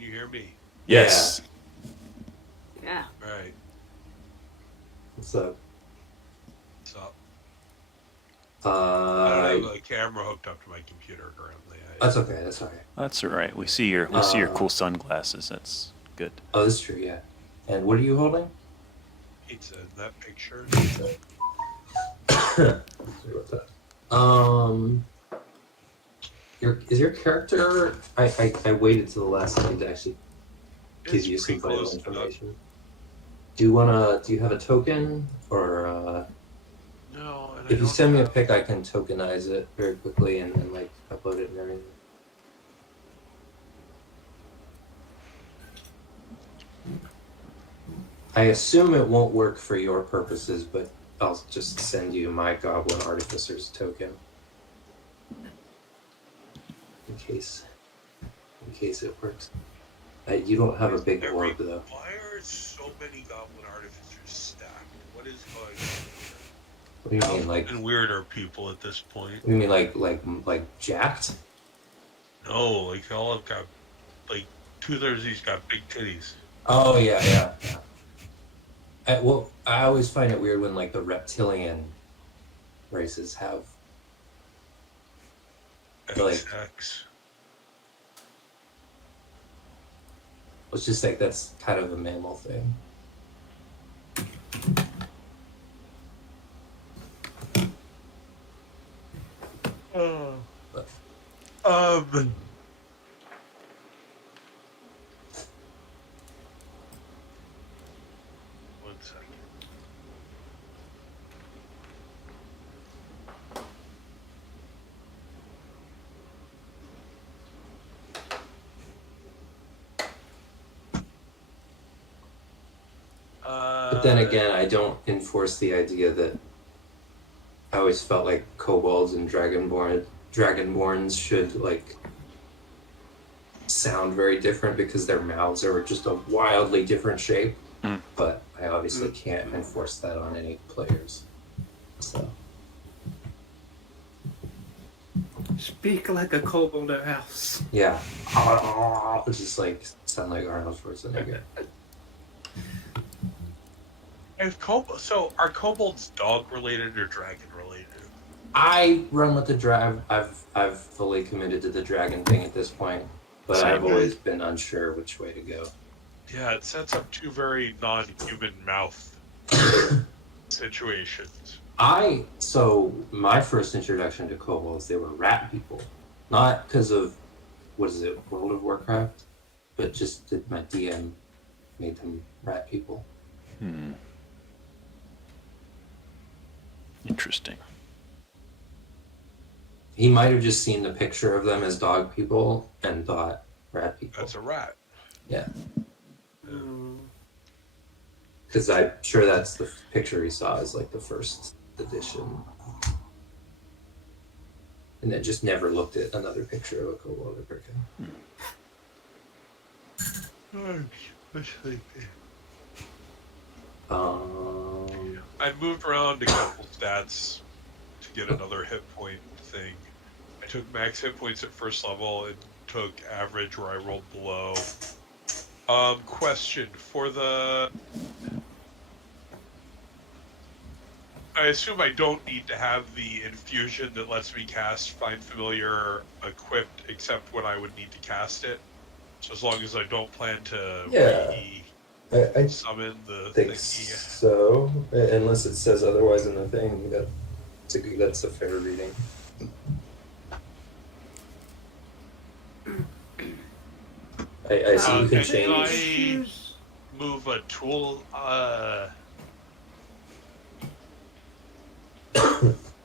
Can you hear me? Yes. Yeah. All right. What's up? What's up? I don't have a camera hooked up to my computer currently. That's okay. That's okay. That's all right. We see your cool sunglasses. That's good. Oh, that's true. Yeah. And what are you holding? Pizza. Is that picture? Sorry about that. Is your character? I waited till the last second to actually give you some vital information. Do you have a token or? No. And if you send me a pic, I can tokenize it very quickly and then like upload it and everything. I assume it won't work for your purposes, but I'll just send you my Goblin Artificer's token. In case it works. You don't have a big orb, though. Why are so many Goblin Artificers stacked? What is going on? What do you mean, like? And weirder people at this point. You mean like jacked? No, like they all have got like 2/3 of these got big titties. Oh yeah. I always find it weird when like the reptilian races have like. It's just like that's kind of a mammal thing. One second. But then again, I don't enforce the idea that I always felt like kobolds and dragonborns should like sound very different because their mouths are just a wildly different shape. But I obviously can't enforce that on any players. So speak like a kobold else. yeah, just like sound like Arnold Schwarzenegger. So are kobolds dog related or dragon related? I run with the I've fully committed to the dragon thing at this point, but I've always been unsure which way to go. Yeah, it sets up two very non-human mouth situations. So my first introduction to kobolds, they were rat people, not because of World of Warcraft, but just that my DM made them rat people. Interesting. He might have just seen the picture of them as dog people and thought rat people. That's a rat. Yeah. Because I'm sure that's the picture he saw as like the first edition. And then just never looked at another picture of a kobold ever again. I moved around a couple stats to get another hit point thing. I took max hit points at first level and took average where I rolled below. Question for the... I assume I don't need to have the infusion that lets me cast Find Familiar equipped except when I would need to cast it. So as long as I don't plan to I summon the think thingy. so, unless it says otherwise in the thing. That's a fair reading. I see you can change. I move a tool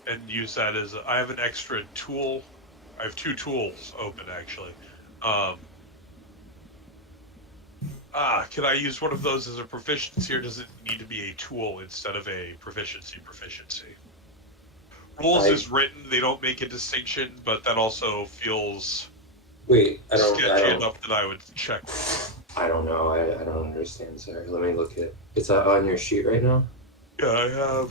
and use that as I have an extra tool. I have 2 tools open actually. Can I use one of those as a proficiency, or does it need to be a tool instead of a proficiency? Rules is written, they don't make a distinction, but that also feels sketchy enough that I would check. I don't know. I don't understand. Sorry. Let me look at. It's on your sheet right now. Yeah,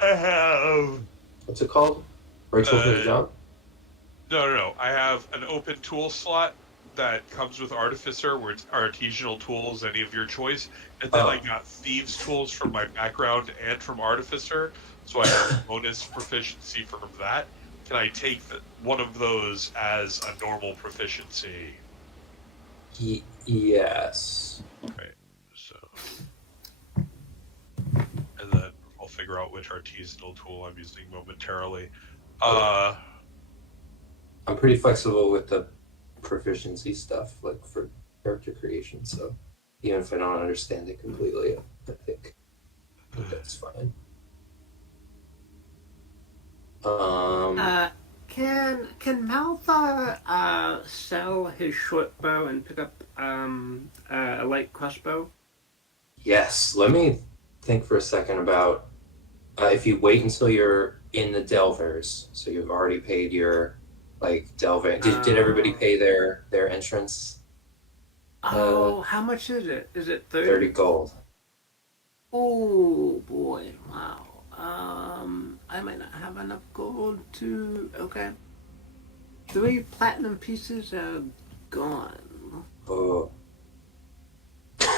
I have. What's it called? Right tool for the job. No. I have an open tool slot that comes with Artificer, where it's artisanal tools, any of your choice, and then I got Thieves tools from my background and from Artificer, so I have bonus proficiency from that. Can I take one of those as a normal proficiency? Yes. Okay, so... And then I'll figure out which artisanal tool I'm using momentarily. I'm pretty flexible with the proficiency stuff, like for character creation, so even if I don't understand it completely, I think that's fine. Can Malthar sell his short bow and pick up a light crossbow? Yes, let me think for a second about if you wait until you're in the Delvers, so you've already paid your delving. Did everybody pay their entrance? Oh, how much is it? Is it 30 gold. Oh boy, wow. I might not have enough gold to. Okay. 3 platinum pieces are gone. Oh.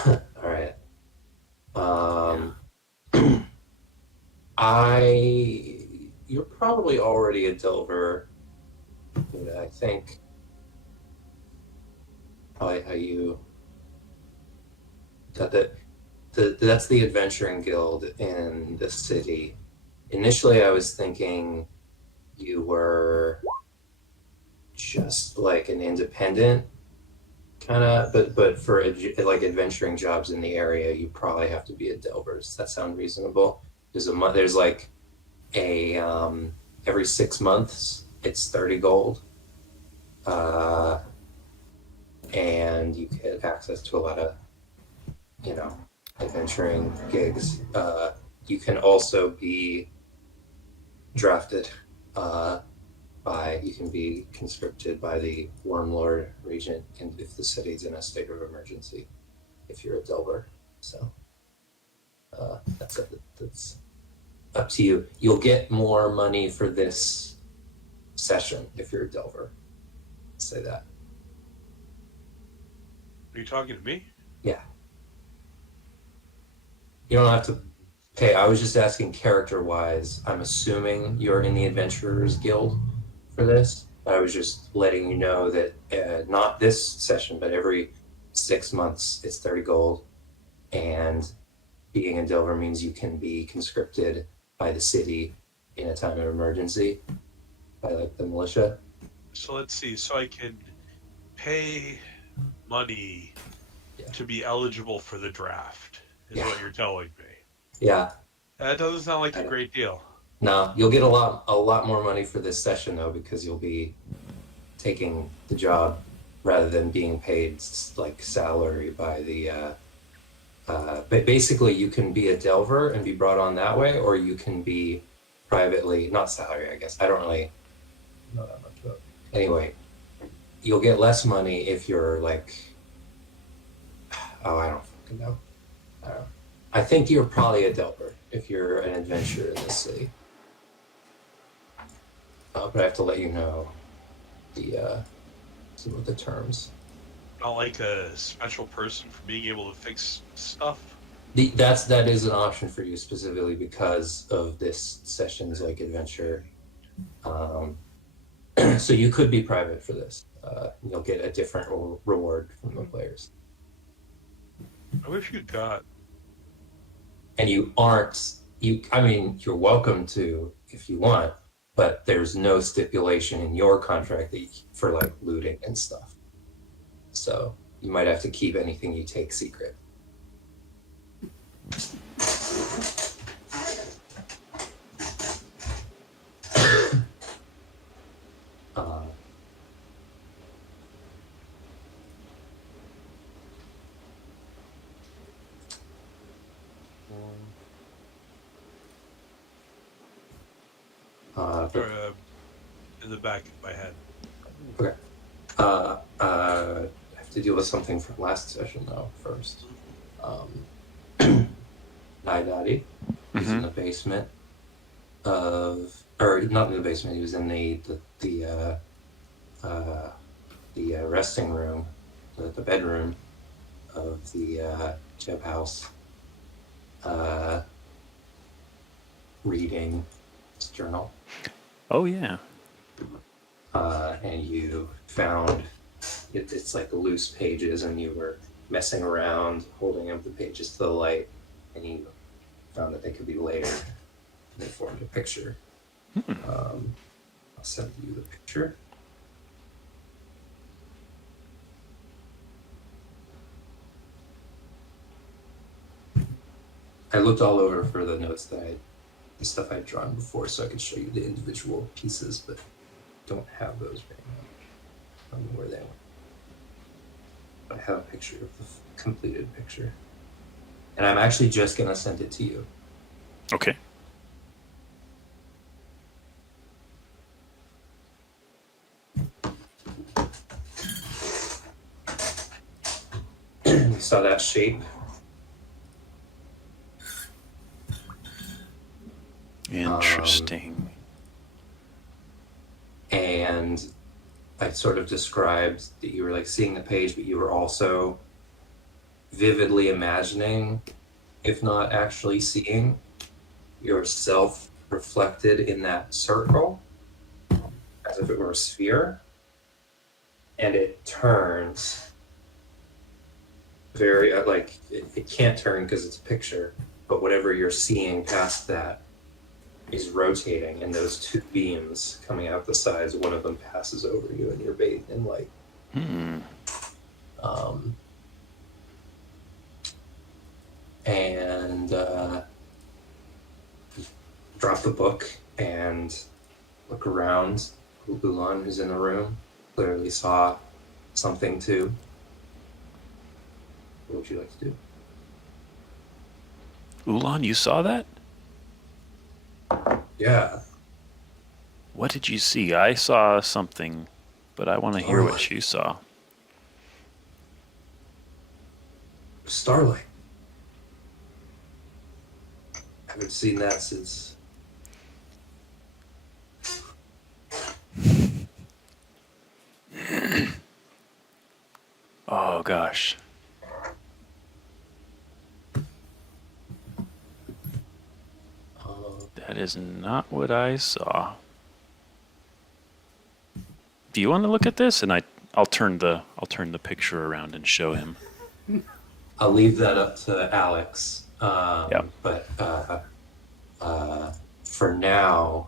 All right. You're probably already a Delver. I think probably how you that's the adventuring guild in the city. Initially, I was thinking you were just like an independent kind of, but for like adventuring jobs in the area, you probably have to be a Delver. Does that sound reasonable? There's like a every 6 months it's 30 gold, and you get access to a lot of adventuring gigs. You can also be drafted you can be conscripted by the Wormlord Regent, and if the city's in a state of emergency, if you're a Delver. So that's up to you. You'll get more money for this session if you're a Delver. Let's say that. Are you talking to me? Yeah. You don't have to pay. I was just asking character-wise. I'm assuming you're in the Adventurers Guild for this. I was just letting you know that not this session, but every 6 months it's 30 gold. And being a Delver means you can be conscripted by the city in a time of emergency by like the militia. So let's see. So I can pay money to be eligible for the draft, is what you're telling me. Yeah. That doesn't sound like a great deal. No, you'll get a lot more money for this session though, because you'll be taking the job rather than being paid like salary by the. But basically, you can be a Delver and be brought on that way, or you can be privately, not salary, I guess. I don't really know that much about it. Anyway, you'll get less money if you're like. Oh, I don't fucking know. I don't know. I think you're probably a Delver if you're an adventurer in this city. But I have to let you know some of the terms. Not like a special person for being able to fix stuff. That is an option for you specifically because of this session's like adventure. So you could be private for this. You'll get a different reward from the players. I wish you'd got. And you aren't. I mean, you're welcome to if you want, but there's no stipulation in your contract for like looting and stuff. So you might have to keep anything you take secret. In the back of my head. Okay. I have to deal with something from last session though first. Naidaadi was in the basement or not in the basement. He was in the the resting room, the bedroom of the Jeb house, reading his journal. Oh yeah. And you found it's like loose pages, and you were messing around, holding up the pages to the light, and you found that they could be layered, and they formed a picture. I'll send you the picture. I looked all over for the notes the stuff I'd drawn before, so I could show you the individual pieces, but don't have those right now. I don't know where they went. But I have a picture of the completed picture. And I'm actually just going to send it to you. Okay. You saw that shape? Interesting. And I sort of described that you were like seeing the page, but you were also vividly imagining, if not actually seeing, yourself reflected in that circle as if it were a sphere. And it turns very, it can't turn because it's a picture, but whatever you're seeing past that is rotating, and those two beams coming out the sides, one of them passes over you, and you're bathed in light. And drop the book and look around. Ulan, who's in the room, clearly saw something too. What would you like to do? Ulan, you saw that? Yeah. What did you see? I saw something, but I want to hear what you saw. Starlight. Haven't seen that since. Oh gosh. That is not what I saw. Do you want to look at this? And I'll turn the picture around and show him. I'll leave that up to Alex. Yeah. But for now,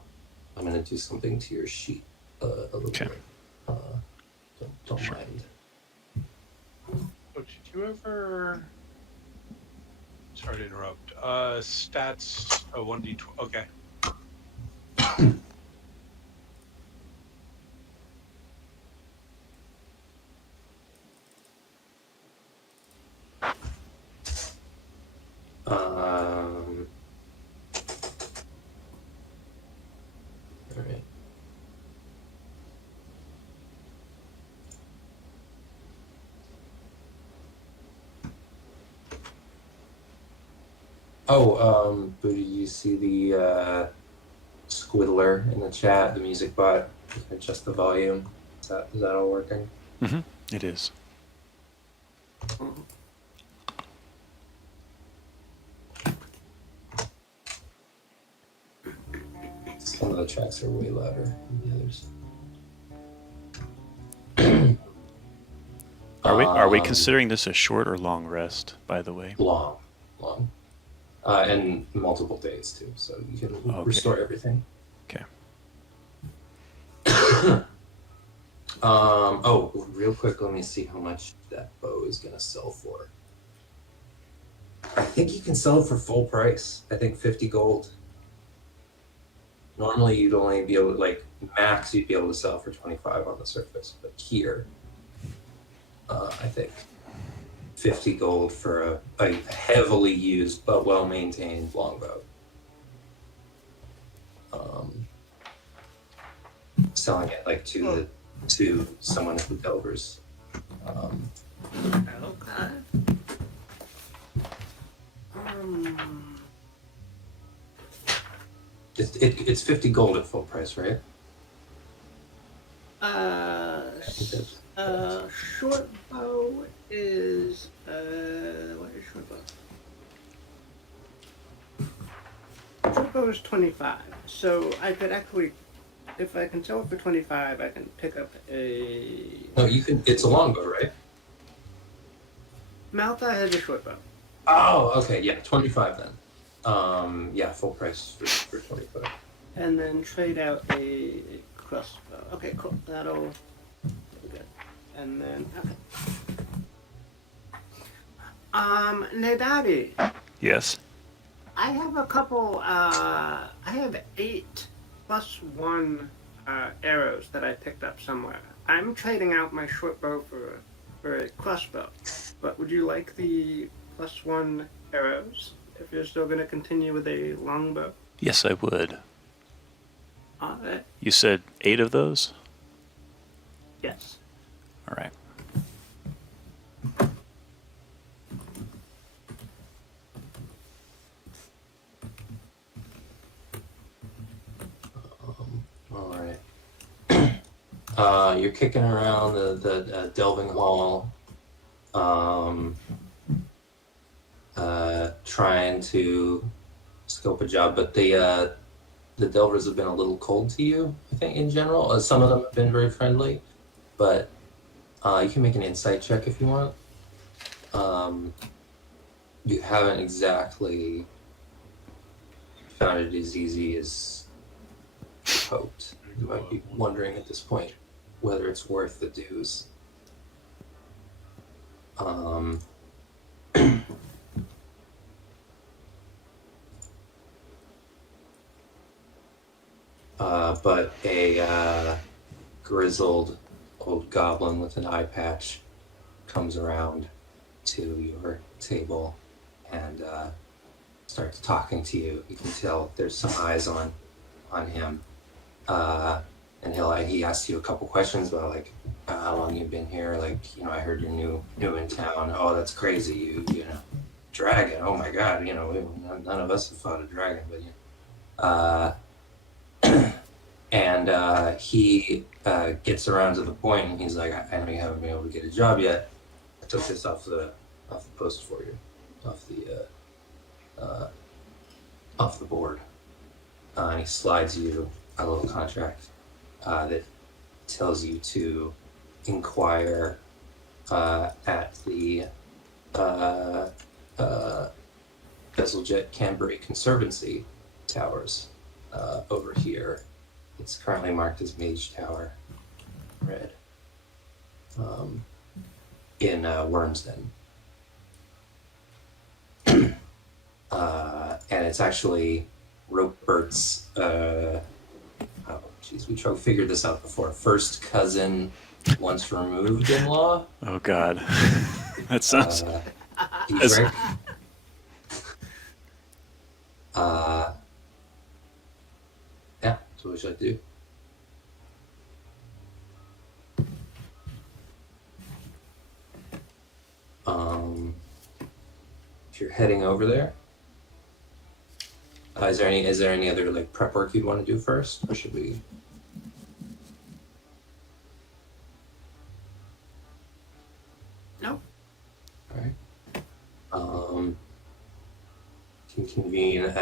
I'm going to do something to your sheet a little Okay. bit. Don't Sure. mind. Oh, did you ever? Sorry to interrupt. Stats. 1d12. Okay. All right. Boo, did you see the squiddler in the chat, the music bot? Adjust the volume. Is that all working? Mm-hmm. It is. Some of the tracks are way louder than the others. Are we considering this a short or long rest, by the way? Long. And multiple days too, so you can restore everything. Okay. Real quick, let me see how much that bow is gonna sell for. I think you can sell it for full price. I think 50 gold. Normally you'd only be able to, max you'd be able to sell for 25 on the surface, but here, I think 50 gold for a heavily used but well-maintained longbow. Selling it to someone who delivers. Okay. It's 50 gold at full price, right? Uh, I think that's Short bow is what is short bow? Short bow is 25. So I could actually, if I can sell it for 25, I can pick up a. No, you can. It's a longbow, right? Malthar has a short bow. Oh, okay. Yeah, 25 then. Yeah, full price for 25. And then trade out a crossbow. Okay, cool. That'll be good. And then okay. Naidaadi, Yes. I have a couple. I have 8+1 arrows that I picked up somewhere. I'm trading out my short bow for a crossbow. But would you like the +1 arrows if you're still going to continue with a longbow? Yes, I would. Alright. You said 8 of those? Yes. All right. All right. You're kicking around the delving hall, trying to scope a job, but the delvers have been a little cold to you, I think, in general. Some of them have been very friendly, but you can make an insight check if you want. You haven't exactly found it as easy as you hoped. You might be wondering at this point whether it's worth the dues. But a grizzled old goblin with an eye patch comes around to your table and starts talking to you. You can tell there's some eyes on him. And he asks you a couple questions about like how long you've been here. Like, I heard you're new in town. Oh, that's crazy. You know, dragon. Oh my God. None of us have fought a dragon, but and he gets around to the point, and he's like, I know you haven't been able to get a job yet. I took this off the post for you, off the board. And he slides you a little contract that tells you to inquire at the Bezeljet Canberry Conservancy towers over here. It's currently marked as Mage Tower, red, in Wormsden. And it's actually Ropert's, we figured this out before. First cousin, once removed in law. Oh God, that sounds. Dietrich. Yeah, so what should I do? If you're heading over there, is there any other like prep work you'd want to do first, or should we? No. All right. Can convene with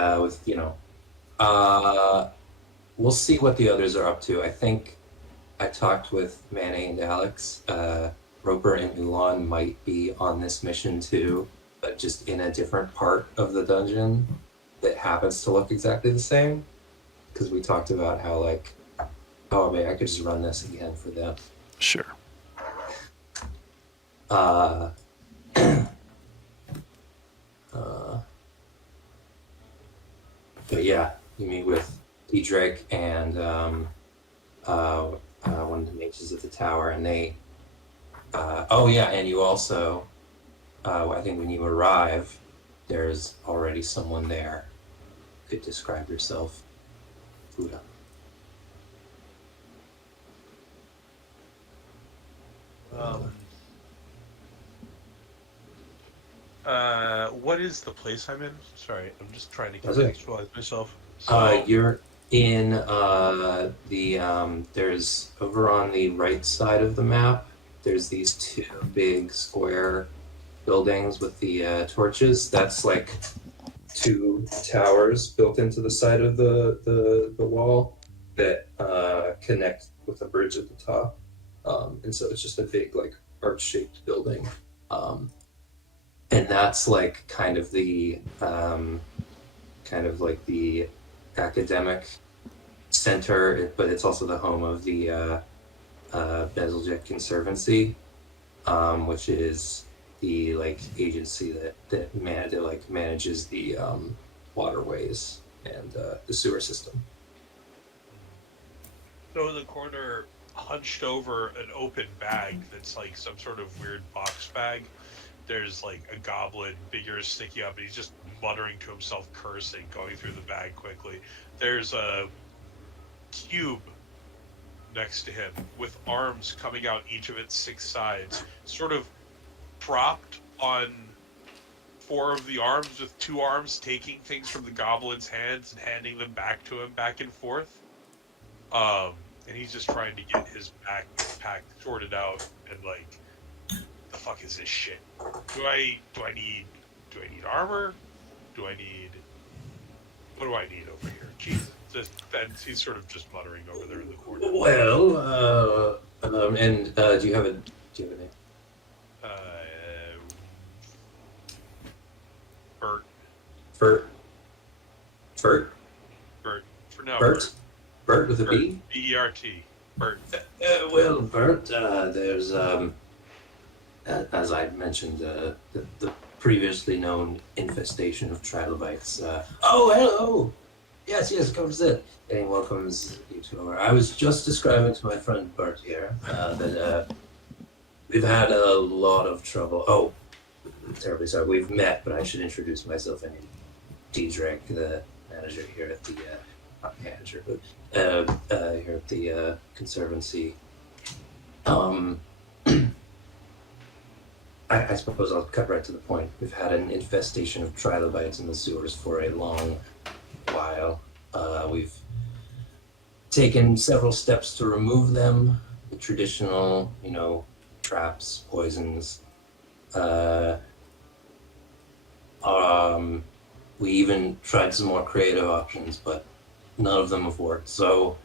we'll see what the others are up to. I think I talked with Manny and Alex. Roper and Ulan might be on this mission too, but just in a different part of the dungeon that happens to look exactly the same. Because we talked about how like, oh man, I could just run this again for them. Sure. But yeah, you meet with Dietrich and one of the mages at the tower, and they. And you also, I think when you arrive, there's already someone there. You could describe yourself, Buddha. What is the place I'm in? Sorry, I'm just trying to That's it. contextualize myself. So, You're in there's over on the right side of the map, there's these two big square buildings with the torches. That's like two towers built into the side of the wall that connect with a bridge at the top. And so it's just a big like arch-shaped building. And that's like kind of like the academic center, but it's also the home of the Bezeljet Conservancy, which is the like agency that manages the waterways and the sewer system. So in the corner, hunched over an open bag that's like some sort of weird box bag, there's like a goblin, big ears sticking up, and he's just muttering to himself, cursing, going through the bag quickly. There's a cube next to him with arms coming out each of its 6 sides, sort of propped on 4 of the arms, with 2 arms taking things from the goblin's hands and handing them back to him back and forth. And he's just trying to get his backpack sorted out and like, the fuck is this shit? Do I need armor? What do I need over here? Jesus. Then he's sort of just muttering over there in the corner. Well, and do you have a name? Bert. Bert. Bert. Bert. For now. Bert. Bert with a B. B-E-R-T. Bert. Well, Bert, there's as I mentioned, the previously known infestation of trilobytes. Oh, hello. Yes, come sit. And he welcomes you to over. I was just describing to my friend Bert here that we've had a lot of trouble. Oh, I'm terribly sorry. We've met, but I should introduce myself. I'm Diedrich, the manager here at the not manager, but here at the Conservancy. I suppose I'll cut right to the point. We've had an infestation of trilobytes in the sewers for a long while. We've taken several steps to remove them. The traditional, traps, poisons. We even tried some more creative options, but none of them have worked. So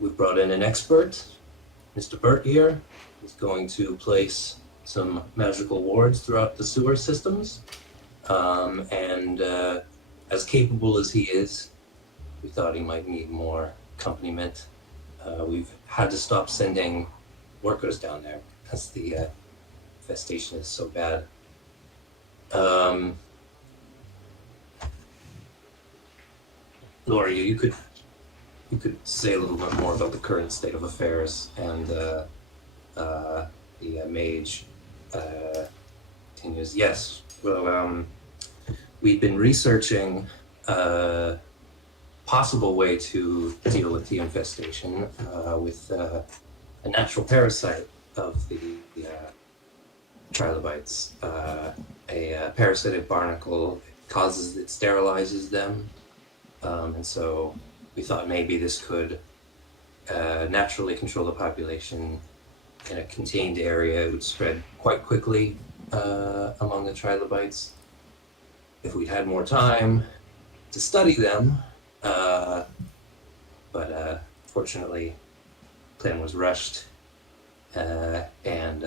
we've brought in an expert, Mr. Bert here. He's going to place some magical wards throughout the sewer systems. And as capable as he is, we thought he might need more accompaniment. We've had to stop sending workers down there because the infestation is so bad. Laura, you could say a little bit more about the current state of affairs and the mage continues. Yes, well, we've been researching a possible way to deal with the infestation with a natural parasite of the trilobytes. A parasitic barnacle it sterilizes them. And so we thought maybe this could naturally control the population in a contained area. It would spread quite quickly among the trilobytes. If we'd had more time to study them, but fortunately, the plan was rushed, and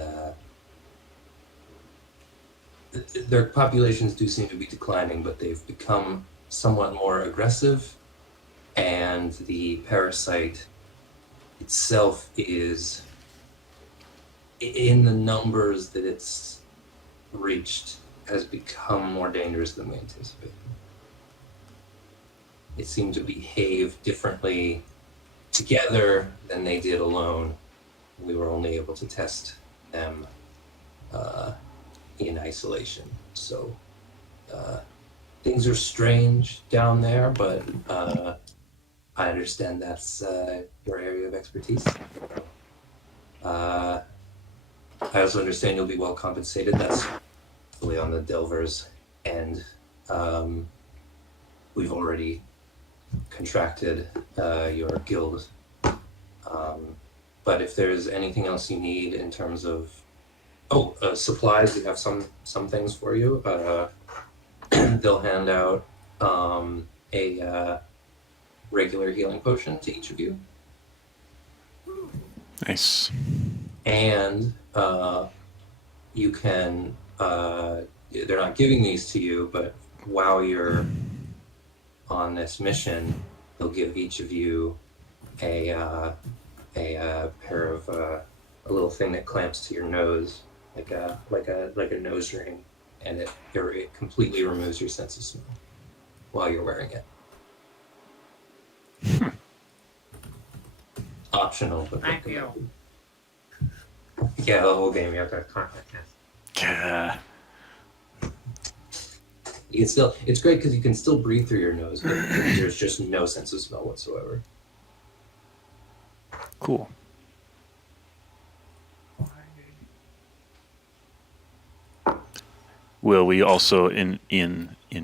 their populations do seem to be declining, but they've become somewhat more aggressive, and the parasite itself is, in the numbers that it's reached, has become more dangerous than we anticipated. They seem to behave differently together than they did alone. We were only able to test them in isolation. So things are strange down there, but I understand that's your area of expertise. I also understand you'll be well compensated. That's fully on the Delvers end. We've already contracted your guild But if there's anything else you need in terms of supplies, we have some things for you. They'll hand out a regular healing potion to each of you, Nice. and you can. They're not giving these to you, but while you're on this mission, they'll give each of you a pair of a little thing that clamps to your nose, like a nose ring, and it completely removes your sense of smell while you're wearing it. Optional, but Thank you. Yeah, the whole game you have to contact us. Yeah. You can still, it's great because you can still breathe through your nose, but there's just no sense of smell whatsoever. Cool. Will we also in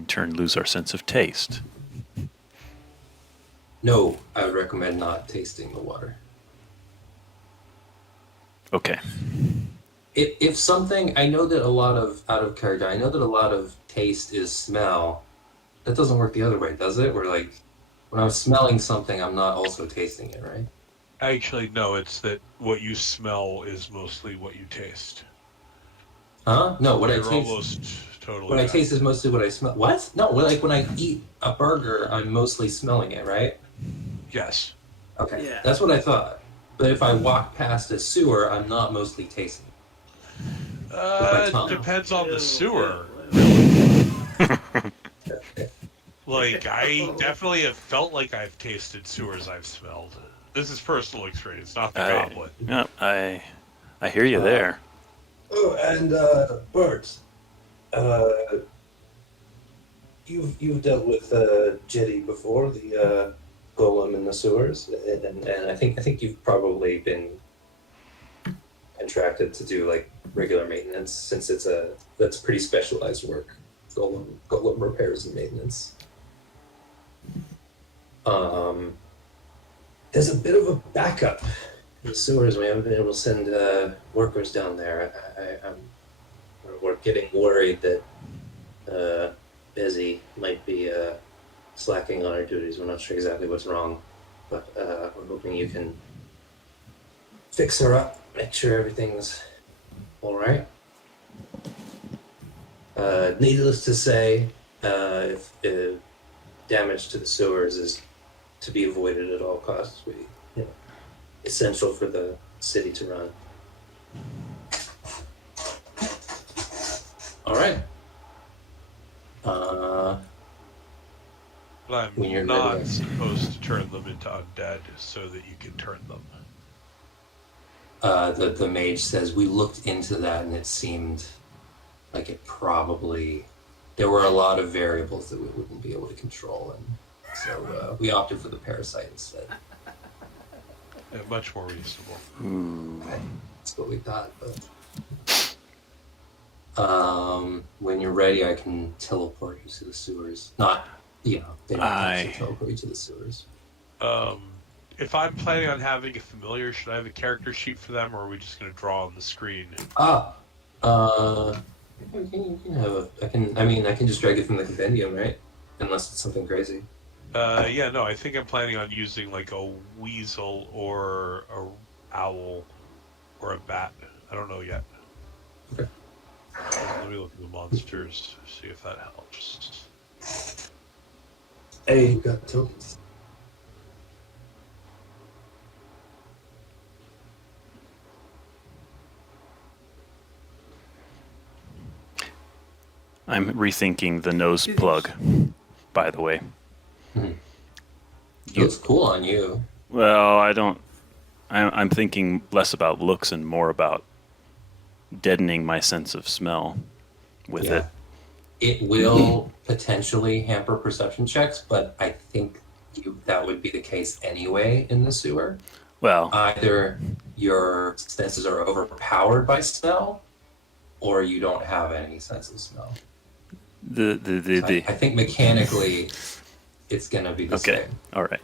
turn lose our sense of taste? No, I would recommend not tasting the water. Okay. If something, I know that a lot of, out of character, I know that a lot of taste is smell. That doesn't work the other way, does it? Where like, when I'm smelling something, I'm not also tasting it, right? Actually, no, it's that what you smell is mostly what you taste. Huh? No, what I You're taste. almost totally What I right. taste is mostly what I smell. What? No, like when I eat a burger, I'm mostly smelling it, right? Yes. Okay, Yeah. that's what I thought. But if I walk past a sewer, I'm not mostly tasting it. my It tongue. depends on the sewer. Okay. Like, I definitely have felt like I've tasted sewers I've smelled. This is personal experience, not the goblin. Yeah, I hear you there. Oh, and Bert, you've dealt with Jetty before, the golem in the sewers, And I think you've probably been contracted to do like regular maintenance, since that's pretty specialized work. Golem repairs and maintenance. There's a bit of a backup in the sewers. We haven't been able to send workers down there. We're getting worried that Busy might be slacking on her duties. We're not sure exactly what's wrong, but we're hoping you can fix her up, make sure everything's all right. Needless to say, if damage to the sewers is to be avoided at all costs, essential for the city to run. All right. But When you're I'm not ready. supposed to turn them into undead so that you can turn them. The mage says, we looked into that and it seemed like it probably, there were a lot of variables that we wouldn't be able to control, and so we opted for the parasite instead. Much more reasonable. Ooh. That's what we thought, but when you're ready, I can teleport you to the sewers. Not, they don't actually teleport you to the sewers. If I'm planning on having a familiar, should I have a character sheet for them, or are we just going to draw on the screen? You can have I can just drag it from the compendium, right? Unless it's something crazy. Yeah, no, I think I'm planning on using like a weasel or a owl or a bat. I don't know yet. Okay. Let me look at the monsters, see if that helps. hey, you got tokens. I'm rethinking the nose plug, by the way. It looks cool on you. Well, I'm thinking less about looks and more about deadening my sense of smell with it. It will potentially hamper perception checks, but I think that would be the case anyway in the sewer. Well, Either your senses are overpowered by smell, or you don't have any sense of smell. So I think mechanically, it's gonna be the okay. same. All right.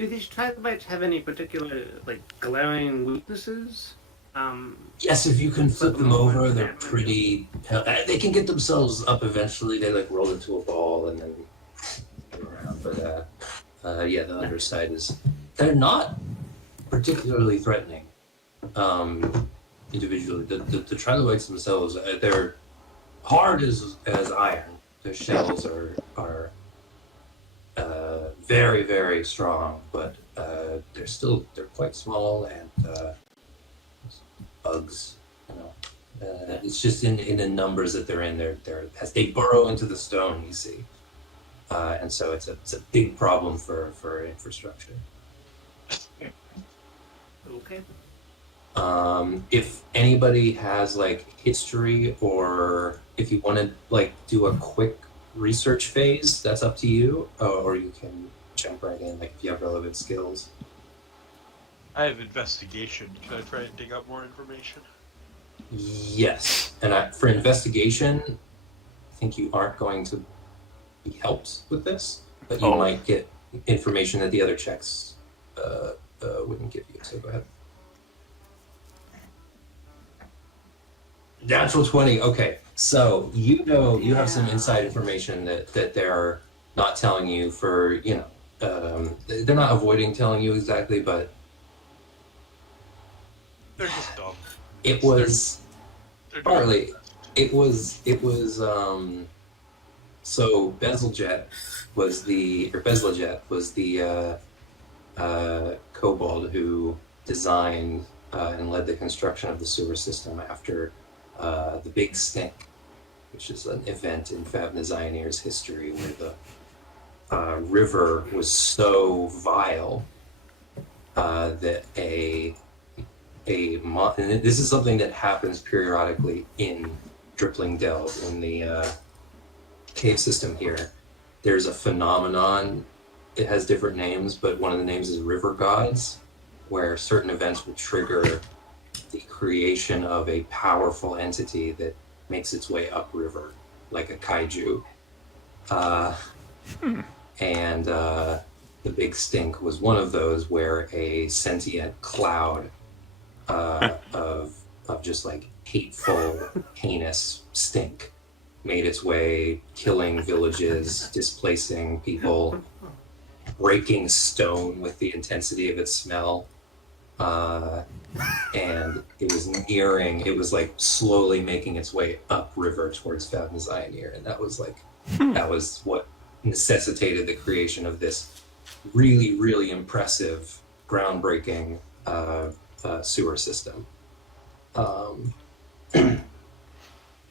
Do these trilobytes have any particular, like, glaring weaknesses? Yes, if you can flip For the them over, moment, they're yeah. pretty. They can get themselves up eventually. They like roll into a ball and then go around. But yeah, the underside is. They're not particularly threatening. Individually, the trilobites themselves, they're hard as iron. Their shells are very, very strong, but they're quite small and bugs. You know, it's just in the numbers that they're in. They're as they burrow into the stone, you see, and so it's a big problem for infrastructure. Okay. If anybody has like history, or if you want to like do a quick research phase, that's up to you, or you can jump right in, like if you have relevant skills. I have investigation. Can I try and dig up more information? Yes, and for investigation, I think you aren't going to be helped with this, but you might get information that the other checks wouldn't give you. So go ahead. Natural 20. Okay, so you know you have some inside information that they're not telling you for, you know, they're not avoiding telling you exactly, but They're just dumb. it was They're partly it was so Bezaljet was the kobold who designed and led the construction of the sewer system after the Big Stink, which is an event in Favennozionir's history where the river was so vile that and this is something that happens periodically in Drippling Delve, in the cave system here. There's a phenomenon, it has different names, but one of the names is river gods, where certain events will trigger the creation of a powerful entity that makes its way upriver, like a kaiju. And the Big Stink was one of those, where a sentient cloud of just like hateful, heinous stink made its way, killing villages, displacing people, breaking stone with the intensity of its smell. And it was like slowly making its way upriver towards Favennozionir, and that was what necessitated the creation of this really, really impressive, groundbreaking sewer system.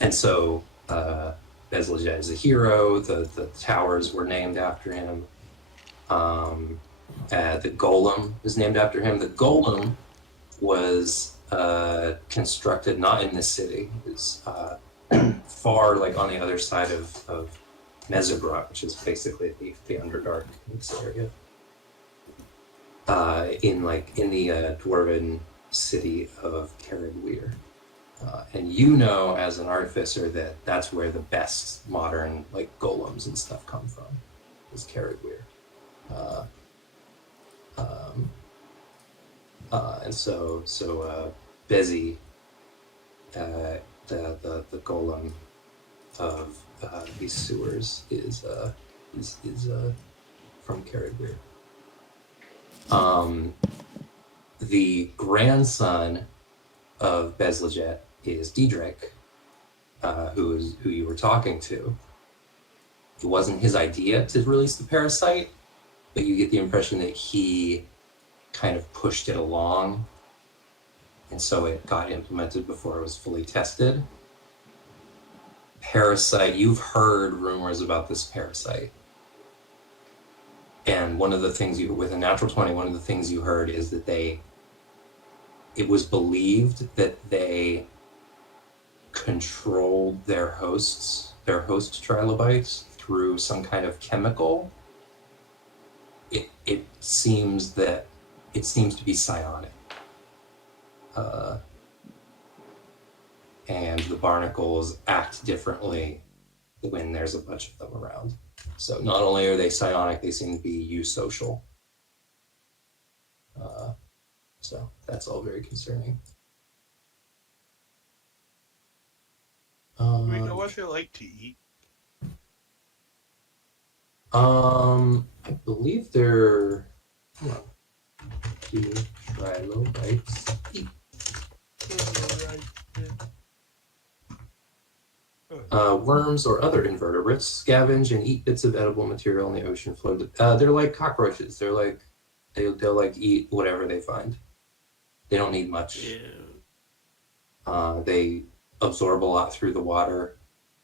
And so Bezaljet is a hero. The towers were named after him. The golem is named after him. The golem was constructed not in this city. It was far, like on the other side of Mesobrot, which is basically the Underdark in this area. In the dwarven city of Caragweir. And you know, as an artificer, that that's where the best modern like golems and stuff come from, is Caragweir. And so Bezi, the golem of these sewers, is from Caragweir. The grandson of Bezaljet is Diedrich, who you were talking to. It wasn't his idea to release the parasite, but you get the impression that he kind of pushed it along, and so it got implemented before it was fully tested. Parasite, you've heard rumors about this parasite. And one of the things with a natural 20, one of the things you heard is that it was believed that they controlled their host trilobites through some kind of chemical. It seems to be psionic. And the barnacles act differently when there's a bunch of them around. So not only are they psionic, they seem to be eusocial. So that's all very concerning. Do we know what they like to eat? I believe they're trilobytes. Worms or other invertebrates scavenge and eat bits of edible material in the ocean floor. They're like cockroaches. They'll like eat whatever they find. They don't need much. They absorb a lot through the water.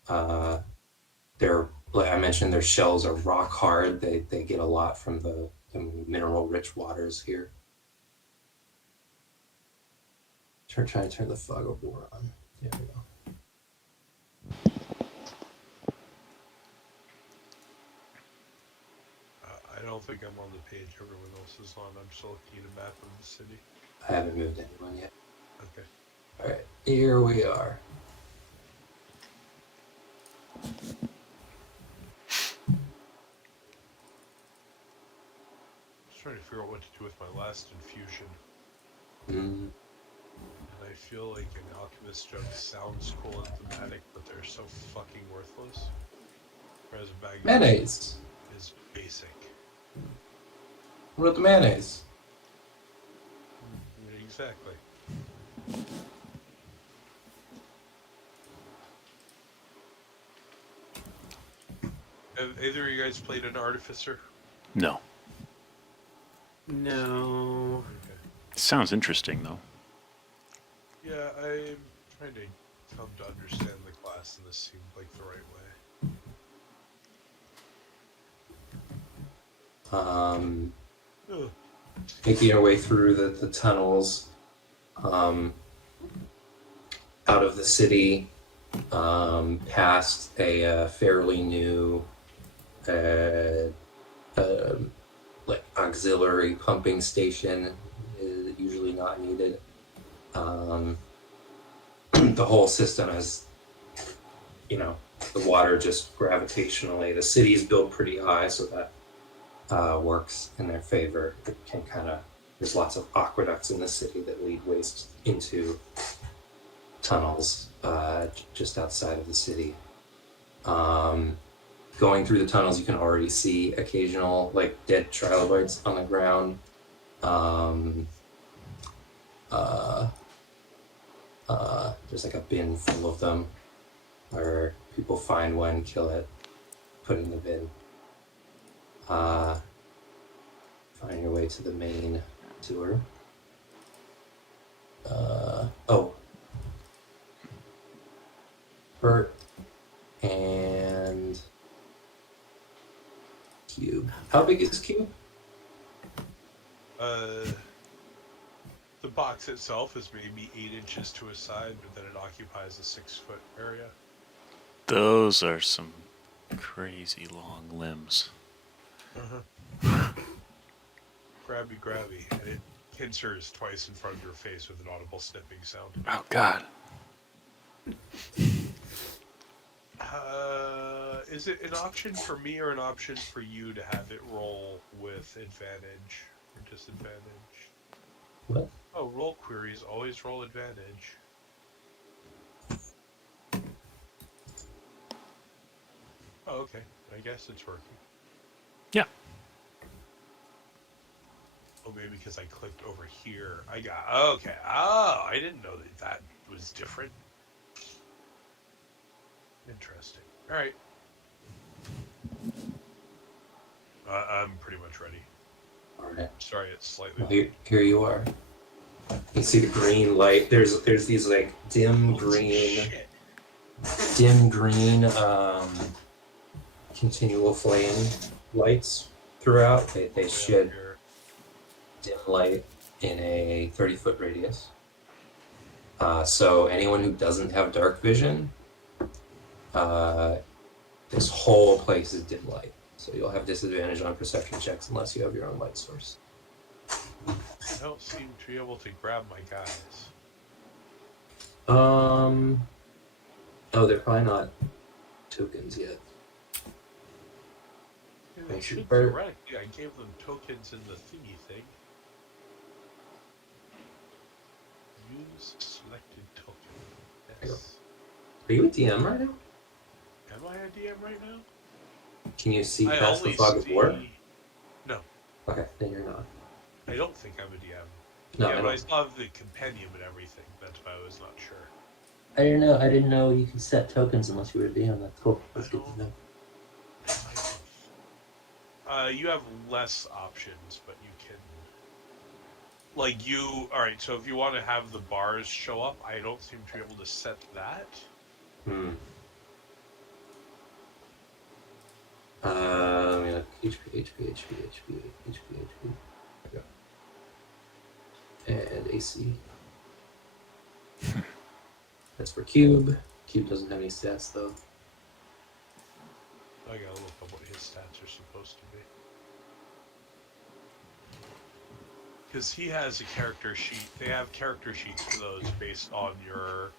They're, like I mentioned, their shells are rock hard. They get a lot from the mineral rich waters here. Try to turn the fog over on. There we go. I don't think I'm on the page everyone else is on. I'm still looking at a map of the city. I haven't moved anyone yet. Okay. All right, here we are. Just trying to figure out what to do with my last infusion. Mm. And I feel like an alchemist joke sounds cool and thematic, but they're so fucking worthless. Whereas a bag of Mayonnaise. is basic. What about the mayonnaise? Exactly. Have either of you guys played an artificer? No. No. Okay. Sounds interesting, though. Yeah, I'm trying to come to understand the class, and this seemed like the right way. Ugh. Making our way through the tunnels, out of the city, past a fairly new, like auxiliary pumping station, usually not needed. The whole system is, the water just gravitationally. The city is built pretty high, so that works in their favor. It can there's lots of aqueducts in the city that lead waste into tunnels just outside of the city. Going through the tunnels, you can already see occasional dead trilobytes on the ground. There's a bin full of them, where people find one, kill it, put it in the bin. Find your way to the main tour. Bert and Cube. How big is Cube? The box itself is maybe 8 inches to a side, but then it occupies a 6-foot area. Those are some crazy long limbs. Grabby, and it pincers twice in front of your face with an audible snipping sound. Oh, God. Is it an option for me or an option for you to have it roll with advantage or disadvantage? What? Oh, roll queries always roll advantage. Oh, okay. I guess it's working. Yeah. Oh, maybe because I clicked over here. Okay. Oh, I didn't know that was different. Interesting. All right. I'm pretty much ready. All right. Sorry, it's slightly. Well, here you are. You see the green light. There's these dim green, continual flame lights throughout. They shed dim light in a 30-foot radius. So anyone who doesn't have dark vision, this whole place is dim light. So you'll have disadvantage on perception checks unless you have your own light source. I don't seem to be able to grab my guys. Oh, they're probably not tokens yet. Yeah, they Thank you, should Bert. theoretically. I gave them tokens in the thingy thing. Use selected token. Yes. Are you a DM right now? Am I a DM right now? Can you see I past the only fog of war? see. No, Okay, then you're not. I don't think I'm a DM. No, Yeah, I but I don't. still have the compendium and everything. That's why I was not sure. I didn't know. I didn't know you could set tokens unless you were a DM. That's cool. That's good to know. You have less options, but you can. Like you, all right. So if you want to have the bars show up, I don't seem to be able to set that. Hmm. Let me look. HP. And AC. That's for Cube. Cube doesn't have any stats though. I gotta look up what his stats are supposed to be. Because he has a character sheet. They have character sheets for those based on your.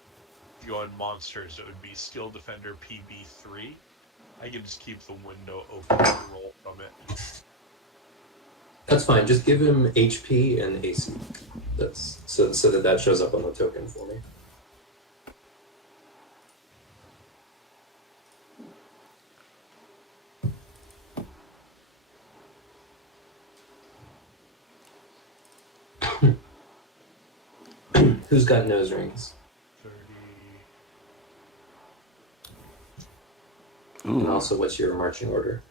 If you go on monsters, it would be Skill Defender PB3. I can just keep the window open and roll from it. That's fine. Just give him HP and AC. That's so that shows up on the token for me. Who's got nose rings? 30. And Ooh. also, what's your marching order?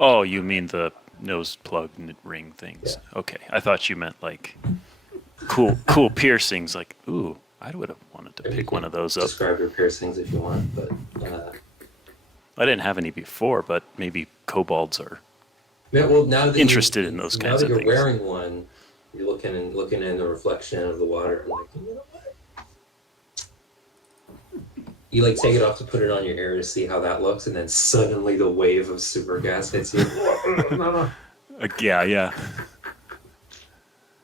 Oh, you mean the nose plug ring things? Yeah. Okay, I thought you meant like cool piercings. Like, ooh, I would have wanted to You pick can one of those up. Describe your piercings if you want, but I didn't have any before, but maybe kobolds are. yeah, well, now that Interested in those kinds now of that you're things. wearing one, you're looking in the reflection of the water. And like, you know what? You like take it off to put it on your ear to see how that looks, and then suddenly the wave of super gas hits you. Yeah.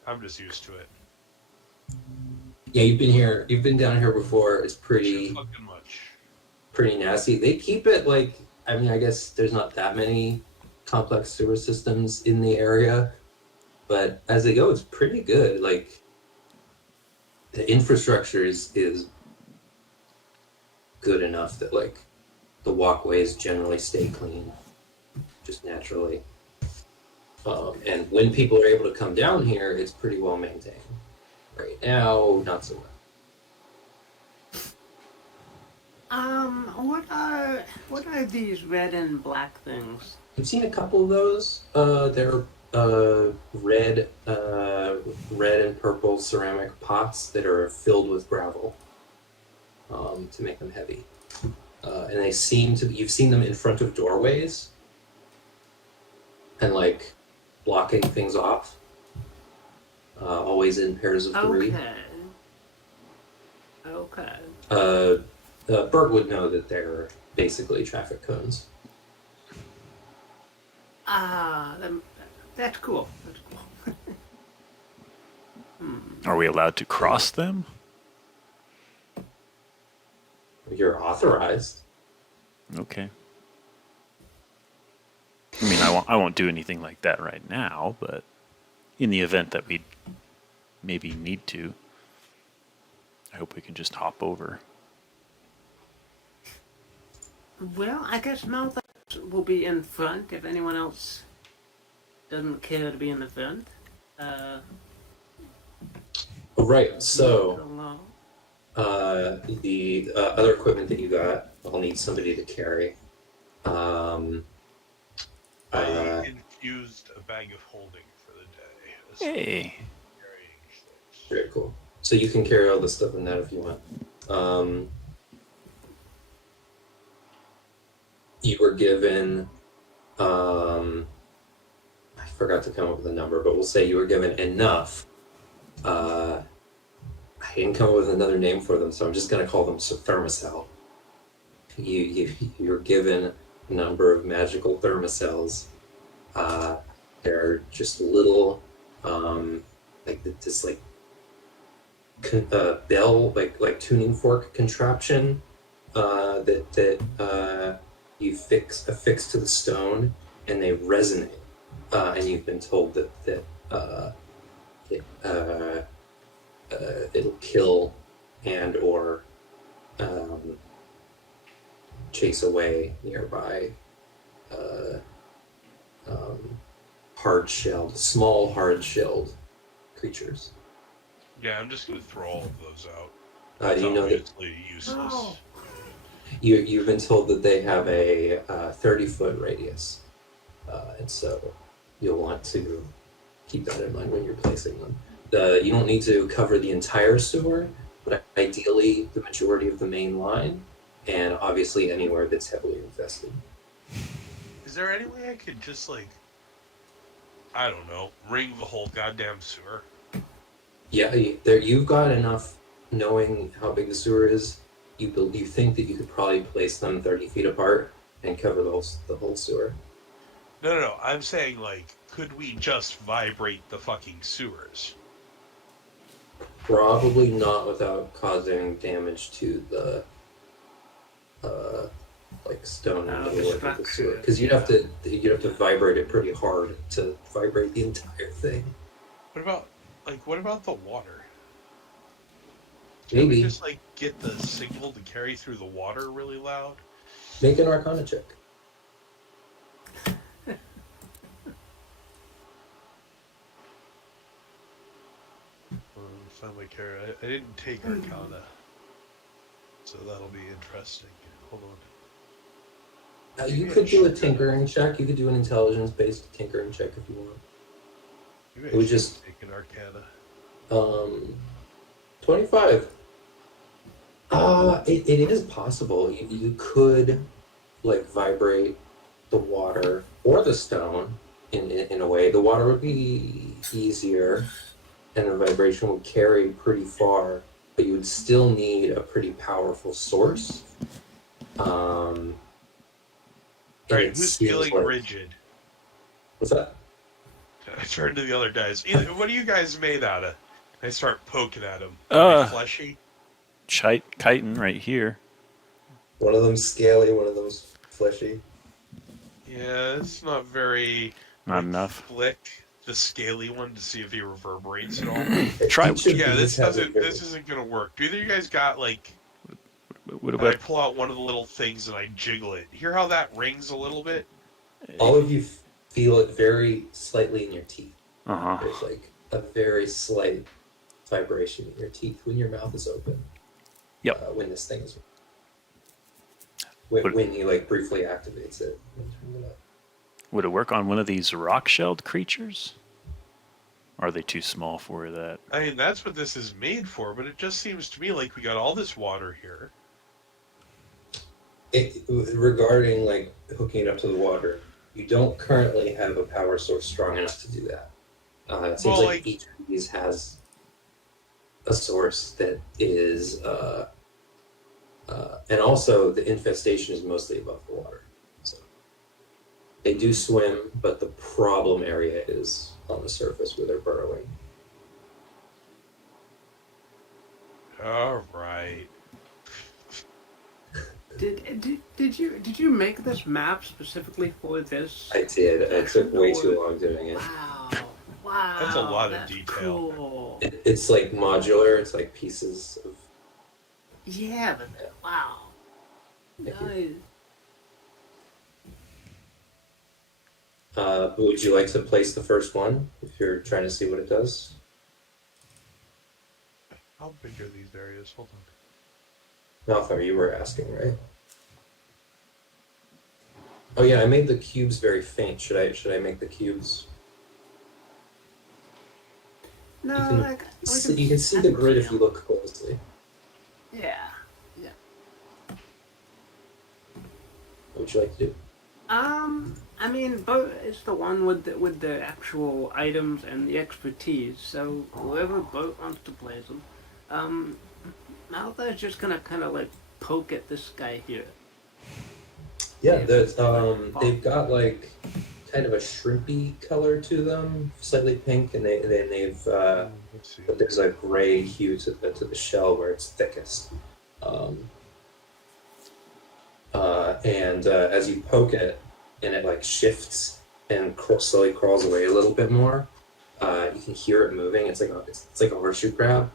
I'm just used to it. Yeah, you've been down here before. It's Too pretty fucking much. nasty. They keep it like, I mean, I guess there's not that many complex sewer systems in the area, but as they go, it's pretty good. Like the infrastructure is good enough that like the walkways generally stay clean, just naturally. And when people are able to come down here, it's pretty well maintained. Right now, not so much. What are these red and black things? I've seen a couple of those. They're red and purple ceramic pots that are filled with gravel to make them heavy. And they seem to. You've seen them in front of doorways and like blocking things off. Always in pairs of three. Okay. Bert would know that they're basically traffic cones. That's cool. Are we allowed to cross them? You're authorized. Okay. I mean, I won't do anything like that right now, but in the event that we maybe need to, I hope we can just hop over. Well, I guess Malthar will be in front if anyone else doesn't care to be in the front. Right. So. Along. The other equipment that you got, I'll need somebody to carry. I infused a bag of holding for the day. Hey. Carrying things. Very cool. So you can carry all the stuff in that if you want. You were given, I forgot to come up with a number, but we'll say you were given enough. I didn't come up with another name for them, so I'm just going to call them thermocell. You're given a number of magical thermocells. They're just little, like this like bell, like tuning fork contraption that you affix to the stone, and they resonate. And you've been told that it'll kill and or chase away nearby small hard-shelled creatures. Yeah, I'm just gonna throw all of those out. Do you know that Obviously useless. Oh. you've been told that they have a 30-foot radius, and so you'll want to keep that in mind when you're placing them. You don't need to cover the entire sewer, but ideally the majority of the main line, and obviously anywhere that's heavily infested. Is there any way I could just, like, I don't know, ring the whole goddamn sewer? Yeah, you've got enough knowing how big the sewer is. You think that you could probably place them 30 feet apart and cover the whole sewer. No. I'm saying, like, could we just vibrate the fucking sewers? Probably not without causing damage to the like stone and the wood of the structure. sewer, because you'd have to vibrate it pretty hard to vibrate the entire thing. What about the water? Can we Maybe just, like, get the signal to carry through the water really loud? make an Arcana check. Find my character. I didn't take Arcana, so that'll be interesting. Hold on. You Maybe I could do a should, tinkering check. You could do an intelligence-based tinkering check if you want. Maybe I It would should just- take an Arcana. 25. It is possible. You could like vibrate the water or the stone in a way. The water would be easier, and the vibration would carry pretty far, but you would still need a pretty powerful source. And Alright, it who's seems feeling like- rigid? What's that? I turn to the other guys. What are you guys made out of? I start poking at them. Fleshy? Chitin right here. One of them's scaly, one of them's fleshy. Yeah, it's not very Not enough. slick. The scaly one to see if he reverberates at all. Try- Each of Yeah, these has a very- this isn't gonna work. Do either of you guys got like? What I about pull out one of the little things and I jiggle it. Hear how that rings a little bit? All of you feel it very slightly in your teeth. Uh-huh. There's like a very slight vibration in your teeth when your mouth is open. Yep. When this thing is Would- when he like briefly activates it. Would it work on one of these rock-shelled creatures? Or are they too small for that? I mean, that's what this is made for, but it just seems to me like we got all this water here. Regarding like hooking it up to the water, you don't currently have a power source strong enough to do that. It seems Well, like each of these has a source that is, and also the infestation is mostly above the water. So they do swim, but the problem area is on the surface where they're burrowing. All right. Did you make this map specifically for this? I did. It took way too long doing it. Wow. That's a lot of that's detail. Cool. It's like modular. It's like pieces of. Yeah, but wow. Thank you. Nice. Would you like to place the first one if you're trying to see what it does? How big are these areas? Hold on. Malthar, you were asking, right? Oh yeah, I made the cubes very faint. Should I make the cubes? No, You can like You can see the grid if you look closely. Yeah. What would you like to do? I mean, Boat is the one with the actual items and the expertise. So whoever Boat wants to play them, Malthar is just gonna kind of like poke at this guy here. Yeah, they've got like kind of a shrimpy color to them, slightly pink, and they've Let's see. but there's a gray hue to the shell where it's thickest. And as you poke it, and it like shifts and slowly crawls away a little bit more, you can hear it moving. It's like a horseshoe crab,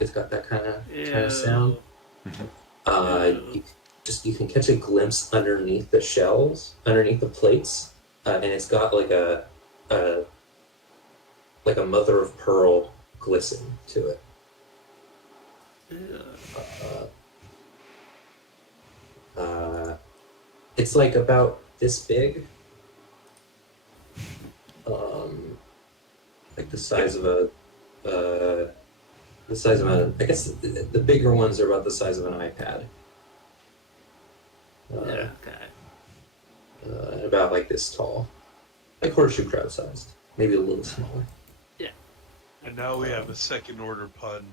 It's got that kind of Ew. sound. You can catch a glimpse underneath the shells, underneath the plates, and it's got like a mother of pearl glisten to it. Ew. It's like about this big, like the size of a. I guess the bigger ones are about the size of an iPad. Yeah, okay. About like this tall, like horseshoe crab sized, maybe a little smaller. And now we have a second order pun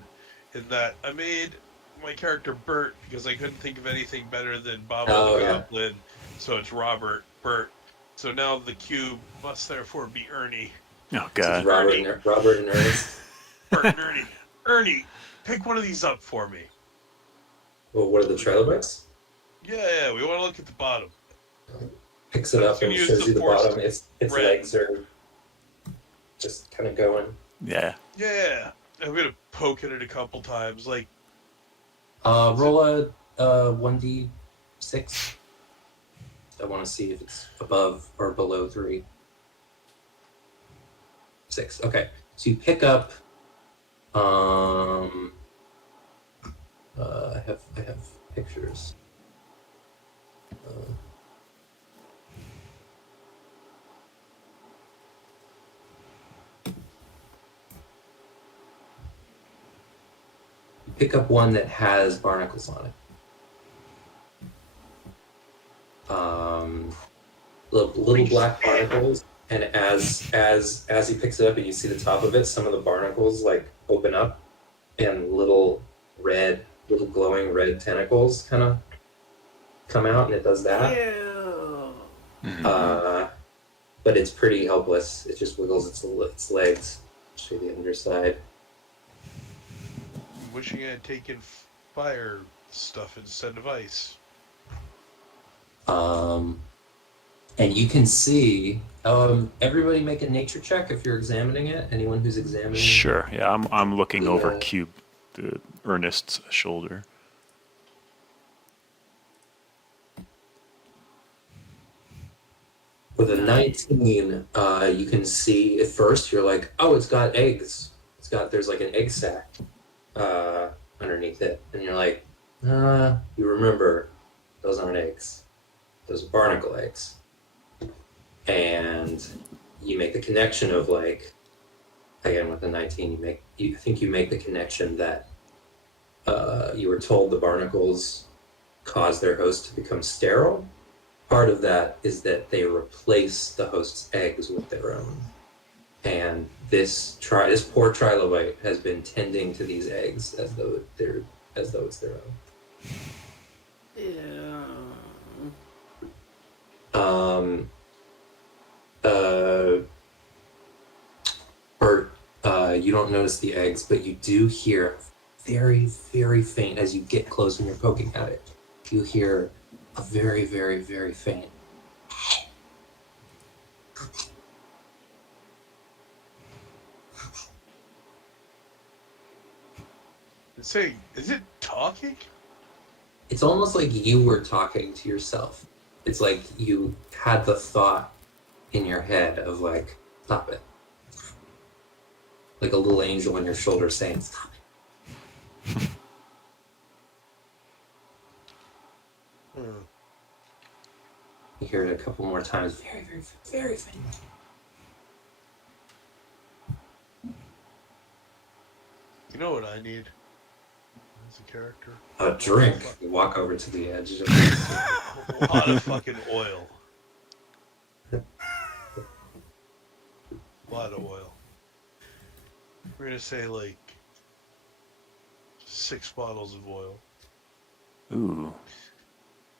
in that I made my character Bert because I couldn't think of anything better than Bob the Goblin, so it's Robert Bert. So now the cube must therefore be Ernie. Oh This is God. Robert and Ernest. Bert and Ernie. Ernie, pick one of these up for me. Well, what are the trilobytes? Yeah, we want to look at the bottom. Picks it up and Use shows the you the force bottom. Its red. legs are just kind of going. Yeah. Yeah, I'm gonna poke at it a couple times. Like, Roll a 1d6. I want to see if it's above or below 3. 6. Okay. So you pick up. I have pictures. You pick up one that has barnacles on it. Little black barnacles, and as he picks it up and you see the top of it, some of the barnacles like open up, and little glowing red tentacles kind of come out, and it does that. Ew. But it's pretty helpless. It just wiggles its legs. Show you the underside. I'm wishing I had taken fire stuff instead of ice. And you can see. Everybody make a nature check if you're examining it. Anyone who's examining. Sure. Yeah, I'm looking over Yeah. Cube, the Ernest's shoulder. With a 19, you can see at first you're like, oh, it's got eggs. There's like an egg sac underneath it, and you're like, you remember, those aren't eggs. Those are barnacle eggs. And you make the connection of like, again with the 19, I think you make the connection that you were told the barnacles cause their host to become sterile. Part of that is that they replace the host's eggs with their own. And this poor trilobite has been tending to these eggs as though it's their own. Ew. Bert, you don't notice the eggs, but you do hear very, very faint as you get close and you're poking at it. You hear a very, very, very faint. It's saying, is it talking? It's almost like you were talking to yourself. It's like you had the thought in your head of like, stop it. Like a little angel on your shoulder saying, stop it. You hear it a couple more times. Very, very, very faint. You know what I need as a character? A drink. You walk over to the edge. A lot of fucking oil. A lot of oil. We're gonna say like 6 bottles of oil. Ooh.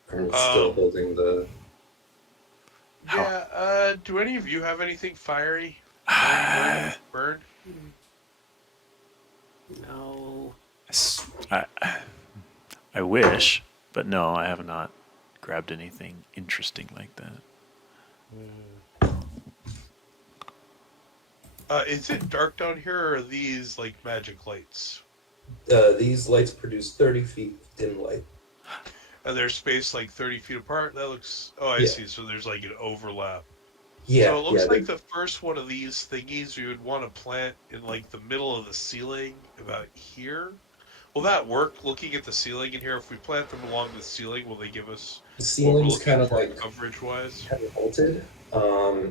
Ernest's still holding the. Yeah, do any of you have anything fiery? Burn? No. I wish, but no, I have not grabbed anything interesting like that. Is it dark down here, or are these like magic lights? These lights produce 30 feet dim light. And they're spaced like 30 feet apart. That looks. Oh, I Yeah. see. So there's like an overlap. Yeah, So it looks yeah. like the first one of these thingies you would want to plant in like the middle of the ceiling, about here. Will that work? Looking at the ceiling in here, if we plant them along the ceiling, will they give us The what we're ceiling's kind looking of for like coverage-wise? kind of vaulted. Uh,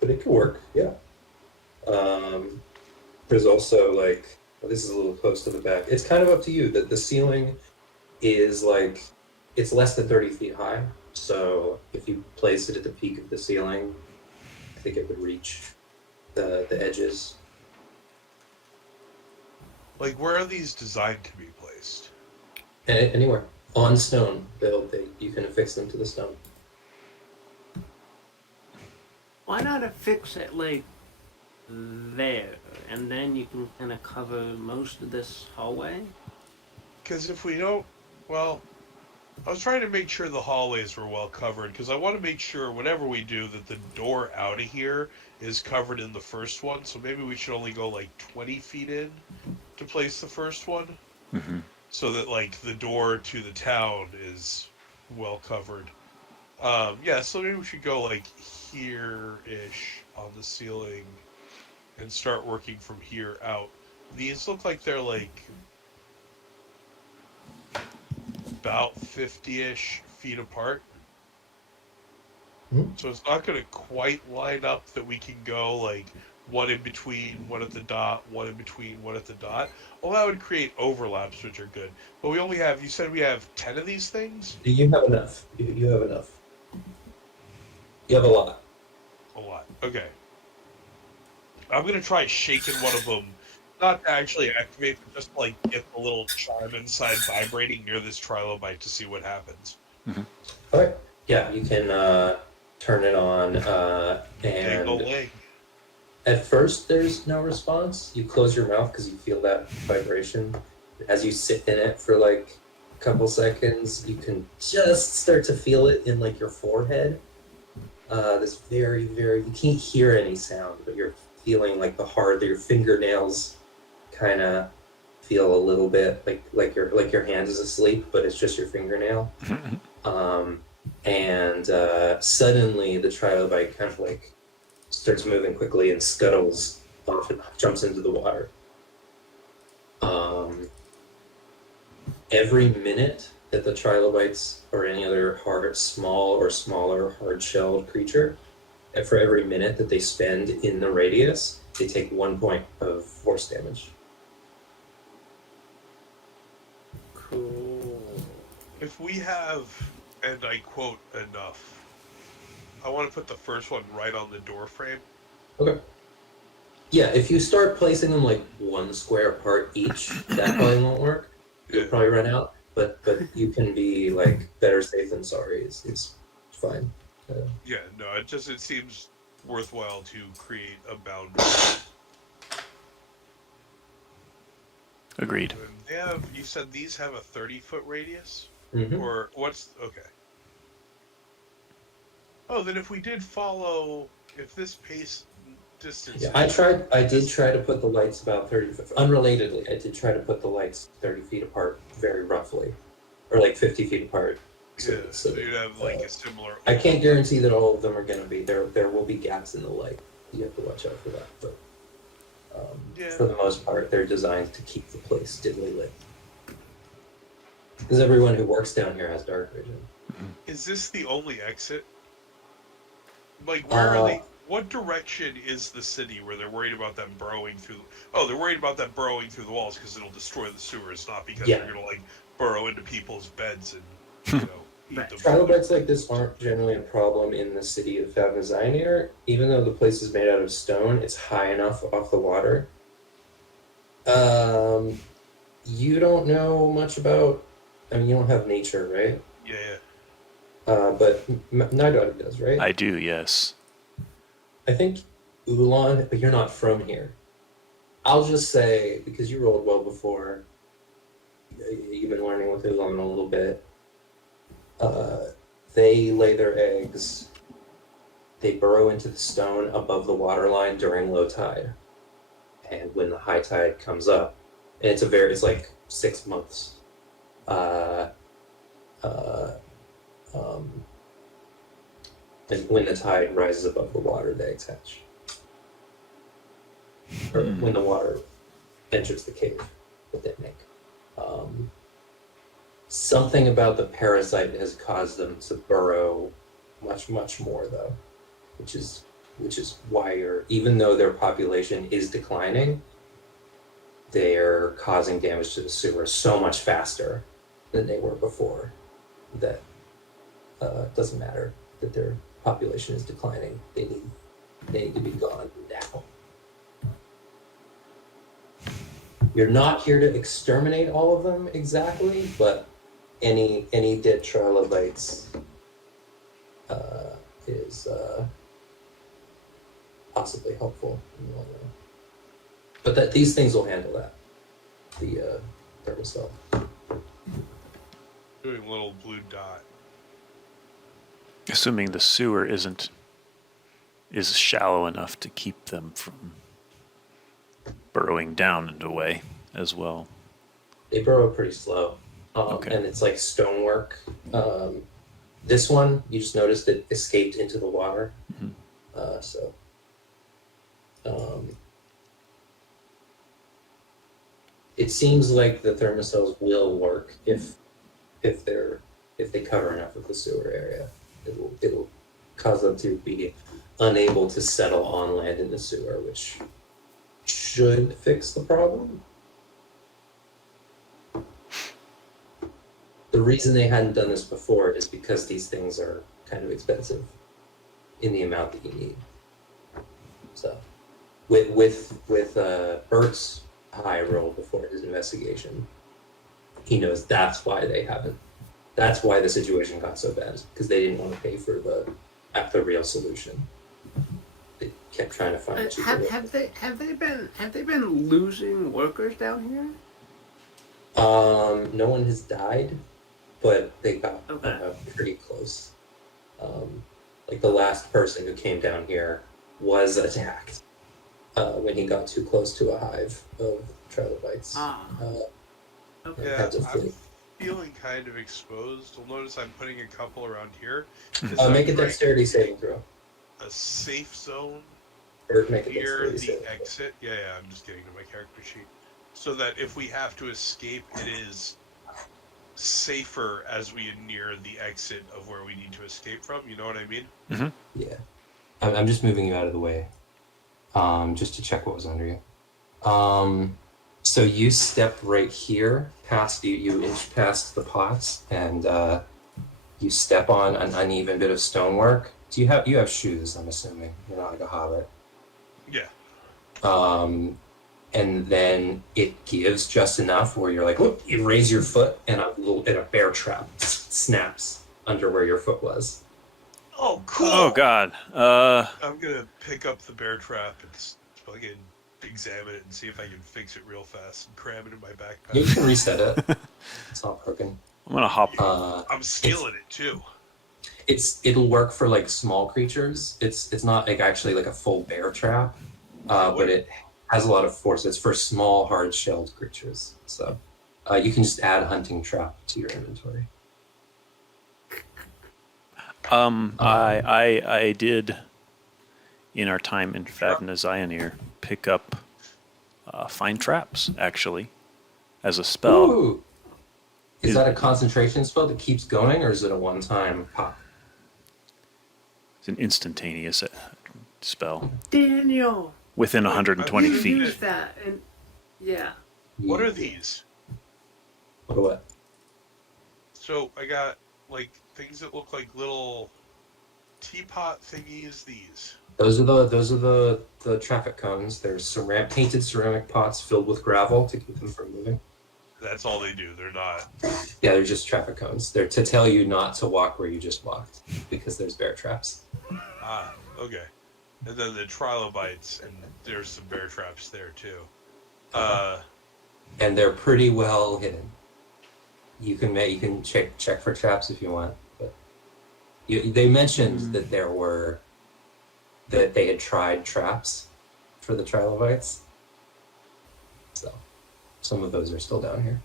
but it could work, yeah. There's also like, well, this is a little close to the back. It's kind of up to you. That the ceiling is like, it's less than 30 feet high. So if you place it at the peak of the ceiling, I think it would reach the edges. Like, where are these designed to be placed? Anywhere on stone, you can affix them to the stone. Why not affix it like there, and then you can kind of cover most of this hallway? Because if we don't, well, I was trying to make sure the hallways were well covered, because I want to make sure whatever we do that the door out of here is covered in the first one. So maybe we should only go like 20 feet in to place the first one, so that like the door to the town is well covered. Yeah, so maybe we should go like here-ish on the ceiling and start working from here out. These look like they're like about 50-ish feet apart. So it's not going to quite line up that we can go like one in between, one at the dot, one in between, one at the dot. Well, that would create overlaps, which are good. But we only have, you said we have 10 of these things? You have enough. You have enough. You have a lot. A lot. Okay. I'm going to try shaking one of them. Not to actually activate, but just to, like, get the little charm inside vibrating near this trilobite to see what happens. Alright. Yeah, you can turn it on, Take a and leg. at first there's no response. You close your mouth because you feel that vibration. As you sit in it for like a couple seconds, you can just start to feel it in like your forehead. This very, you can't hear any sound, but you're feeling like your fingernails kind of feel a little bit like your hand is asleep, but it's just your fingernail. And suddenly the trilobite kind of like starts moving quickly and scuttles off and jumps into the water. Every minute that the trilobites or any other small or smaller hard-shelled creature, and for every minute that they spend in the radius, they take 1 point of force damage. Cool. If we have, and I quote, enough, I want to put the first one right on the door frame. Okay. Yeah, if you start placing them like one square apart each, that probably won't work. You'll probably run out. But you can be like better safe than sorry. It's fine. Yeah, no, it seems worthwhile to create a boundary. Agreed. You said these have a 30-foot radius? Mhm. Or what's, okay. Oh, then if we did follow, if this pace distance... Yeah, I did try to put the lights about 30 feet. Unrelatedly, I did try to put the lights 30 feet apart very roughly. Or like 50 feet apart. So you'd have like a similar... I can't guarantee that all of them are going to be. There will be gaps in the light. You have to watch out for that. But for the most part, they're designed to keep the place dimly lit. Because everyone who works down here has dark vision. Is this the only exit? Like, where are they? What direction is the city where they're worried about them burrowing through? Oh, they're worried about them burrowing through the walls because it'll destroy the sewers, not because they're gonna like burrow into people's beds and eat them. Trilobites like this aren't generally a problem in the city of Favennozionir. Even though the place is made out of stone, it's high enough off the water. You don't know much about. I mean, you don't have nature, right? Yeah. But Naidaadi does, right? I do, yes. I think Ulan, but you're not from here. I'll just say, because you rolled well before, you've been learning with Ulan a little bit. They lay their eggs. They burrow into the stone above the waterline during low tide. And when the high tide comes up, and it's like 6 months. And when the tide rises above the water, they attach. Or when the water enters the cave that they make. Something about the parasite has caused them to burrow much, much more, though, which is why even though their population is declining, they're causing damage to the sewer so much faster than they were before that it doesn't matter that their population is declining. They need to be gone now. You're not here to exterminate all of them exactly, but any dead trilobytes is possibly helpful in the long run. But these things will handle that. The thermocell. Doing a little blue dot. Assuming the sewer is shallow enough to keep them from burrowing down and away as well. They burrow pretty slow, Okay. and it's like stonework. This one, you just noticed it escaped into the water. It seems like the thermocells will work if they cover enough of the sewer area. It'll cause them to be unable to settle on land in the sewer, which should fix the problem. The reason they hadn't done this before is because these things are kind of expensive in the amount that you need. So, with Bert's high roll before his investigation, he knows that's why they haven't. That's why the situation got so bad, because they didn't want to pay for the real solution. They kept trying to find a cheaper way. Have they been losing workers down here? No one has died, but they got pretty close. Like the last person who came down here was attacked when he got too close to a hive of trilobytes. Okay. Yeah, Had to I'm flee. feeling kind of exposed. You'll notice I'm putting a couple around here. Make a dexterity saving throw. A safe zone Or make a near dexterity the saving throw. exit. Yeah, I'm just getting to my character sheet. So that if we have to escape, it is safer as we near the exit of where we need to escape from. You know what I mean? Yeah. I'm just moving you out of the way, just to check what was under you. So you step right here past you inch past the pots, and you step on an uneven bit of stonework. You have shoes? I'm assuming you're not like a hobbit. Yeah. And then it gives just enough where you're like, whoop, you raise your foot, and a bear trap snaps under where your foot was. Oh, cool. Oh God. I'm gonna pick up the bear trap and fucking examine it and see if I can fix it real fast and cram it in my backpack. You can reset it. It's not broken. I'm gonna hop. I'm stealing it too. It'll work for like small creatures. It's not like actually like a full bear trap, but it has a lot of force. It's for small, hard-shelled creatures. So you can just add hunting trap to your inventory. I did in our time in Favennozionir pick up find traps actually as a spell. Ooh. Is that a concentration spell that keeps going, or is it a one-time pop? It's an instantaneous spell Daniel, within 120 You feet. use that, and yeah. What are these? What? So I got like things that look like little teapot thingies. These. Those are the traffic cones. They're painted ceramic pots filled with gravel to keep them from moving. That's all they do. They're not. Yeah, they're just traffic cones. They're to tell you not to walk where you just walked because there's bear traps. Ah, okay. And then the trilobytes, and there's some bear traps there too. And they're pretty well hidden. You can check for traps if you want, but they mentioned that that they had tried traps for the trilobites, Some of those are still down here.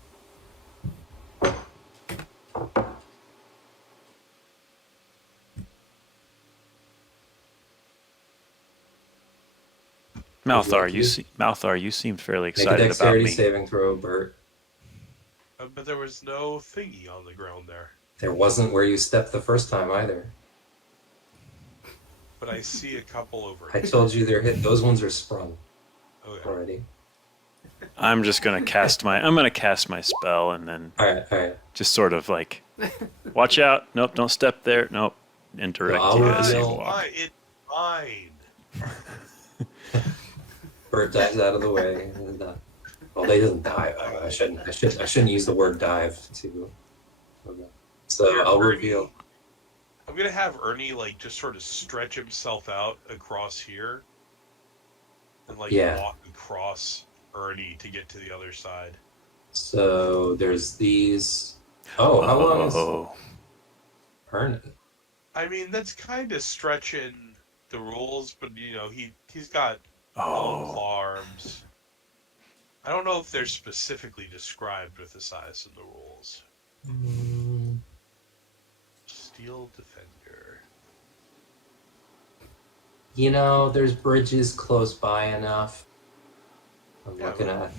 Malthar, you? Malthar, you seemed fairly Make a excited about dexterity me. saving throw, Bert. But there was no thingy on the ground there. There wasn't where you stepped the first time either. But I see a couple over I here. told you they're hit. Those ones are sprung Okay. already. I'm just gonna cast my spell and then All right. just sort of like, watch out! Nope, don't step there. Nope, and direct I'll you as you reveal- walk. It's fine. Bert dives out of the way. And, well, they doesn't dive. I shouldn't use the word dive to. So Here, I'll Ernie. reveal. I'm gonna have Ernie like just sort of stretch himself out across here, and like Yeah. walk across Ernie to get to the other side. So there's these. Oh, how long is Oh, Ernie? I mean, that's kind of stretching the rules, but you know, he's got long oh, arms. I don't know if they're specifically described with the size of the rules. Steel Defender. You know, there's bridges close by enough. I'm Yeah, looking at.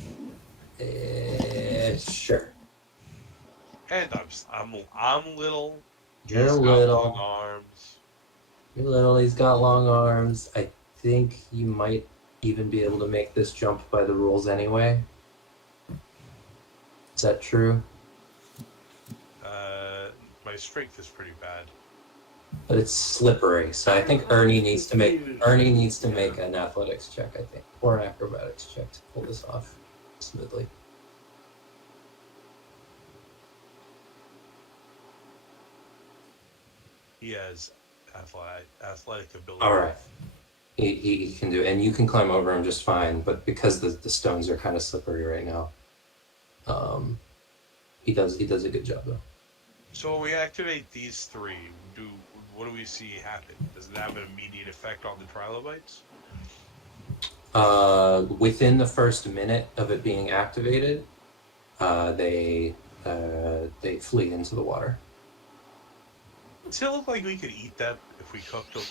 Sure. And I'm little. You're He's got little. long arms. You're little. He's got long arms. I think you might even be able to make this jump by the rules anyway. Is that true? My strength is pretty bad. But it's slippery, so I think Ernie needs to make an athletics check, I think, or an acrobatics check to pull this off smoothly. He has athletic ability. All right. He can do it, and you can climb over him just fine. But because the stones are kind of slippery right now, he does a good job though. So when we activate these three, what do we see happen? Does it have an immediate effect on the trilobytes? Within the first minute of it being activated, they flee into the water. Does it look like we could eat them if we cooked them?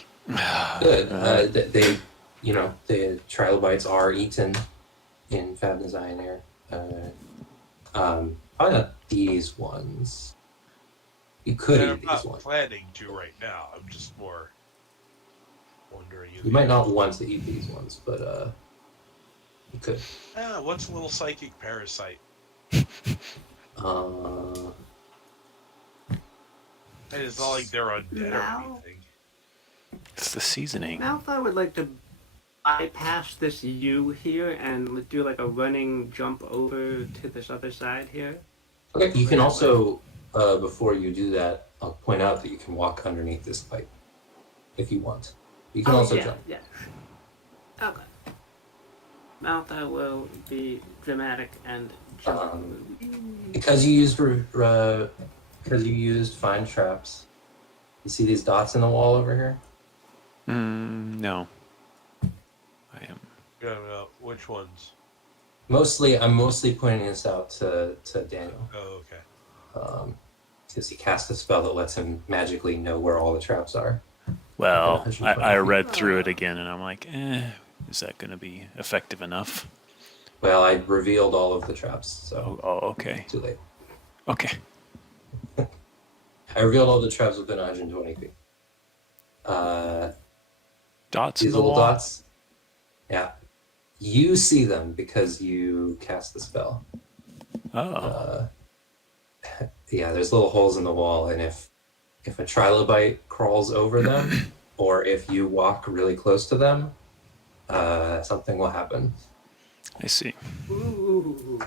Good. The trilobytes are eaten in Favennozionir. Probably not these ones. You could And eat I'm these not ones. planning to right now. I'm just more wondering. If You might not want to eat these ones, but you could. What's a little psychic parasite? And it's not like they're undead or anything. it's the seasoning. Malthar would like to bypass this U here and do like a running jump over to this other side here. Okay. You can also, before you do that, I'll point out that you can walk underneath this pipe if you want. You can also jump. Yeah. Okay. Malthar will be dramatic and jump. Because you used fine traps. You see these dots in the wall over here? No. I am. Which ones? I'm mostly pointing this out to Daniel. Oh, okay. Because he cast a spell that lets him magically know where all the traps are. Well, I should I probably- read through it again and I'm like, is that going to be effective enough? Well, I revealed all of the traps, so Oh, okay. too late. Okay. I revealed all the traps within 120 feet. Dots in These the little wall? dots. Yeah. You see them because you cast the spell. Oh. Yeah, there's little holes in the wall, and if a trilobite crawls over them, or if you walk really close to them, something will happen. I see. Ooh.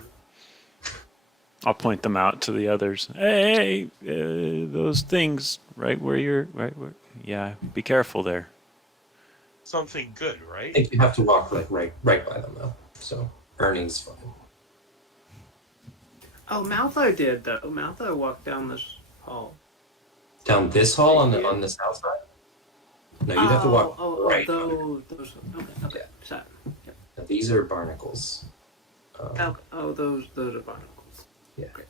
I'll point them out to the others. Hey, those things right where yeah, be careful there. Something good, I right? think you have to walk like right by them though. So Ernie's fine. Oh, Malthar did though. Malthar walked down this hall. Down this hall on the south side. No, you have to walk right. Those. Okay. Yeah. Sorry. Yep. Now, these are barnacles. Those are barnacles. Yeah. Okay.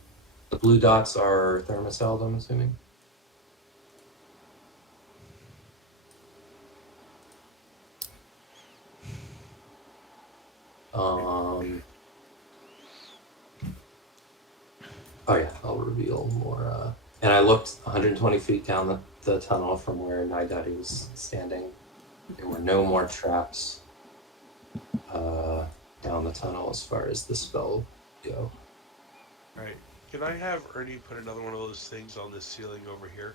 The blue dots are thermocelled, I'm assuming. Oh yeah, I'll reveal more. And I looked 120 feet down the tunnel from where Naidaadi was standing. There were no more traps down the tunnel as far as the spell go. Alright. Can I have Ernie put another one of those things on this ceiling over here?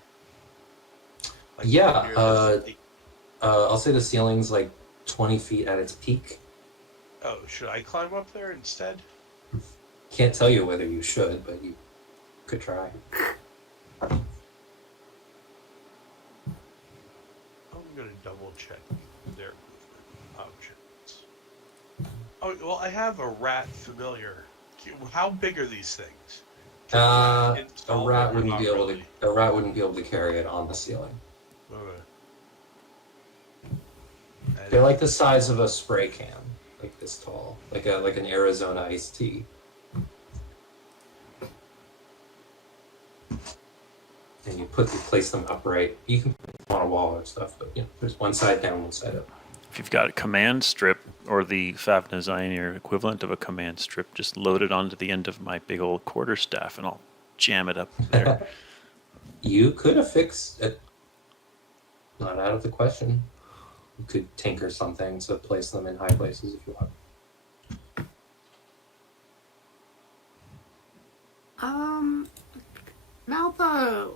Like Yeah, near this- I'll say the ceiling's like 20 feet at its peak. Oh, should I climb up there instead? Can't tell you whether you should, but you could try. I'm gonna double check their options. Oh, well, I have a rat familiar. How big are these things? A Install rat them or wouldn't not be able really? to. A rat wouldn't be able to carry it on the ceiling. Okay. They're like the size of a spray can, like this tall, like an Arizona iced tea. And you place them upright. You can put them on a wall or stuff, but there's one side down, one side up. If you've got a command strip or the Favennozionir equivalent of a command strip, just load it onto the end of my big old quarterstaff and I'll jam it up there. You could affix it. Not out of the question. You could tinker something to place them in high places if you want. Malthar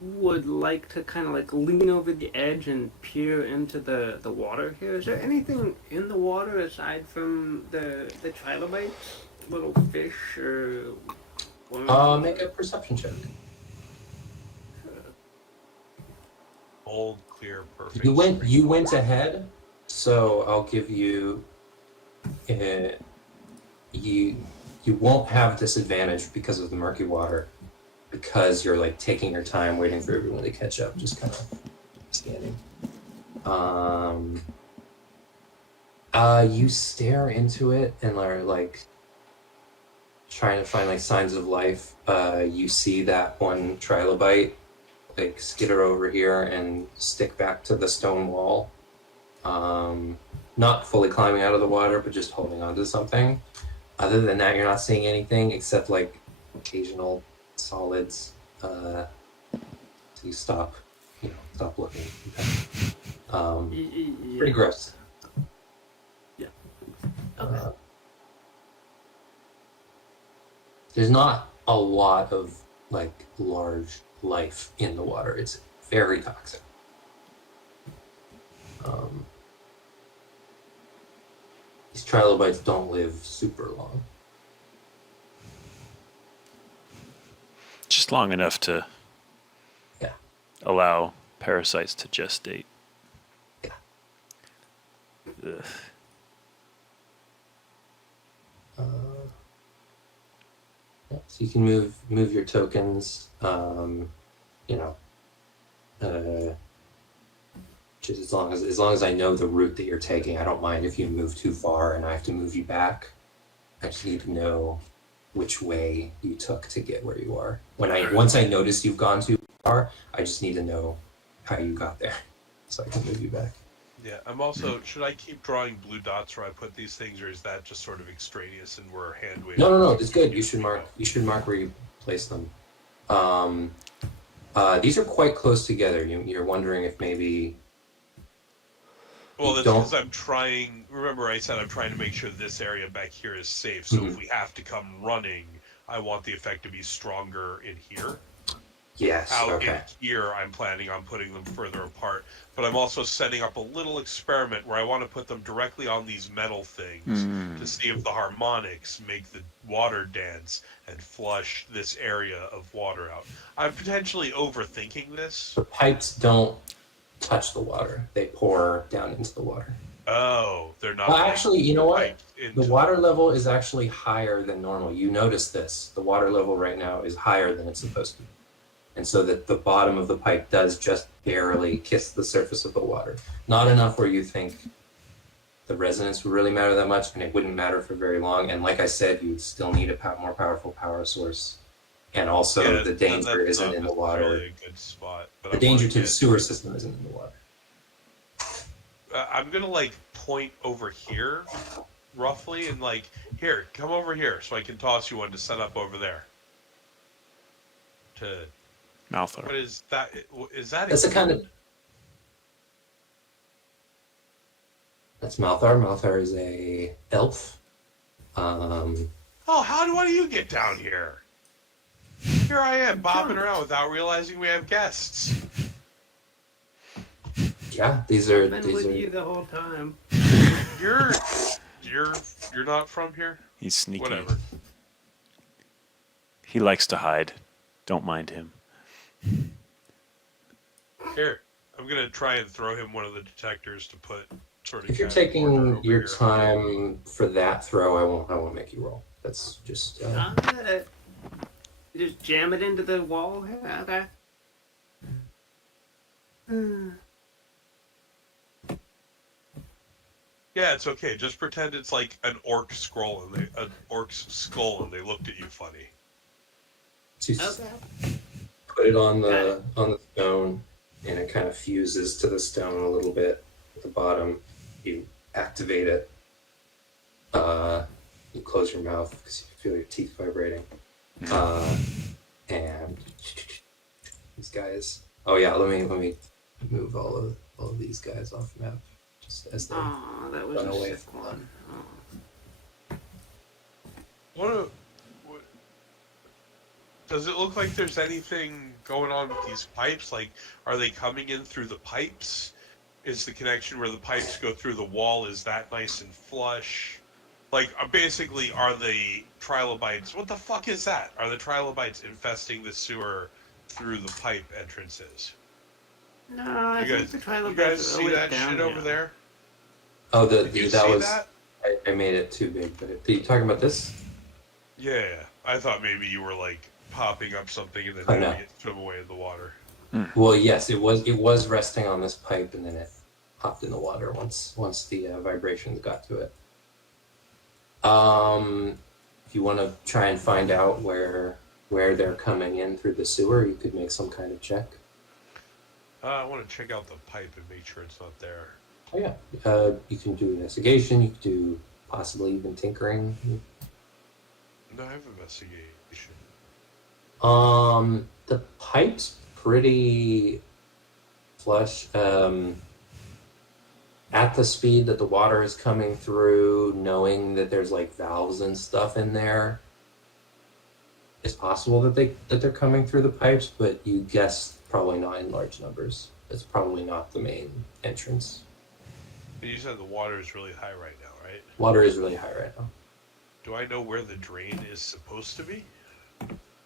would like to kind of like lean over the edge and peer into the water here. Is there anything in the water aside from the trilobytes? Little fish or... Make a perception check. Bold, clear, perfect. You went ahead, so I'll give you. You won't have disadvantage because of the murky water, because you're like taking your time waiting for everyone to catch up, just kind of standing. You stare into it and are like trying to find like signs of life. You see that one trilobite like skitter over here and stick back to the stone wall. Not fully climbing out of the water, but just holding on to something. Other than that, you're not seeing anything except like occasional solids. So you stop looking. Pretty gross. Yeah. Okay. There's not a lot of like large life in the water. It's very toxic. These trilobites don't live super long. Just long enough to Yeah. allow parasites to gestate. Yeah. Ugh. Yeah, so you can move your tokens. Just as long as I know the route that you're taking, I don't mind if you move too far and I have to move you back. I just need to know which way you took to get where you are. Once I notice you've gone too far, I just need to know how you got there, so I can move you back. Yeah, I'm also. Should I keep drawing blue dots where I put these things, or is that just sort of extraneous and we're hand waving? No, it's good. You should mark where you place them. These are quite close together. You're wondering if maybe. Well, that's because I'm trying. Remember, I said I'm trying to make sure this area back here is safe. So if we have to come running, I want the effect to be stronger in here. Yes. Out in here, I'm planning on putting them further apart. But I'm also setting up a little experiment where I want to put them directly on these metal things to see if the harmonics make the water dance and flush this area of water out. I'm potentially overthinking this. The pipes don't touch the water. They pour down into the water. Oh, they're not. Well, actually, you know what? into The water level is actually higher than normal. You notice this. The water level right now is higher than it's supposed to be. And so that the bottom of the pipe does just barely kiss the surface of the water. Not enough where you think the resonance would really matter that much, and it wouldn't matter for very long. And like I said, you'd still need a more powerful power source. And also, the danger isn't in the water. Really a good spot. But The danger to the sewer system isn't in the water. I'm gonna like point over here, roughly, and like here, come over here, so I can toss you one to set up over there. To Malthar. what is that? Is that? That's the kind of. That's Malthar. Malthar is a elf. Oh, how do you get down here? Here I am, bobbing around without realizing we have guests. Yeah, these are. I've been with you the whole time. You're not from here? He's sneaky. Whatever. He likes to hide. Don't mind him. Here, I'm gonna try and throw him one of the detectors to put sort of. If you're kind of order taking over your here. time for that throw, I won't make you roll. That's just. You just jam it into the wall here? Okay. Yeah, it's okay. Just pretend it's like an orc's skull, and they looked at you funny. Just Okay. put it on the stone, and it kind of fuses to the stone a little bit at the bottom. You activate it. You close your mouth because you can feel your teeth vibrating. And these guys. Oh yeah, let me move all of these guys off the map just as they. Oh, that was Run a away sick from one. Oh. Does it look like there's anything going on with these pipes? Like, are they coming in through the pipes? Is the connection where the pipes go through the wall, is that nice and flush? Like, basically, are the trilobytes... What the fuck is that? Are the trilobytes infesting the sewer through the pipe entrances? No, I think the You trilobytes guys are see always that down shit here. over there? Oh, Did you that see was. that? I made it too big, but are you talking about this? Yeah, I thought maybe you were, like, popping up something and then Oh, having no. it swim away in the water. Well, yes, it was resting on this pipe, and then it hopped in the water once the vibrations got to it. If you want to try and find out where they're coming in through the sewer, you could make some kind of check. I want to check out the pipe and make sure it's not there. Oh yeah, you can do investigation. You can do possibly even tinkering. No, I have investigation. The pipe's pretty flush. At the speed that the water is coming through, knowing that there's like valves and stuff in there, it's possible that they're coming through the pipes, but you guess probably not in large numbers. It's probably not the main entrance. And you said the water is really high right now, right? Water is really high right now. Do I know where the drain is supposed to be?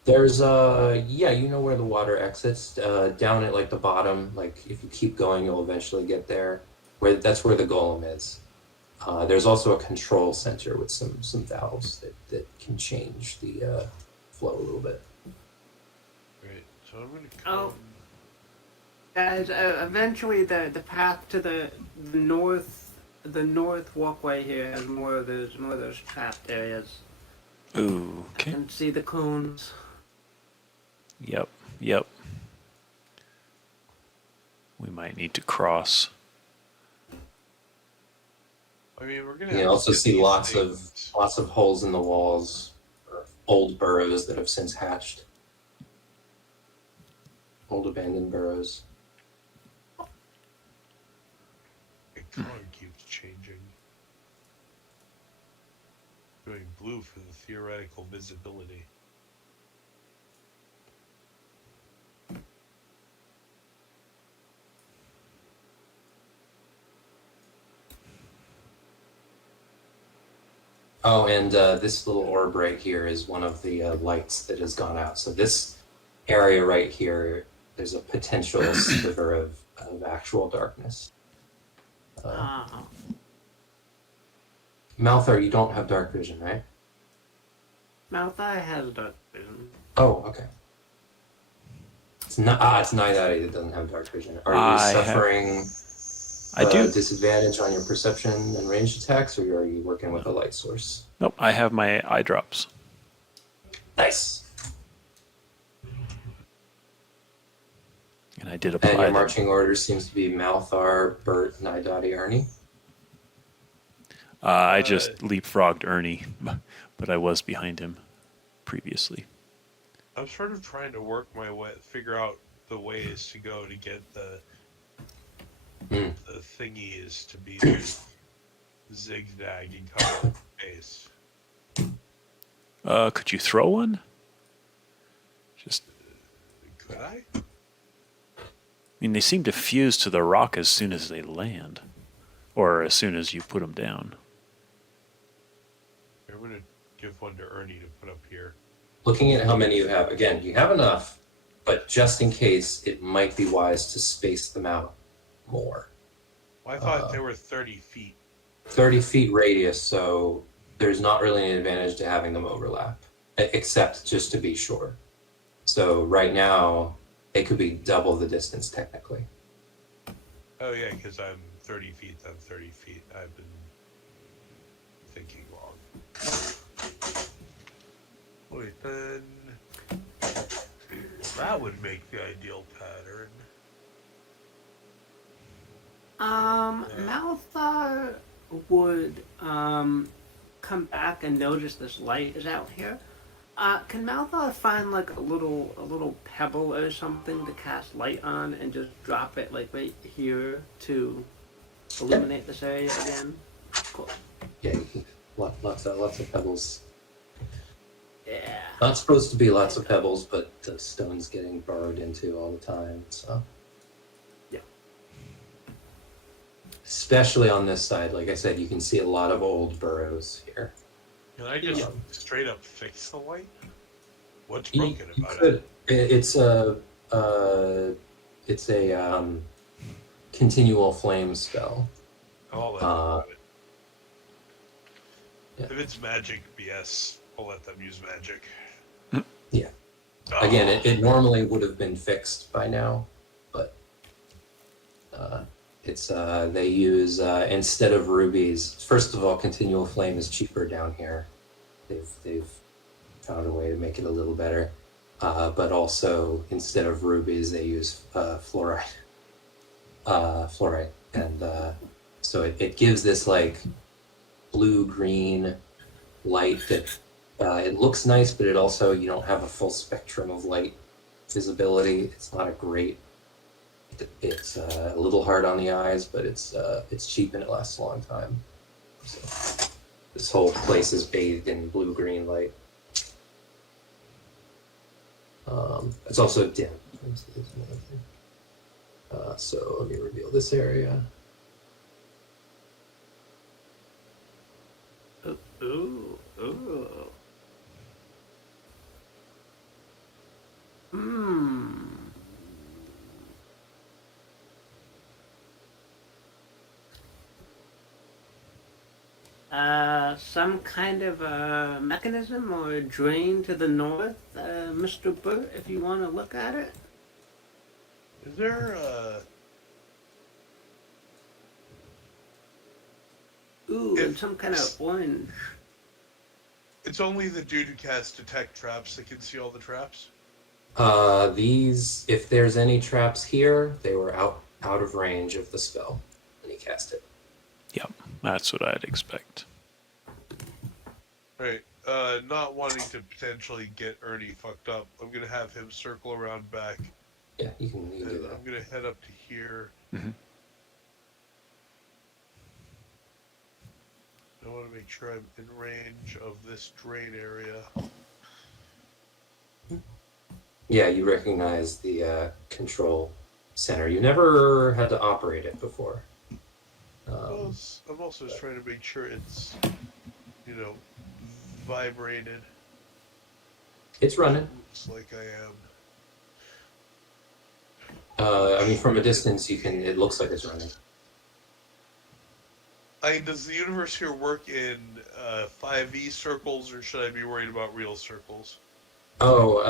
There's yeah, you know where the water exits, down at like the bottom. Like if you keep going, you'll eventually get there. That's where the golem is. There's also a control center with some valves that can change the flow a little bit. Right. So I'm gonna come. Oh. Guys, eventually the path to the north walkway here has more of those trapped areas. Ooh, I okay. can see the cones. Yep. We might need to cross. I mean, we're gonna. You have also to get see these lots things. of holes in the walls, or old burrows that have since hatched. Old abandoned burrows. The color keeps changing. Doing blue for the theoretical visibility. Oh, and this little orb right here is one of the lights that has gone out. So this area right here, there's a potential sliver of actual darkness. Malthar, you don't have dark vision, right? Malthar has dark vision. Oh, okay. It's Naidaadi that doesn't have dark vision. Are you I suffering? I do. Disadvantage on your perception and ranged attacks, or are you working with a light source? Nope, I have my eye drops. Nice. And I did And apply your them. marching order seems to be Malthar, Bert, Naidaadi, Ernie. I just leapfrogged Ernie, but I was behind him previously. I'm sort of trying to work my way, figure out the ways to go to get the thingies to be zigzagging cover base. Could you throw one? Just, Could I? I mean, they seem to fuse to the rock as soon as they land, or as soon as you put them down. I'm gonna give one to Ernie to put up here. Looking at how many you have, again, you have enough, but just in case, it might be wise to space them out more. Well, I thought they were 30 feet. 30 feet radius, so there's not really an advantage to having them overlap, except just to be sure. So right now, they could be double the distance technically. Oh yeah, because I'm 30 feet, I'm 30 feet. I've been thinking wrong. Wait, then that would make the ideal pattern. Malthar would come back and notice this light is out here. Can Malthar find like a little pebble or something to cast light on and just drop it like right here to illuminate this area again? Cool. Yeah, you can, lots of pebbles. Yeah. Not supposed to be lots of pebbles, but the stone's getting burrowed into all the time, so. Yeah. Especially on this side, like I said, you can see a lot of old burrows here. Can I just straight up fix the light? What's You broken about could. it? It's a continual flame spell. I'll let them have it. Yeah. If it's magic BS, I'll let them use magic. Yeah. Oh. Again, it normally would have been fixed by now, but it's they use instead of rubies. First of all, continual flame is cheaper down here. They've found a way to make it a little better, but also instead of rubies, they use fluorite. And so it gives this like blue-green light that it looks nice, but it also, you don't have a full spectrum of light visibility. It's not a great, it's a little hard on the eyes, but it's cheap and it lasts a long time. So this whole place is bathed in blue-green light. It's also dim. So let me reveal this area. Ooh. Some kind of a mechanism or a drain to the north, Mr. Burt, if you want to look at it. Is there a... Ooh, and some kind of orange. It's only the dude who casts detect traps that can see all the traps? These, if there's any traps here, they were out of range of the spell when he cast it. Yep, that's what I'd expect. Right. Not wanting to potentially get Ernie fucked up, I'm gonna have him circle around back. Yeah, you can do And that. I'm gonna head up to here. Mm-hmm. I want to make sure I'm in range of this drain area. Yeah, you recognize the control center. You never had to operate it before. Well, I'm also just trying to make sure it's, vibrated. It's running. Looks like I am. I mean, from a distance, it looks like it's running. Does the universe here work in 5e circles, or should I be worried about real circles? Oh,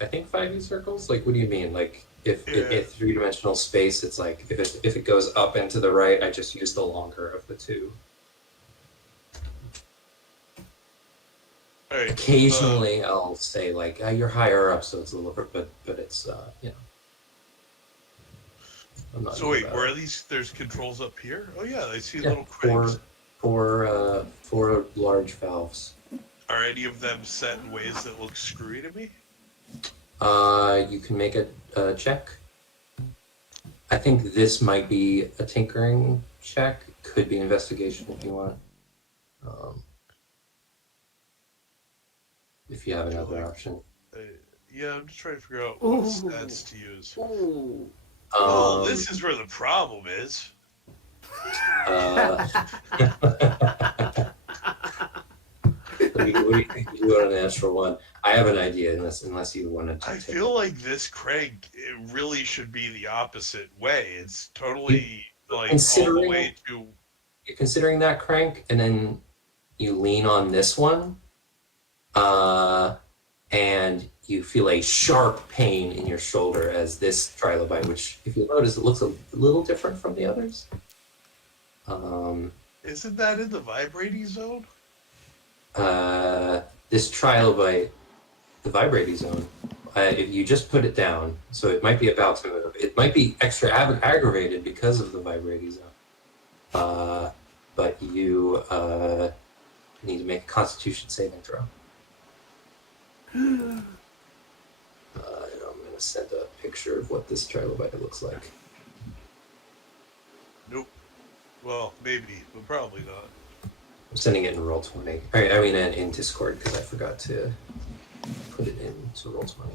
I think 5e circles? Like, what do you mean? Like, if Yeah. if three-dimensional space, it's like if it goes up and to the right, I just use the longer of the two. All right. Occasionally, I'll say like you're higher up, so it's a little bit, but it's I'm not. So into wait, that. where are these? There's controls up here. Oh yeah, I see Yeah, little cranks. four large valves. Are any of them set in ways that look screwy to me? You can make a check. I think this might be a tinkering check. Could be investigation if you want. If you have another option. Yeah, I'm just trying to figure out what Ooh. stats to use. Ooh. Oh, this is where the problem is. What do you think you do on a natural one? I have an idea, unless you wanted to. I take feel it. like this crank, it really should be the opposite way. It's totally like all the Considering- way to. You're considering that crank, and then you lean on this one, and you feel a sharp pain in your shoulder as this trilobite, which, if you notice, it looks a little different from the others. Isn't that in the vibrating zone? This trilobite, the vibrating zone, if you just put it down, so it might be about to move. It might be extra aggravated because of the vibrating zone. But you need to make a Constitution saving throw. And I'm going to send a picture of what this trilobite looks like. Nope. Well, maybe, but probably not. I'm sending it in Roll20. I mean, in Discord, because I forgot to put it into Roll20.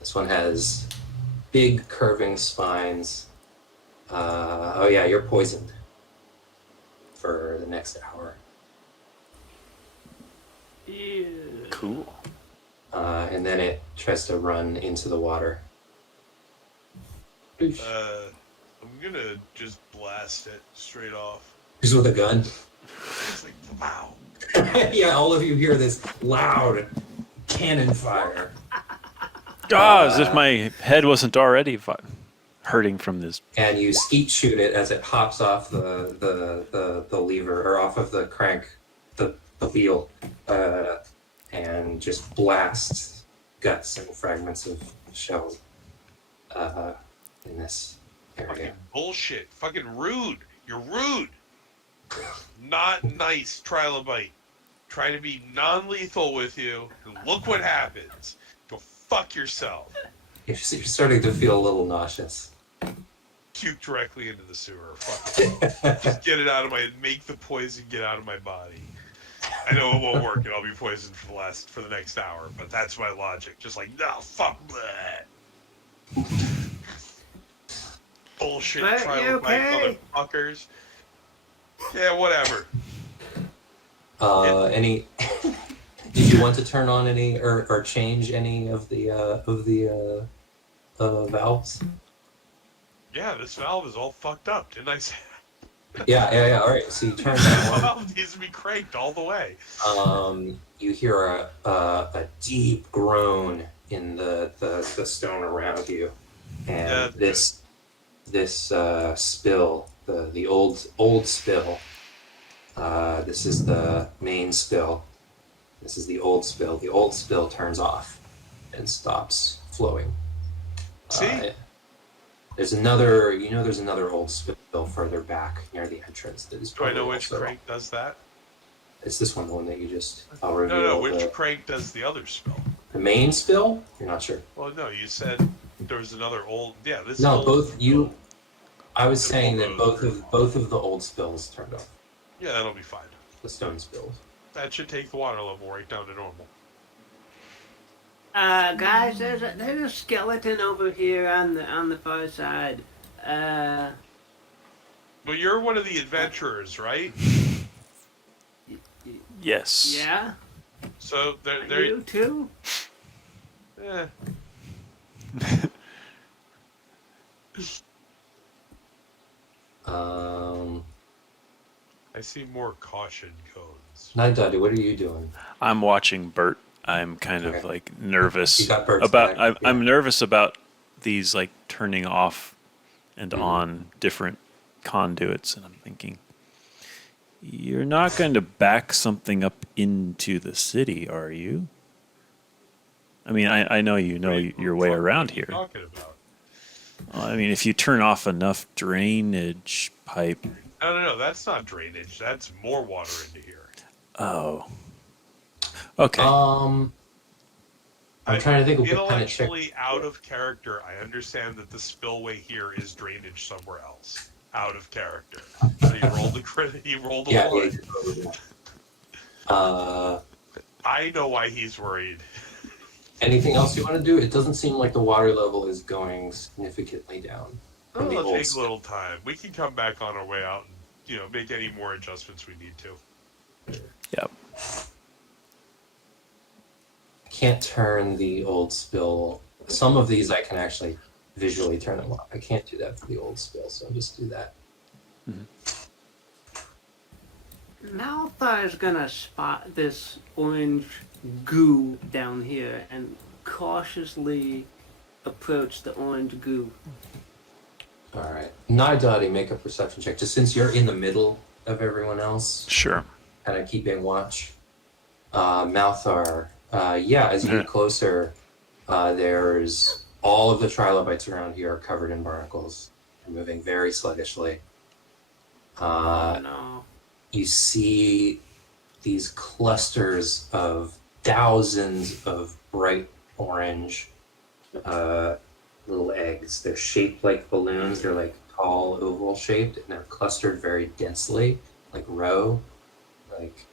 This one has big curving spines. Oh yeah, you're poisoned for the next hour. Ew. Cool. And then it tries to run into the water. I'm gonna just blast it straight off. Just with a gun. It's like, wow. Yeah, all of you hear this loud cannon fire. As if my head wasn't already hurting from this. And you skeet shoot it as it hops off the lever, or off of the crank, the wheel, and just blasts guts and fragments of shell in this area. Fucking bullshit. Fucking rude. You're rude. Not nice, Trilobite. Trying to be non-lethal with you, and look what happens. Go fuck yourself. You're starting to feel a little nauseous. Puke directly into the sewer. Fuck it. Just get it out of make the poison get out of my body. I know it won't work, and I'll be poisoned for the next hour, but that's my logic. Just like, no, fuck that. Bullshit, But you Trilobite okay? motherfuckers. Yeah, whatever. Any? Did you want to turn on any or change any of the valves? Yeah, this valve is all fucked up, didn't I say? Yeah. All right. So you turn that The on. valve needs to be cranked all the way. You hear a deep groan in the stone around you, and Yeah, this spill, the old spill. This is the main spill. This is the old spill. The old spill turns off and stops flowing. See? There's another old spill further back near the entrance. That is Do I know probably which also- crank does that? It's this one, the one that you just. I'll reveal No, which the, crank does the other spill? the main spill. You're not sure. Well, no, you said there was another old. Yeah, this. No, old both you. I was The saying that bulldozer. both of the old spills turned off. Yeah, that'll be fine. The stone spills. That should take the water level right down to normal. Guys, there's a skeleton over here on the far side. But you're one of the adventurers, right? Yes. Yeah? So they're You too? eh. I see more caution codes. Naidaadi, what are you doing? I'm watching Bert I'm kind of Okay. like nervous You got Bert's about. back, yeah. I'm nervous about these like turning off and Mhm. on different conduits, and I'm thinking, you're not going to back something up into the city, are you? I mean, I know you know Wait, your way what around are you here. talking about? Well, I mean, if you turn off enough drainage pipe. No, that's not drainage. That's more water into here. Oh. Okay. I'm trying to think of what kind of check. Intellectually out of character, I understand that the spillway here is drainage somewhere else. Out of character. So you rolled the credit. You rolled a Yeah, one. you totally do. I know why he's worried. Anything else you want to do? It doesn't seem like the water level is going significantly down. Oh, From the it'll old take a spill. little time. We can come back on our way out and make any more adjustments we need to. Yep. I can't turn the old spill. Some of these I can actually visually turn them off. I can't do that for the old spill, so I'll just do that. Malthar is gonna spot this orange goo down here and cautiously approach the orange goo. All right. Naidaadi, make a perception check. Just since you're in the middle of everyone else, Sure. kind of keeping watch. Malthar, as you get closer, there's all of the trilobytes around here are covered in barnacles. They're moving very sluggishly. No. You see these clusters of thousands of bright orange little eggs. They're shaped like balloons. They're like tall, oval shaped, and they're clustered very densely, like like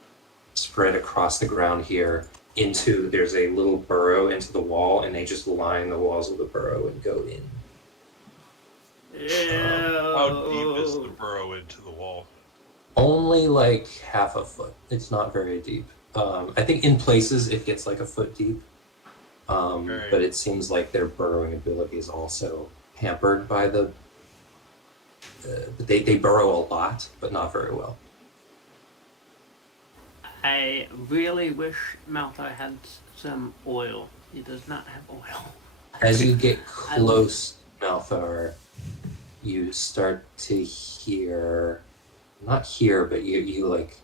spread across the ground here. There's a little burrow into the wall, and they just line the walls of the burrow and go in. How deep is the burrow into the wall? Only like half a foot. It's not very deep. I think in places it gets like a foot deep. Okay. But it seems like their burrowing ability is also hampered by they burrow a lot, but not very well. I really wish Malthar had some oil. He does not have oil. As you get close, Malthar, you start to hear, not hear, but you like,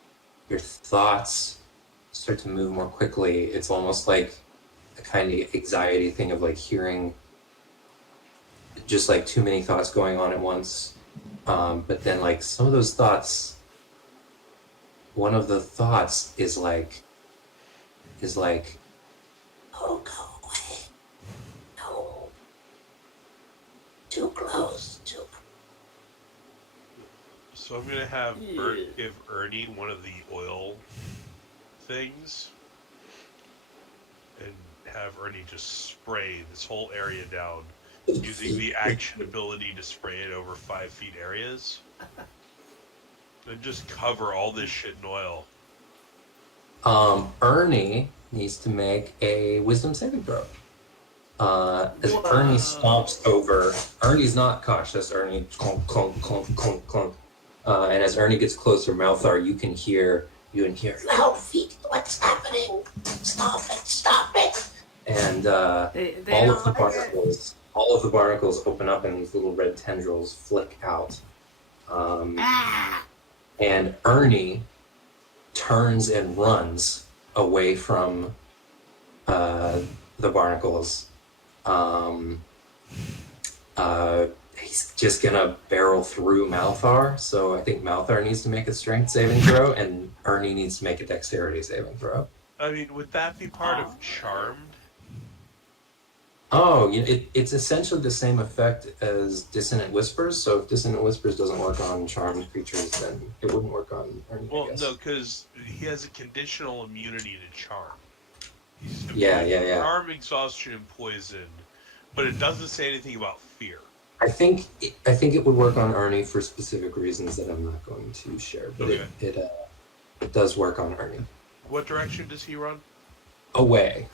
your thoughts start to move more quickly. It's almost like a kind of anxiety thing of like hearing just like too many thoughts going on at once. But then like some of those thoughts, one of the thoughts is like, oh, go away. No. Too close. So I'm gonna have Bert give Ernie one of the oil things, and have Ernie just spray this whole area down using the action ability to spray it over 5 feet areas, and just cover all this shit in oil. Ernie needs to make a wisdom saving throw. As Ernie stomps over, Ernie's not cautious. Ernie clunk, clunk, clunk, clunk, clunk. And as Ernie gets closer, Malthar, you can hear loud feet. What's happening? Stop it! And They all don't of the like it. barnacles open up, and these little red tendrils flick out. And Ernie turns and runs away from the barnacles. He's just gonna barrel through Malthar, so I think Malthar needs to make a strength saving throw, and Ernie needs to make a dexterity saving throw. I mean, would that be part of Charmed? Oh, it's essentially the same effect as Dissonant Whispers, so if Dissonant Whispers doesn't work on charmed creatures, then it wouldn't work on Ernie, I Well, guess. no, because he has a conditional immunity to charm. He's Yeah. Charm, exhaustion, and poison, but it doesn't say anything about fear. I think it would work on Ernie for specific reasons that I'm not going to share, but Okay. it does work on Ernie. What direction does he run? Away.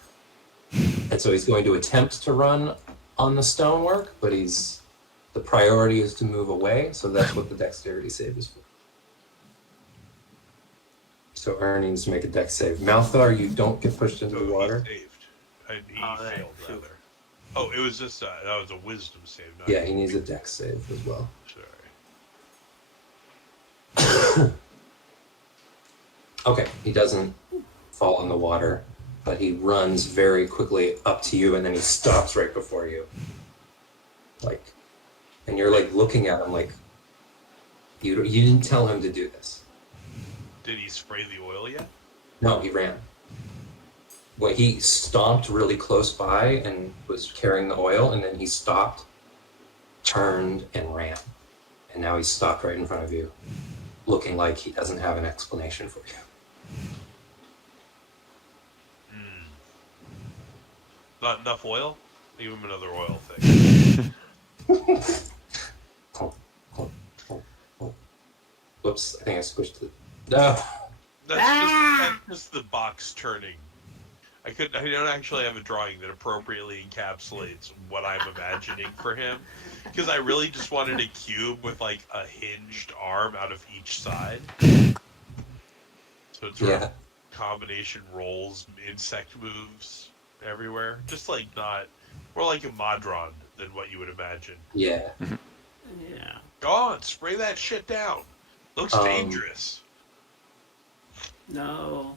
And so he's going to attempt to run on the stonework, but the priority is to move away, so that's what the dexterity save is for. So Ernie needs to make a dex save. Malthar, you don't get pushed into So the water. he saved. He Oh, right. failed, Shoot. rather. Oh, it was just that was a wisdom save. Not Yeah, he needs a dex save as well. Sorry. Okay, he doesn't fall in the water, but he runs very quickly up to you, and then he stops right before you. Like, and you're like looking at him like, you didn't tell him to do this. Did he spray the oil yet? No, he ran. Well, he stomped really close by and was carrying the oil, and then he stopped, turned, and ran. And now he's stopped right in front of you, looking like he doesn't have an explanation for you. Not enough oil? Give him another oil thing. Whoops, I think I switched it. No. That's just the box turning. I don't actually have a drawing that appropriately encapsulates what I'm imagining for him, because I really just wanted a cube with like a hinged arm out of each side. So it's sort of combination rolls, insect moves everywhere. Just like more like a Modron than what you would imagine. Yeah. Yeah. Go on, spray that shit down. Looks dangerous. No.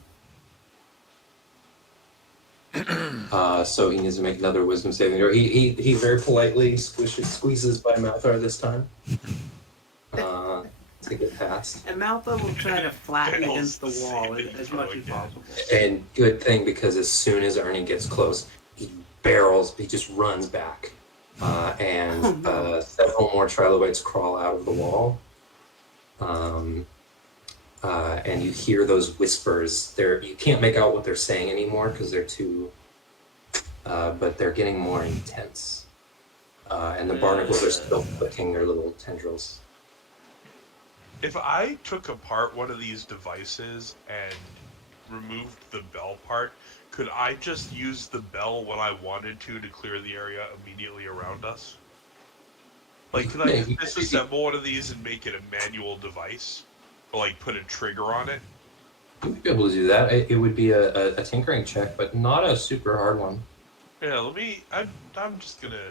So he needs to make another wisdom saving throw. He very politely squeezes by Malthar this time. To get past. And Malthar will try to flatten against the wall as much as possible. And good thing, because as soon as Ernie gets close, he just runs back. Several more trilobytes crawl out of the wall. And you hear those whispers. You can't make out what they're saying anymore because they're too... but they're getting more intense. And the barnacles are still flicking their little tendrils. If I took apart one of these devices and removed the bell part, could I just use the bell when I wanted to clear the area immediately around us? Like, could I just disassemble one of these and make it a manual device? Or, like, put a trigger on it? You'd be able to do that. It would be a tinkering check, but not a super hard one. Yeah, I'm just gonna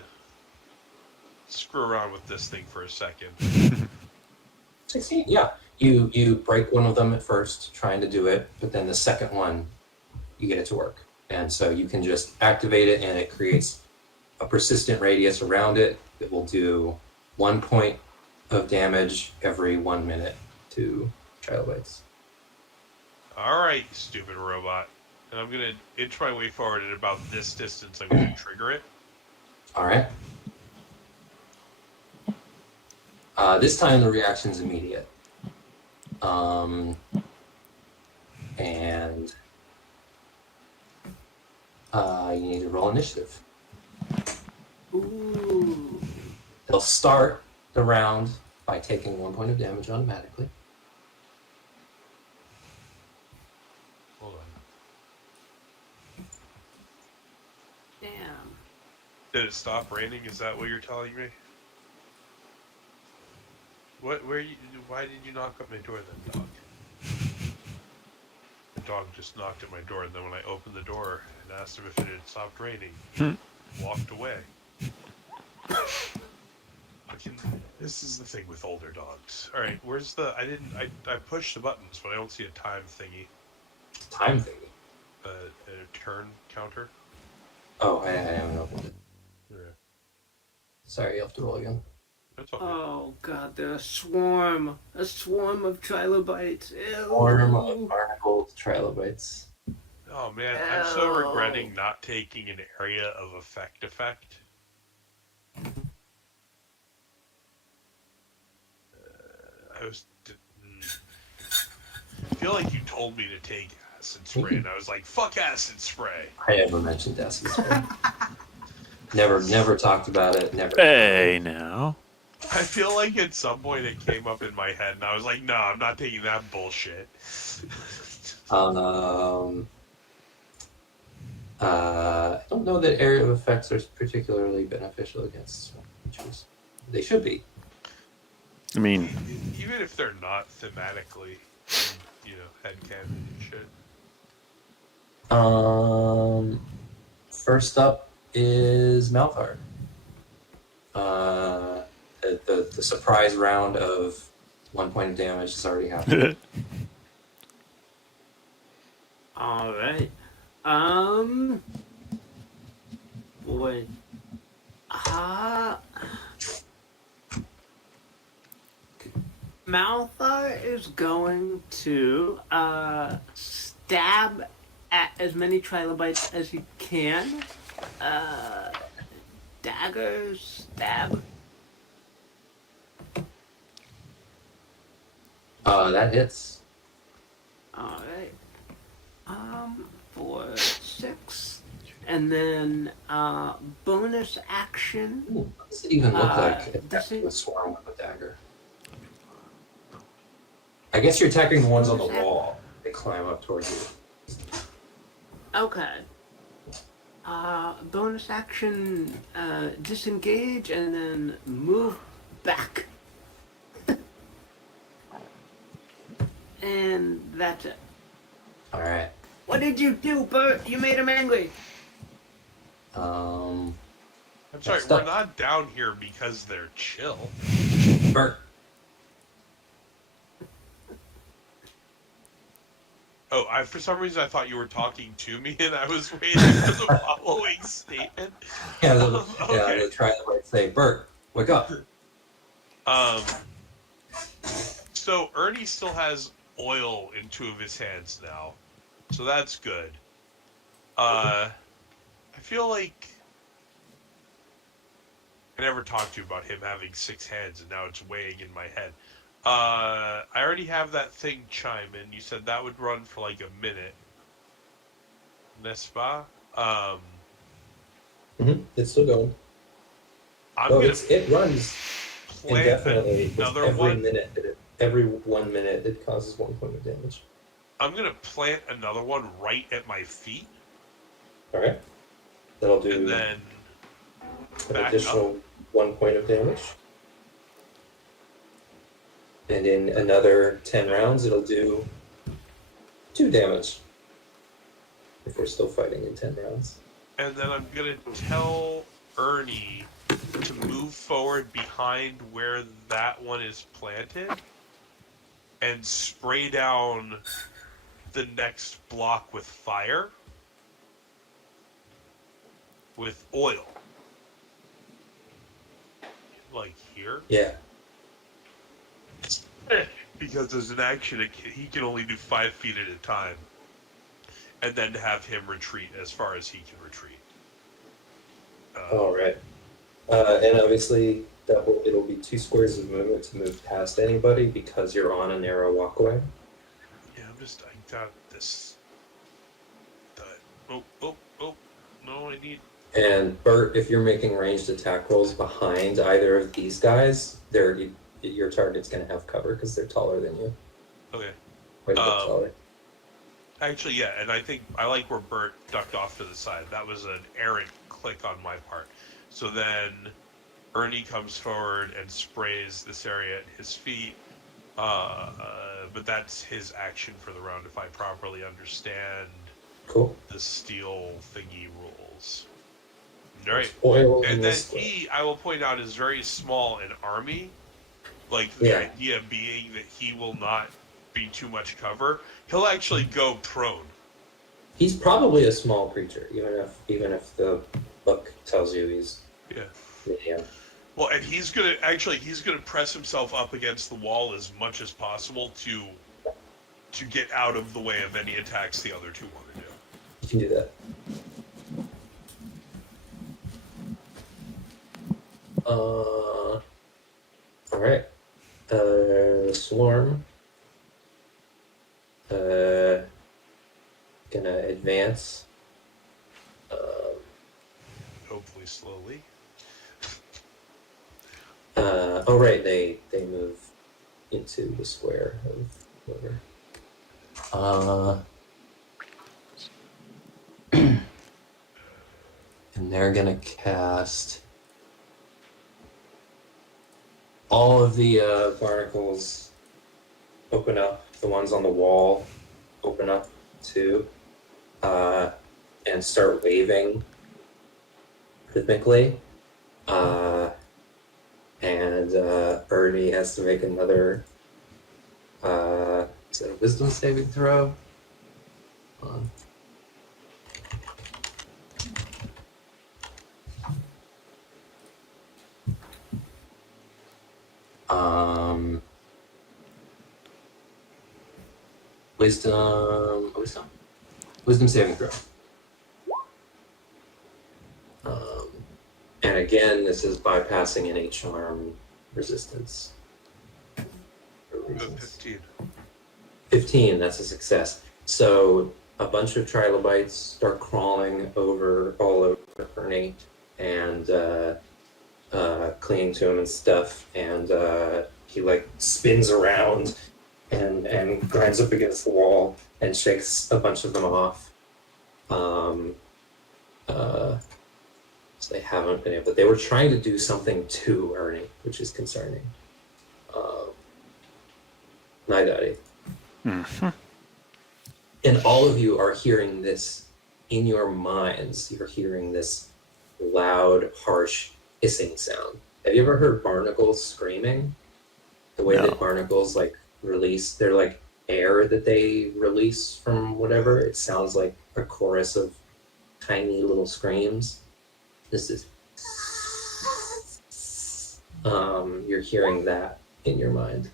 screw around with this thing for a second. 16, yeah. You break one of them at first, trying to do it, but then the second one, you get it to work. And so you can just activate it, and it creates a persistent radius around it that will do 1 point of damage every 1 minute to trilobytes. Alright, you stupid robot. And I'm gonna inch my way forward at about this distance. I'm gonna trigger it. Alright. This time the reaction's immediate. And you need to roll initiative. Ooh. They'll start the round by taking 1 point of damage automatically. Hold on. Damn. Did it stop raining? Is that what you're telling me? Why did you knock at my door then, dog? The dog just knocked at my door, and then when I opened the door and asked him if it had stopped raining, he walked away. This is the thing with older dogs. Alright, where's the... I pushed the buttons, but I don't see a time thingy. Time thingy. A turn counter. Oh, I haven't opened it. Yeah. Sorry, you'll have to roll again. That's all good. Oh god, they're a swarm of trilobytes. Ew. Swarm of barnacled trilobytes. Oh man, I'm so regretting not taking an area of effect. I feel like you told me to take acid spray, and I was like, fuck acid spray. I never mentioned acid spray. Never talked about it. Never. Hey, now. I feel like at some point it came up in my head, and I was like, no, I'm not taking that bullshit. I don't know that area of effects are particularly beneficial against swamp creatures. They should be. I mean, Even if they're not thematically, headcanon and shit. First up is Malthar. The surprise round of 1 point of damage has already happened. All right. Boy. Malthar is going to stab at as many trilobytes as he can. Daggers, stab. That hits. All right. For 6, and then bonus action. Ooh, what does it even look like this attacking a is- swarm with a dagger? I guess you're attacking the ones on the wall. They climb up towards you. Okay. Bonus action, disengage, and then move back. And that's it. All right. What did you do, Bert? You made him angry. I'm sorry, Next we're up. not down here because they're chill. Bert. Oh, for some reason I thought you were talking to me, and I was waiting for the following statement. Yeah, Okay. the trilobytes say, Bert, wake up. So Ernie still has oil in 2 of his hands now, so that's good. I feel like I never talked to you about him having 6 hands, and now it's weighing in my head. I already have that thing chime in. You said that would run for like a minute. N'est-ce pas? It's still going. I'm Oh, gonna it runs plant indefinitely. It's another every one. minute. Every 1 minute, it causes 1 point of damage. I'm gonna plant another one right at my feet, All right. That'll do and then an back additional 1 point of damage. And in another 10 rounds, it'll do 2 damage. If we're still fighting in 10 rounds. and then I'm gonna tell Ernie to move forward behind where that one is planted and spray down the next block with fire with oil. Like here. Yeah. Because as an action, he can only do 5 feet at a time. And then have him retreat as far as he can retreat. All right. And obviously, it'll be 2 squares of movement to move past anybody because you're on a narrow walkway. Yeah, I got this. Oh, no, I need. And Bert, if you're making ranged attack rolls behind either of these guys, your target's going to have cover because they're taller than you. Okay. Quite a bit taller. Actually, yeah, and I think I like where Bert ducked off to the side. That was an errant click on my part. So then Ernie comes forward and sprays this area at his feet. But that's his action for the round if I properly understand Cool. the steel thingy rules. All right. Oil in And then this square. I will point out, is very small in army. Like, the Yeah. idea being that he will not be too much cover. He'll actually go prone. He's probably a small creature, even if the book tells you he's Yeah. medium. Well, and he's gonna press himself up against the wall as much as possible to get out of the way of any attacks the other 2 want to do. You can do that. All right. Swarm. Gonna advance. Hopefully slowly. Oh right, they move into the square of whatever. And they're gonna cast all of the barnacles open up. The ones on the wall open up too, and start waving rhythmically. And Ernie has to make another is it a wisdom saving throw? Hold on. Wisdom saving throw. And again, this is bypassing an H-charm resistance. for reasons. 15. 15, that's a success. So a bunch of trilobytes start crawling all over Ernie and clinging to him and stuff, and he like spins around and grinds up against the wall and shakes a bunch of them off. So they haven't been able, but they were trying to do something to Ernie, which is concerning. Naidaadi. Mm-hmm. And all of you are hearing this in your minds. You're hearing this loud, harsh hissing sound. Have you ever heard barnacles screaming? The way No. that barnacles like release, they're like air that they release from whatever. It sounds like a chorus of tiny little screams. This is you're hearing that in your mind.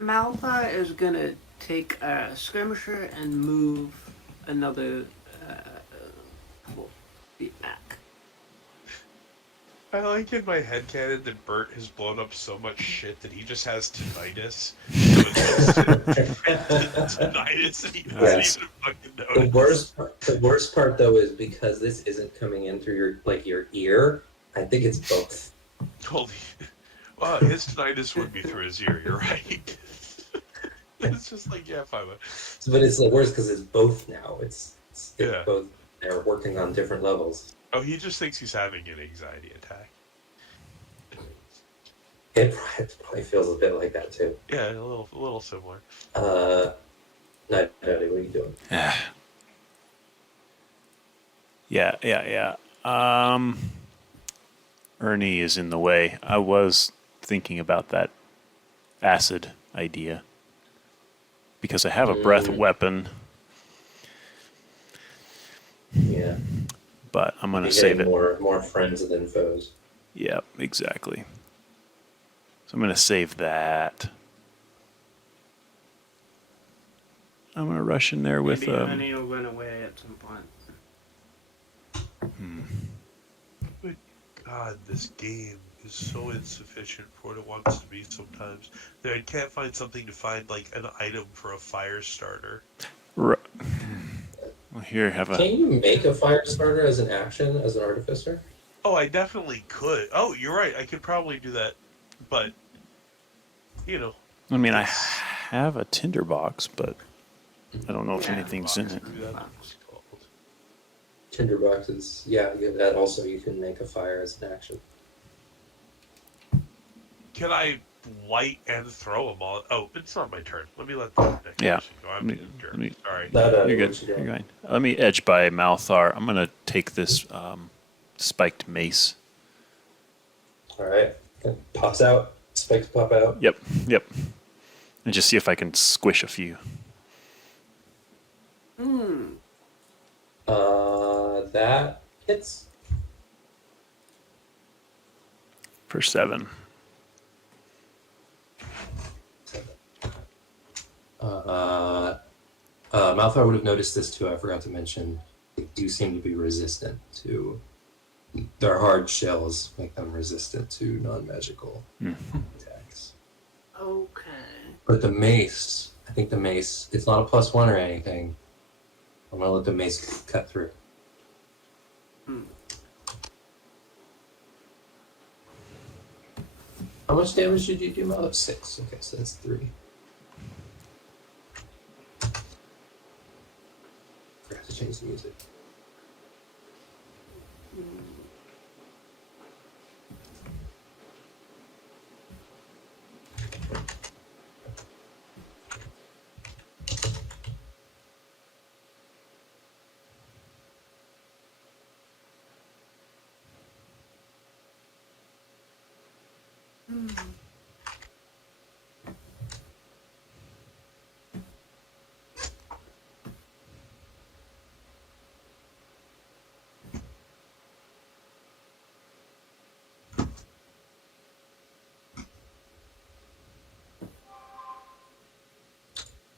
Malthar is gonna take a skirmisher and move another feet back. I like in my headcanon that Bert has blown up so much shit that he just has tinnitus. Tinnitus and he doesn't Yes. even fucking The notice. worst part though is because this isn't coming in through your ear. I think it's both. Holy. Well, his tinnitus would be through his ear, you're right. It's just like, yeah, fine. But it's the worst because it's both now. It's Yeah. both. They're working on different levels. Oh, he just thinks he's having an anxiety attack. It probably feels a bit like that too. Yeah, a little similar. Naidaadi, what are you doing? Yeah. Ernie is in the way. I was thinking about that acid idea because I have a breath weapon, Yeah. but I'm gonna You're save getting it. more friends than foes. Yeah, exactly. So I'm gonna save that. I'm gonna rush in there with Maybe Ernie will run away at some point. Good God, this game is so insufficient for what it wants to be sometimes. That I can't find something to find, like, an item for a fire starter. Well, here, have a. Can you make a fire starter as an action, as an artificer? Oh, I definitely could. Oh, you're right. I could probably do that. But, you know. I mean, I have a tinderbox, but I don't know if Yeah, anything's in it. Maybe that's what it's called. Tinderboxes. Yeah, that also you can make a fire as an action. Can I light and throw them all? Oh, it's not my turn. Let me let the next Yeah. person go. I'm Let me- being a jerk. let me- Sorry. Naidaadi, You're what good. you You're doing? going. Let me edge by Malthar. I'm gonna take this spiked mace. All right. It pops out. Spikes pop out. Yep. And just see if I can squish a few. That hits. For 7. Malthar would have noticed this too. I forgot to mention. They do seem to be resistant to. Their hard shells make them resistant to non-magical attacks. Okay. But the mace, I think the mace, it's not a +1 or anything. I'm gonna let the mace cut through. How much damage did you do, Mal? 6. Okay, so that's 3. Forgot to change the music.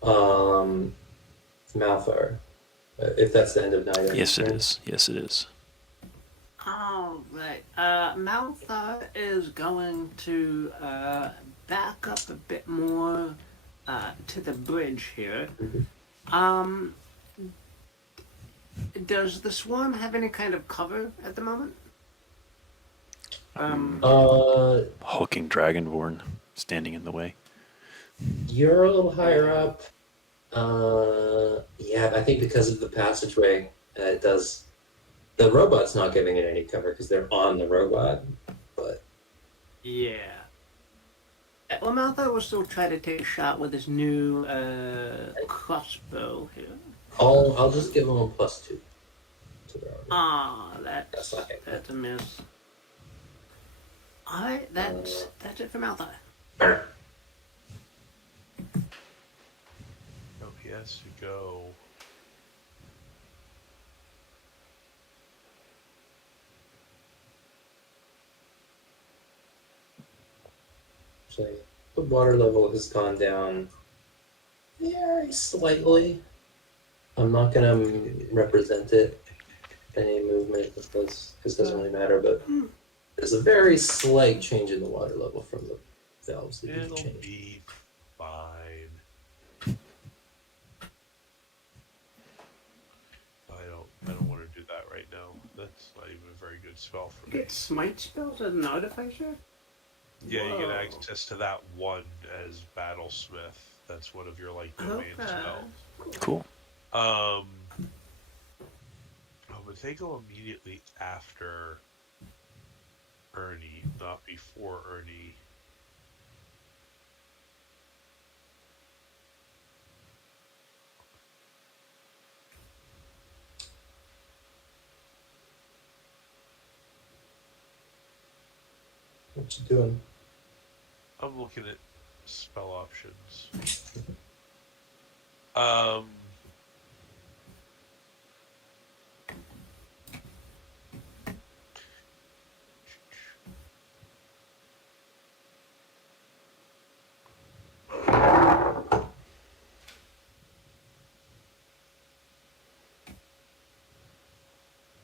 Malthar. If that's the end of Naidaadi's Yes, it turn. is. Yes, it is. All right. Malthar is going to back up a bit more to the bridge here. Mhm. Does the swarm have any kind of cover at the moment? Hulking Dragonborn standing in the way. You're a little higher up. Yeah, I think because of the passageway, it does. The robot's not giving it any cover because they're on the robot, but Yeah. Well, Malthar will still try to take a shot with his new crossbow here. I'll just give them a +2 to their armor. Ah, That's not good. that's a miss. All right, that's it for Malthar. Alright. Oh, he has to go. So the water level has gone down very slightly. I'm not gonna represent it in any movement because it doesn't really matter, but there's a very slight change in the water level from the valves that you've It'll changed. be fine. I don't want to do that right now. That's not even a very good spell for You me. get smite spells as an artificer? Yeah, you get Whoa. access to that one as Battlesmith. That's one of your like domain Okay. spells. Cool. Oh, but they go immediately after Ernie, not before Ernie. What you doing? I'm looking at spell options. Um,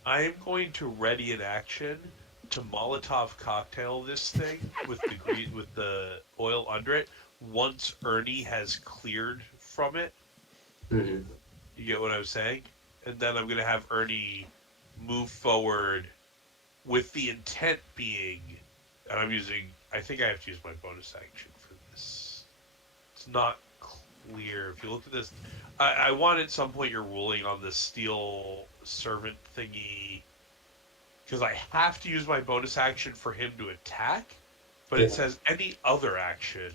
I am going to ready an action to Molotov cocktail this thing with the oil under it once Ernie has cleared from it. Mm-hmm. You get what I'm saying? And then I'm going to have Ernie move forward with the intent being, and I think I have to use my bonus action for this. It's not clear. If you look at this, I want at some point your ruling on the steel servant thingy, because I have to use my bonus action for him to attack, but Yeah. it says any other action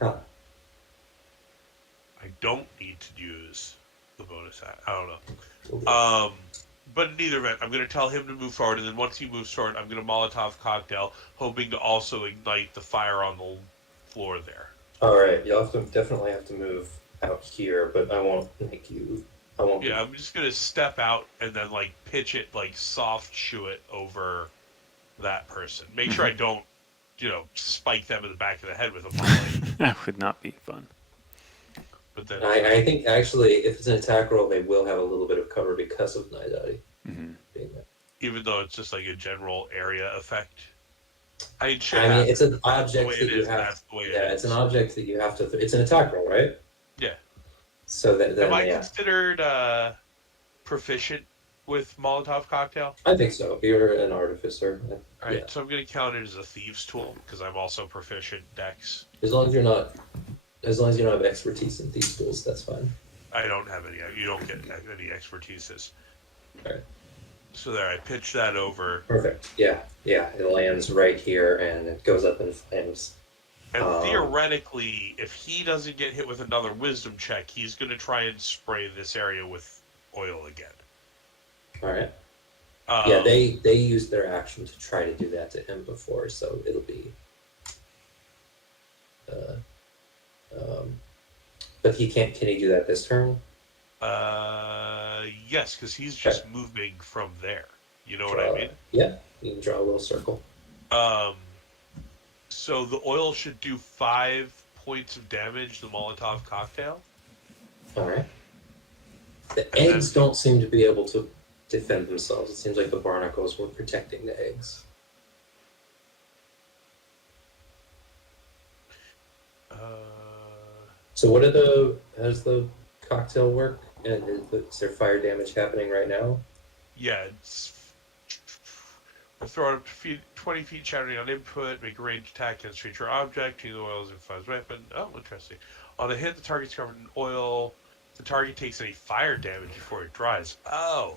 Huh. I don't need to use the bonus action. I don't know. But in either event, I'm going to tell him to move forward, and then once he moves forward, I'm going to Molotov cocktail, hoping to also ignite the fire on the floor there. Alright, you'll definitely have to move out here, but I won't make you. I won't. Yeah, I'm just going to step out and then, like, pitch it, like, soft shoe it over that person. Make sure I don't, spike them in the back of the head with a volley. That would not be fun. But then, I think actually, if it's an attack roll, they will have a little bit of cover because of Naidaadi Mm-hmm. being there. even though it's just like a general area effect, I mean, it's an the object way that it you is, have. that's the way it Yeah, is. it's an object that you have to. It's an attack roll, right? Yeah. So then Am I yeah, considered proficient with Molotov cocktail? I think so. You're an artificer. All right, Yeah. so I'm going to count it as a thieves' tool because I'm also proficient Dex. As long as you don't have expertise in these tools, that's fine. I don't have any. You don't get any expertises. Alright. So there, I pitch that over, Perfect. Yeah. It lands right here and it goes up in flames. and theoretically, if he doesn't get hit with another Wisdom check, he's going to try and spray this area with oil again. All right. Yeah, they used their action to try to do that to him before, so it'll be. But he can't. Can he do that this turn? Yes, because he's just moving from there. You know what I mean? Yeah, you can draw a little circle. So the oil should do 5 points of damage. The Molotov cocktail. Alright. The And then- eggs don't seem to be able to defend themselves. It seems like the barnacles were protecting the eggs. So what are how's the cocktail work? And is there fire damage happening right now? Yeah, it's throw it up to 20 feet, shattering on input, make a ranged attack against creature or object, either oil is improvised weapon. Oh, interesting. On a hit, the target's covered in oil. The target takes any fire damage before it dries. Oh.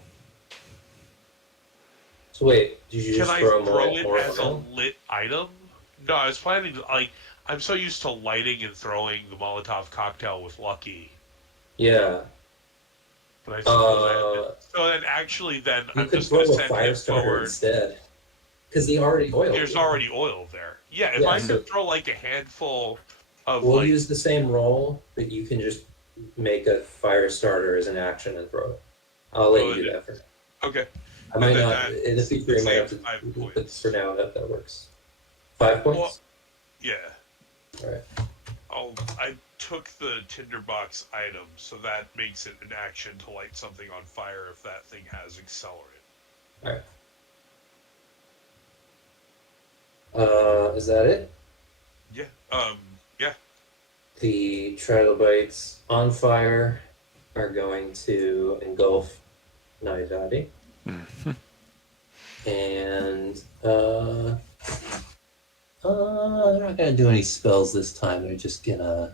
So wait, did you Can just I throw throw more it as a oil? lit item? No, I was planning to, like, I'm so used to lighting and throwing the Molotov cocktail with Lucky. Yeah. But I suppose I have to, so then actually then You I'm could just throw going to a send fire him starter forward. instead. Because he already oiled There's you. already oil there. Yeah, if Yeah, I so- could throw like a handful of We'll like use the same roll, but you can just make a fire starter as an action and throw it. I'll let you do that for now. okay. I might And then not, in the future, you might have to, saves 5 but points. for now, that works. 5 points? Well, yeah. Alright. I took the tinderbox item, so that makes it an action to light something on fire if that thing has accelerant. Alright. Is that it? Yeah. Yeah. The trilobytes on fire are going to engulf Naidaadi. And they're not gonna do any spells this time. They're just gonna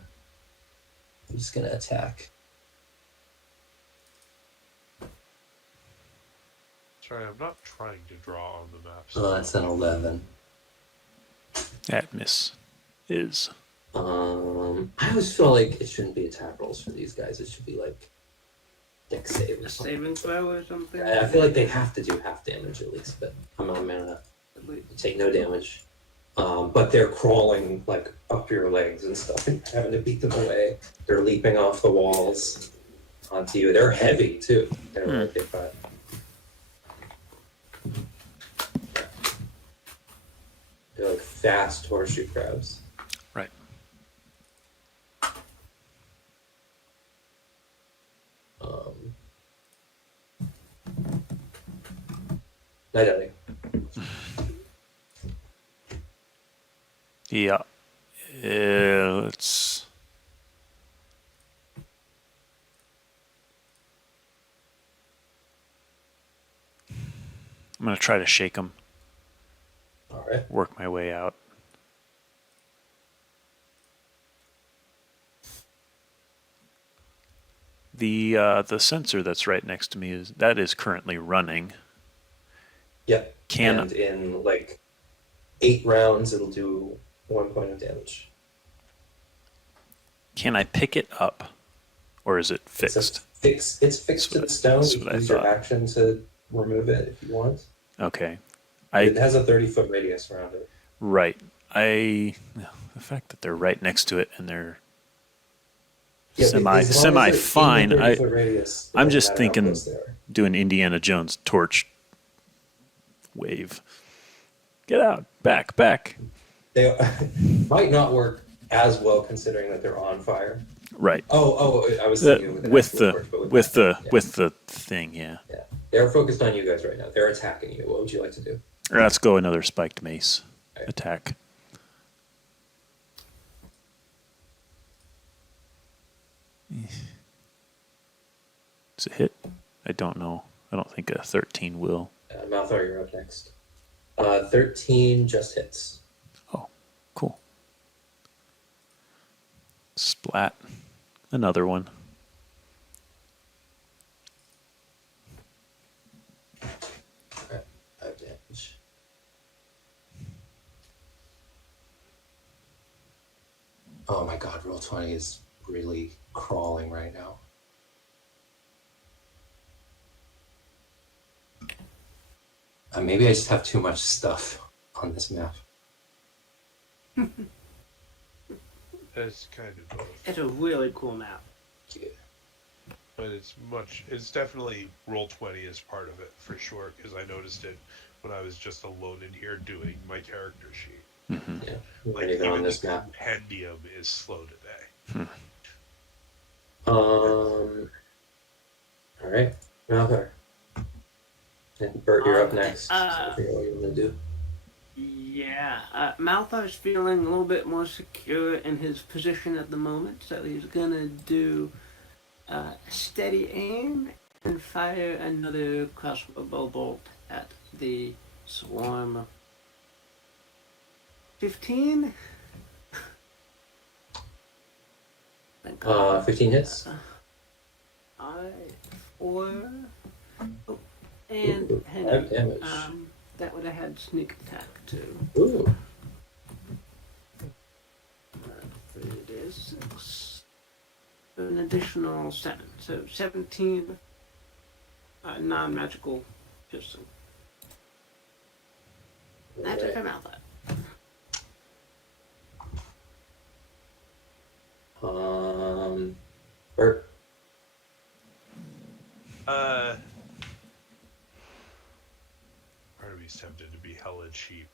attack. Sorry, I'm not trying to draw on the map. Oh, that's an 11. That miss is. I always feel like it shouldn't be attack rolls for these guys. It should be like dex save or A something. saving throw or something? I feel like they have to do half damage at least, but I'm gonna take no damage. But they're crawling like up your legs and stuff, and you're having to beat them away. They're leaping off the walls onto you. They're heavy too. They're like hit by. They're like fast horseshoe crabs. Right. Naidaadi. Yeah. Let's. I'm going to try to shake them, All right. work my way out. The sensor that's right next to me is currently running. Yeah. Can And in like 8 rounds, it'll do 1 point of damage. can I pick it up, or is it It's fixed? It's fixed to the stone. That's You what can I use your thought. action to remove it if you want. Okay. It has a 30-foot radius around it. Right. The fact that they're right next to it and they're Yeah, semi as long as it's in fine. the 30-foot radius, it I'm doesn't just matter how thinking close they are. doing Indiana Jones torch wave. Get out. Back. They might not work as well considering that they're on fire. Right. Oh, I was thinking with an With actual the torch, but with the yeah. with the thing, yeah. Yeah, they're focused on you guys right now. They're attacking you. What would you like to do? Let's go another spiked mace Okay. attack. Does it hit? I don't know. I don't think a 13 will. Malthar, you're up next. 13 just hits. Oh, cool. Splat. Another one. Alright, 5 damage. Oh my god, roll 20 is really crawling right now. Maybe I just have too much stuff on this map. It's kind of both. It's a really cool map. Yeah. But it's definitely Roll20 is part of it for sure, because I noticed it when I was just alone in here doing my character sheet. Mm-hmm. Yeah, Like even on even this the map. compendium is slow today. All right, Malthar. And Bert, you're up Okay, next. So figure out what you want to do. Yeah, Malthar's feeling a little bit more secure in his position at the moment, so he's gonna do steady aim and fire another crossbow bolt at the swarm. 15? 15 hits. Alright, 4. Oh, and Ooh, hang 5 damage. that would have had sneak attack too. Ooh. 3 is 6. An additional 7. So 17 non-magical piercing. That's it for Malthar. Bert. Part of me's tempted to be hella cheap.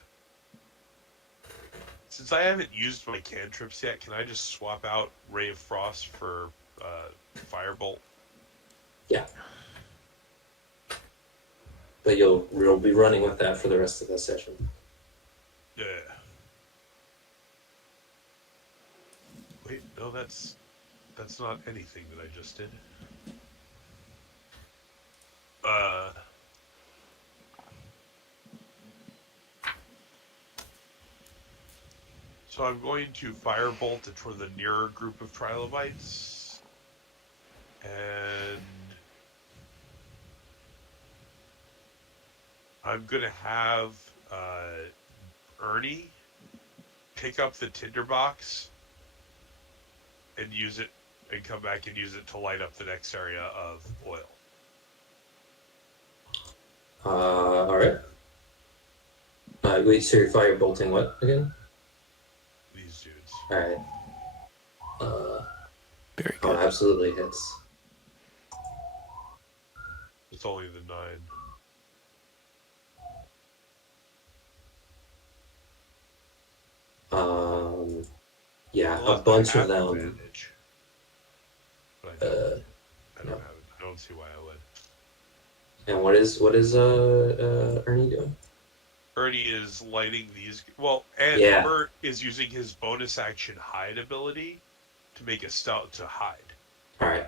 Since I haven't used my cantrips yet, can I just swap out Ray of Frost for Firebolt? Yeah. But you'll be running with that for the rest of the session. Yeah. Wait, no, that's not anything that I just did. So I'm going to Firebolt it for the nearer group of trilobytes. And I'm going to have Ernie pick up the tinderbox and use it, and come back and use it to light up the next area of oil. All right. Wait, so you're firebolting what again? These dudes. All right. Very Oh, good. absolutely hits. It's only the 9. Yeah, Unless a bunch I of have them. advantage. But I don't no. have it. I don't see why I would. And what is Ernie doing? Ernie is lighting these. Well, and Yeah. Bert is using his bonus action hide ability to make a stealth to hide. All right.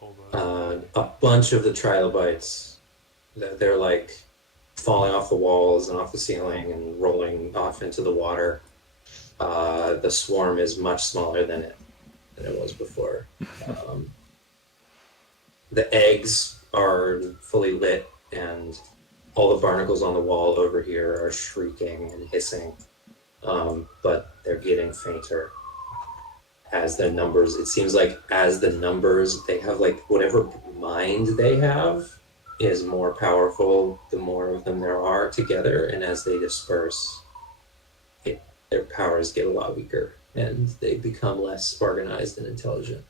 Hold on. A bunch of the trilobytes, they're like falling off the walls and off the ceiling and rolling off into the water. The swarm is much smaller than it was before. The eggs are fully lit, and all the barnacles on the wall over here are shrieking and hissing, but they're getting fainter as the numbers. It seems like as the numbers, they have like whatever mind they have is more powerful the more of them there are together, and as they disperse, their powers get a lot weaker and they become less organized and intelligent.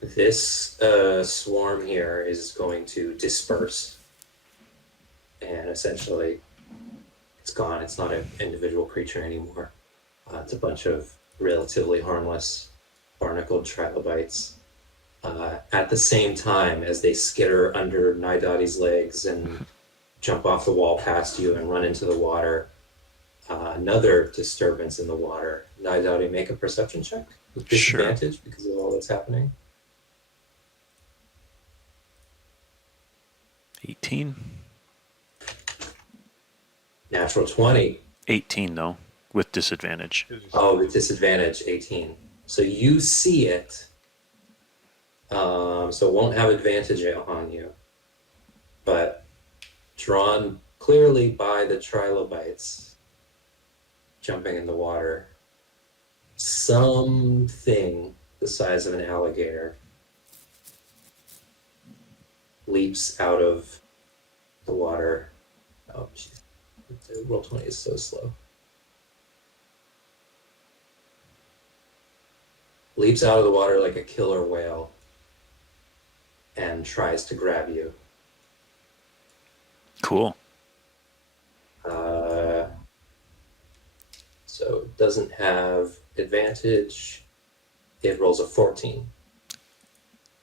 This swarm here is going to disperse, and essentially it's gone. It's not an individual creature anymore. It's a bunch of relatively harmless barnacled trilobytes. At the same time as they skitter under Naidaadi's legs and jump off the wall past you and run into the water, another disturbance in the water. Naidaadi, make a perception check with Sure. disadvantage because of all that's happening. 18. Natural 20. 18 though, with disadvantage. Oh, with disadvantage, 18. So you see it. So it won't have advantage on you. But drawn clearly by the trilobytes jumping in the water, something the size of an alligator leaps out of the water. Oh, jeez. Roll 20 is so slow. Leaps out of the water like a killer whale and tries to grab you. Cool. So it doesn't have advantage. It rolls a 14.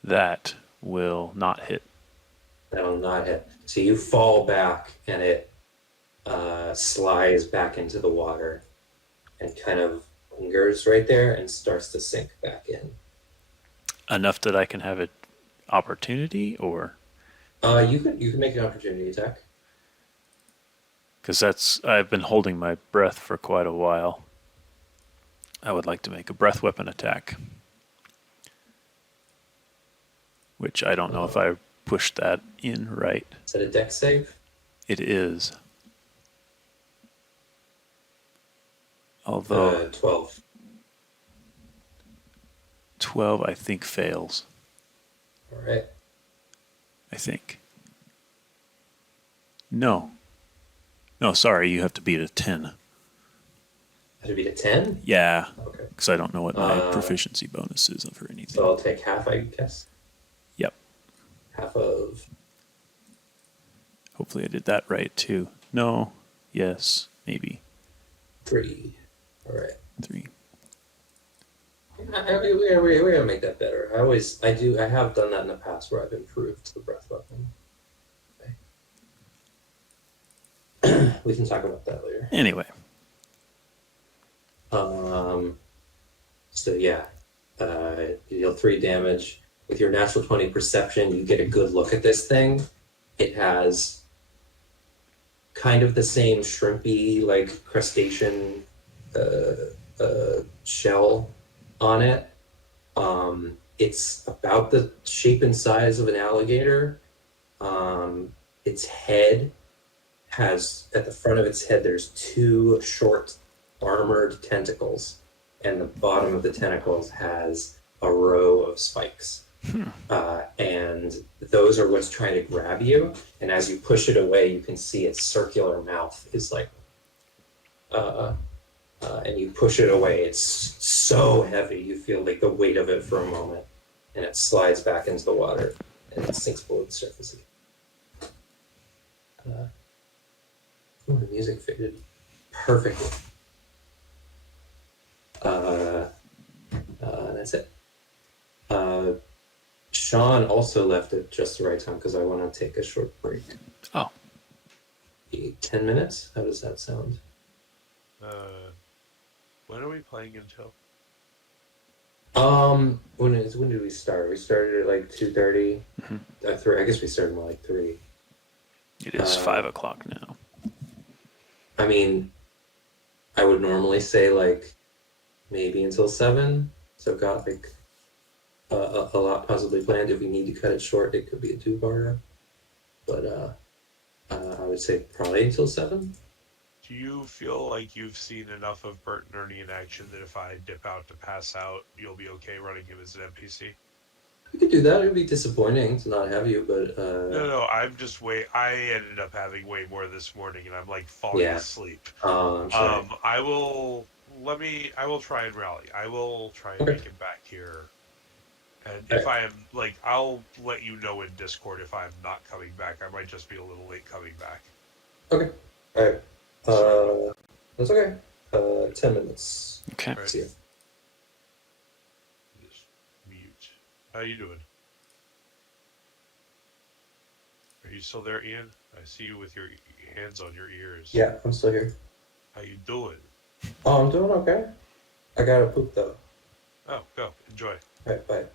That will not hit. That'll not hit. So you fall back and it slides back into the water and kind of lingers right there and starts to sink back in. Enough that I can have an opportunity, or You can make an opportunity attack. because I've been holding my breath for quite a while. I would like to make a breath weapon attack, which I don't know if I pushed that in right. Is that a dex save? It is. Although 12. 12, I think, fails. All right. I think. No, sorry, you have to beat a 10. That'd be a 10? Yeah, Okay. because I don't know what my proficiency bonus is for anything. So I'll take half, I guess. Yep. Half of... Hopefully I did that right, too. No. Yes. Maybe. 3. All right. 3. We're gonna make that better. I have done that in the past where I've improved the breath weapon. Okay. We can talk about that later. Anyway. So yeah, you deal 3 damage. With your natural 20 perception, you get a good look at this thing. It has kind of the same shrimpy, like crustacean shell on it. It's about the shape and size of an alligator. Its head has, at the front of its head, there's 2 short armored tentacles, and the bottom of the tentacles has a row of spikes. And those are what's trying to grab you. And as you push it away, you can see its circular mouth is like, and you push it away. It's so heavy, you feel like the weight of it for a moment, and it slides back into the water, and it sinks below the surface again. The music faded perfectly. That's it. Sean also left at just the right time because I want to take a short break. Oh. 10 minutes? How does that sound? When are we playing until? When did we start? We started at like 2:30. I guess we started more like 3. It is 5 o'clock now. I mean, I would normally say like maybe until 7. So got like a lot possibly planned. If we need to cut it short, it could be a 2-parter. But I would say probably until 7. Do you feel like you've seen enough of Bert and Ernie in action that if I dip out to pass out, you'll be okay running him as an NPC? We could do that. It'd be disappointing to not have you, but No, I'm just I ended up having way more this morning, and I'm like falling asleep. I'm sorry. I will try and rally. I will try and make him back here. And if I am, like, I'll let you know in Discord if I'm not coming back. I might just be a little late coming back. Okay. All right. That's okay. 10 minutes. Okay. Right. See ya. Just mute. How you doing? Are you still there, Ian? I see you with your hands on your ears. Yeah, I'm still here. How you doing? Oh, I'm doing okay. I gotta poop though. Oh, go. Enjoy. All right, bye.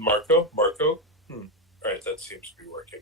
Marco? All right, that seems to be working.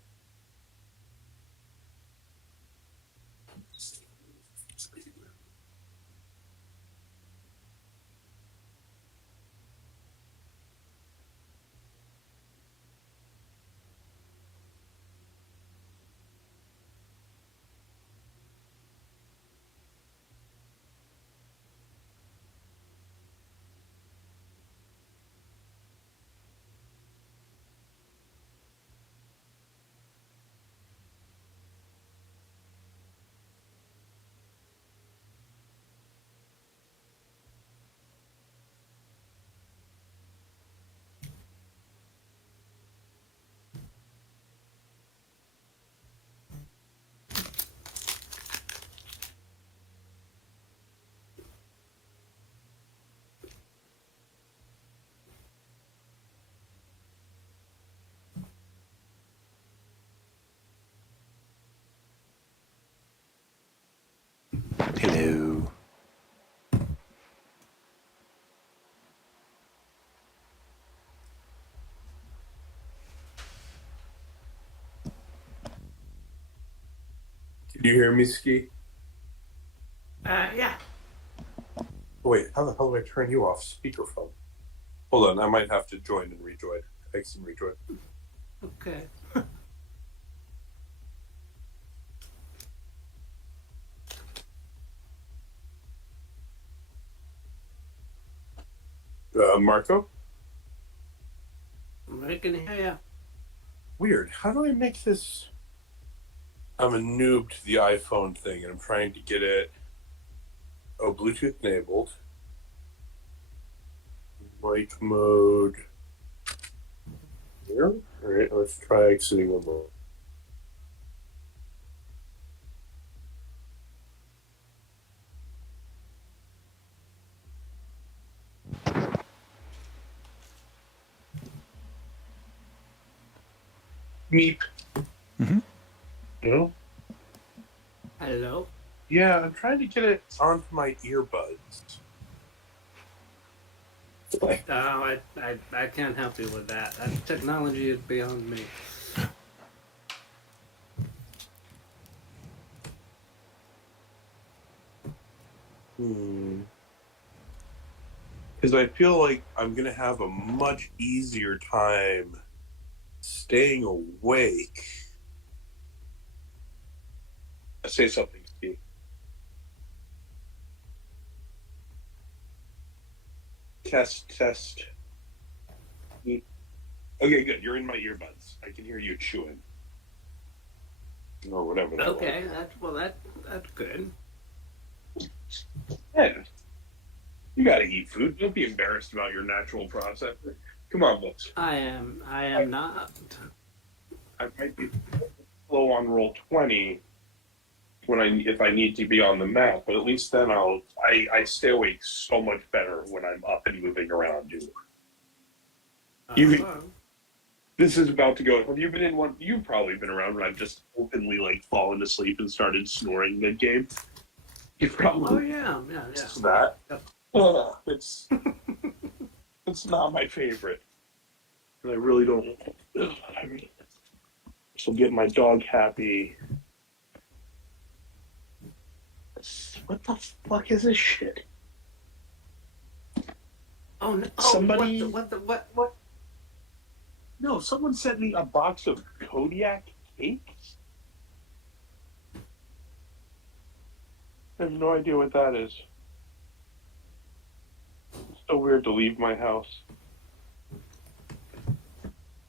Hello. Did you hear me, Ski? Yeah. Oh, wait, how the hell do I turn you off speakerphone? Hold on, I might have to join and rejoin. Exit and rejoin. Okay. Marco? I can hear you. Weird. How do I make this? I'm a noob to the iPhone thing, and I'm trying to get it. Oh, Bluetooth enabled. Mic mode. Here? Alright, let's try exiting one more. Meep. Mhm. No? Hello? Yeah, I'm trying to get it onto my earbuds. Oh, I can't help you with that. That technology is beyond me. Because I feel like I'm going to have a much easier time staying awake. Say something, Steve. Test. Okay, good. You're in my earbuds. I can hear you chewing. Or whatever that Okay, that's good. was. Yeah. You gotta eat food. Don't be embarrassed about your natural process. Come on, books. I am not. I might be low on roll 20 if I need to be on the map, but at least then I stay awake so much better when I'm up and moving around. This is about to go. Have you been in one? You've probably been around when I've just openly fallen asleep and started snoring mid game. You've probably. Oh yeah. It's that. Yep. It's not my favorite. And I really don't. I mean, this will get my dog happy. What the fuck is this shit? Oh no! Somebody- What? No, someone sent me a box of Kodiak cakes. I have no idea what that is. It's so weird to leave my house.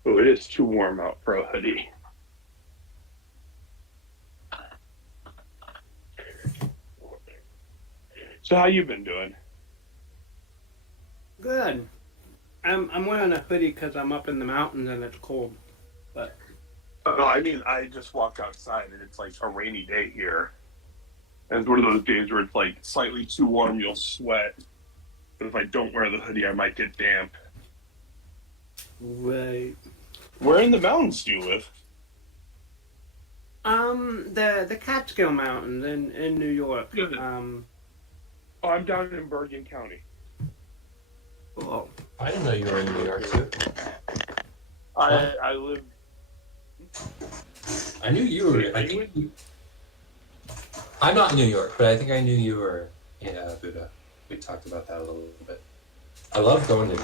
Oh, it is too warm out for a hoodie. So how you been doing? Good. I'm wearing a hoodie because I'm up in the mountains and it's cold. But No, I mean, I just walked outside and it's like a rainy day here. And it's one of those days where it's like slightly too warm, you'll sweat. But if I don't wear the hoodie, I might get damp. right. Where in the mountains do you live? The Catskill Mountains in New York. Good. Oh, I'm down in Bergen County. Oh. I didn't know you were in New York too. I live. I knew you were. I think I'm not in New York, but I think I knew you were in Buddha. We talked about that a little bit. I love going to New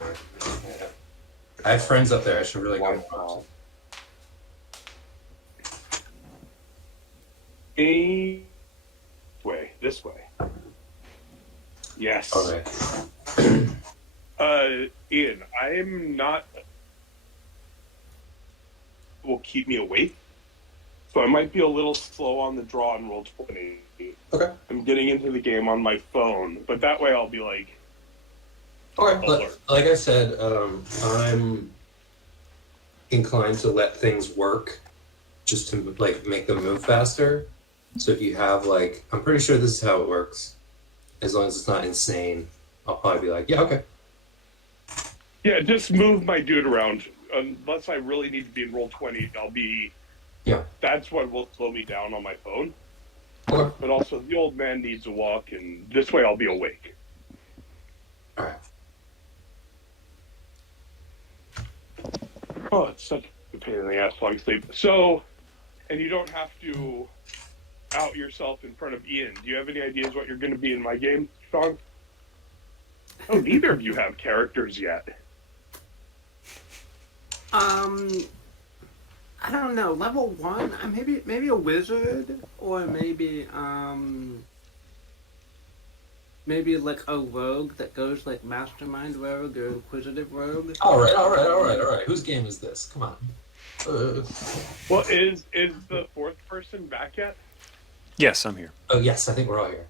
York. Yeah. I have friends up there. I should really go. Wow. This way. Yes. Okay. Ian, I'm not. Will keep me awake, so I might be a little slow on the draw and roll 20. Okay. I'm getting into the game on my phone, but that way I'll be like. Okay. alert. Like I said, I'm inclined to let things work, just to like make them move faster. So if you have like, I'm pretty sure this is how it works. As long as it's not insane, I'll probably be like, yeah, okay. Yeah, just move my dude around. Unless I really need to be in roll 20, I'll be. Yeah. That's what will slow me down on my phone. Okay. But also, the old man needs a walk, and this way I'll be awake. All right. Oh, it's such a pain in the ass falling asleep. So, and you don't have to out yourself in front of Ian. Do you have any ideas what you're going to be in my game, Sean? Oh, neither of you have characters yet. I don't know. Level 1, maybe a wizard, or maybe like a rogue that goes like mastermind rogue or inquisitive rogue. All right. Whose game is this? Come on. Well, is the fourth person back yet? Yes, I'm here. Oh yes, I think we're all here.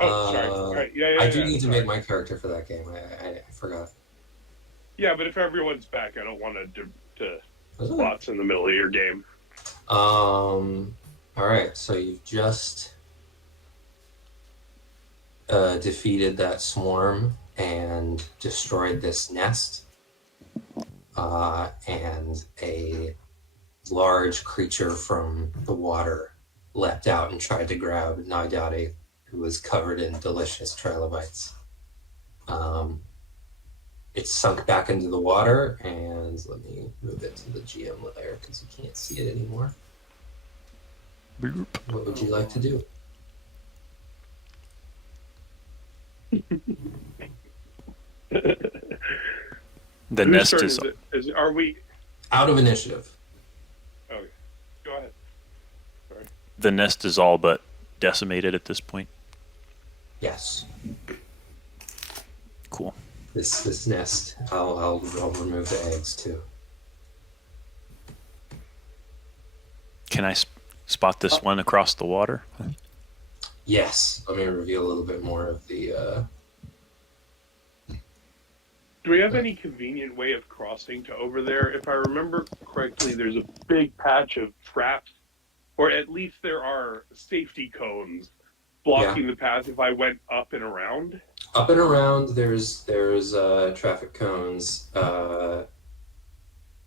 Oh, sorry. All right. Yeah, I do need to sorry. make my character for that game. I forgot. Yeah, but if everyone's back, I don't want to spots in the middle of your game. All right. So you've just defeated that swarm and destroyed this nest. And a large creature from the water leapt out and tried to grab Naidaadi, who was covered in delicious trilobytes. It's sunk back into the water, and let me move it to the GM layer because you can't see it anymore. Boop. What would you like to do? The Whose nest turn is it? Are we? Out of initiative. Okay, go ahead. the nest is all but decimated at this point. Yes. Cool. This nest, I'll remove the eggs too. Can I spot this one across the water? Yes. Let me reveal a little bit more of the. Do we have any convenient way of crossing to over there? If I remember correctly, there's a big patch of traps, or at least there are safety cones blocking the path if I went up and around. Up and around, there's traffic cones.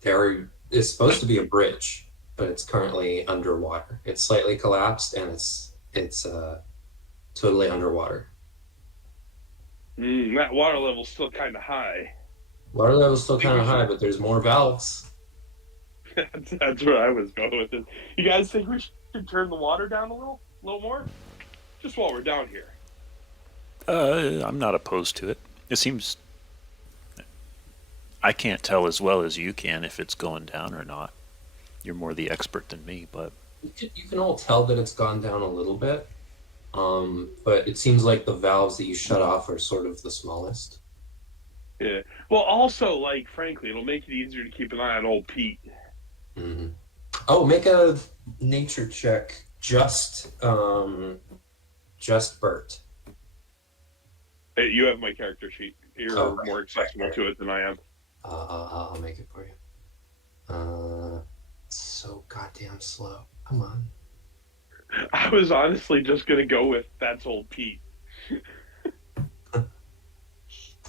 There is supposed to be a bridge, but it's currently underwater. It's slightly collapsed, and it's totally underwater. That water level's still kind of high. Water level's still kind of high, but there's more valves. That's where I was going with it. You guys think we should turn the water down a little more? Just while we're down here. I'm not opposed to it. It seems... I can't tell as well as you can if it's going down or not. You're more the expert than me, but... You can all tell that it's gone down a little bit. But it seems like the valves that you shut off are sort of the smallest. Yeah. Well, also, like, frankly, it'll make it easier to keep an eye on old Pete. Mm-hmm. Oh, make a nature check. Just Bert. Hey, you have my character sheet. You're right, more accessible to it than I am. I'll make it for you. It's so goddamn slow. Come on. I was honestly just going to go with that's old Pete.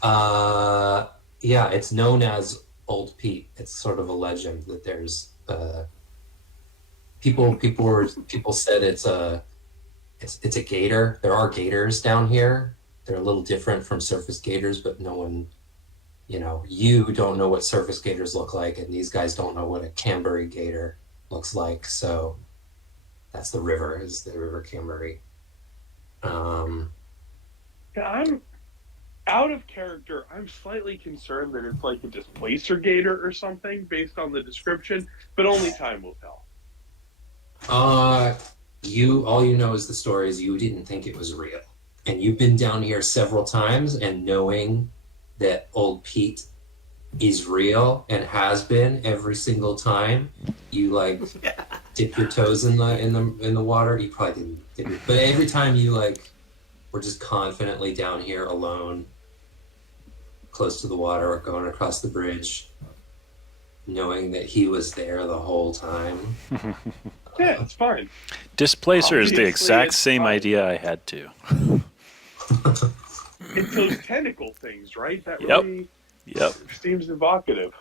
Yeah, it's known as Old Pete. It's sort of a legend that there's people said it's a gator. There are gators down here. They're a little different from surface gators, but no one you don't know what surface gators look like, and these guys don't know what a Cambury gator looks like. So that's the river, is the River Cambury. Yeah, I'm out of character. I'm slightly concerned that it's like a displacer gator or something based on the description, but only time will tell. All you know is the story is you didn't think it was real. And you've been down here several times, and knowing that Old Pete is real and has been every single time you like dip your toes in the water. You probably didn't, but every time you like were just confidently down here alone, close to the water or going across the bridge, knowing that he was there the whole time. Yeah, it's fine. Displacer is the Obviously, exact it's same fine. idea I had too. It's those tentacle things, right? That Yep. really Yep. seems evocative.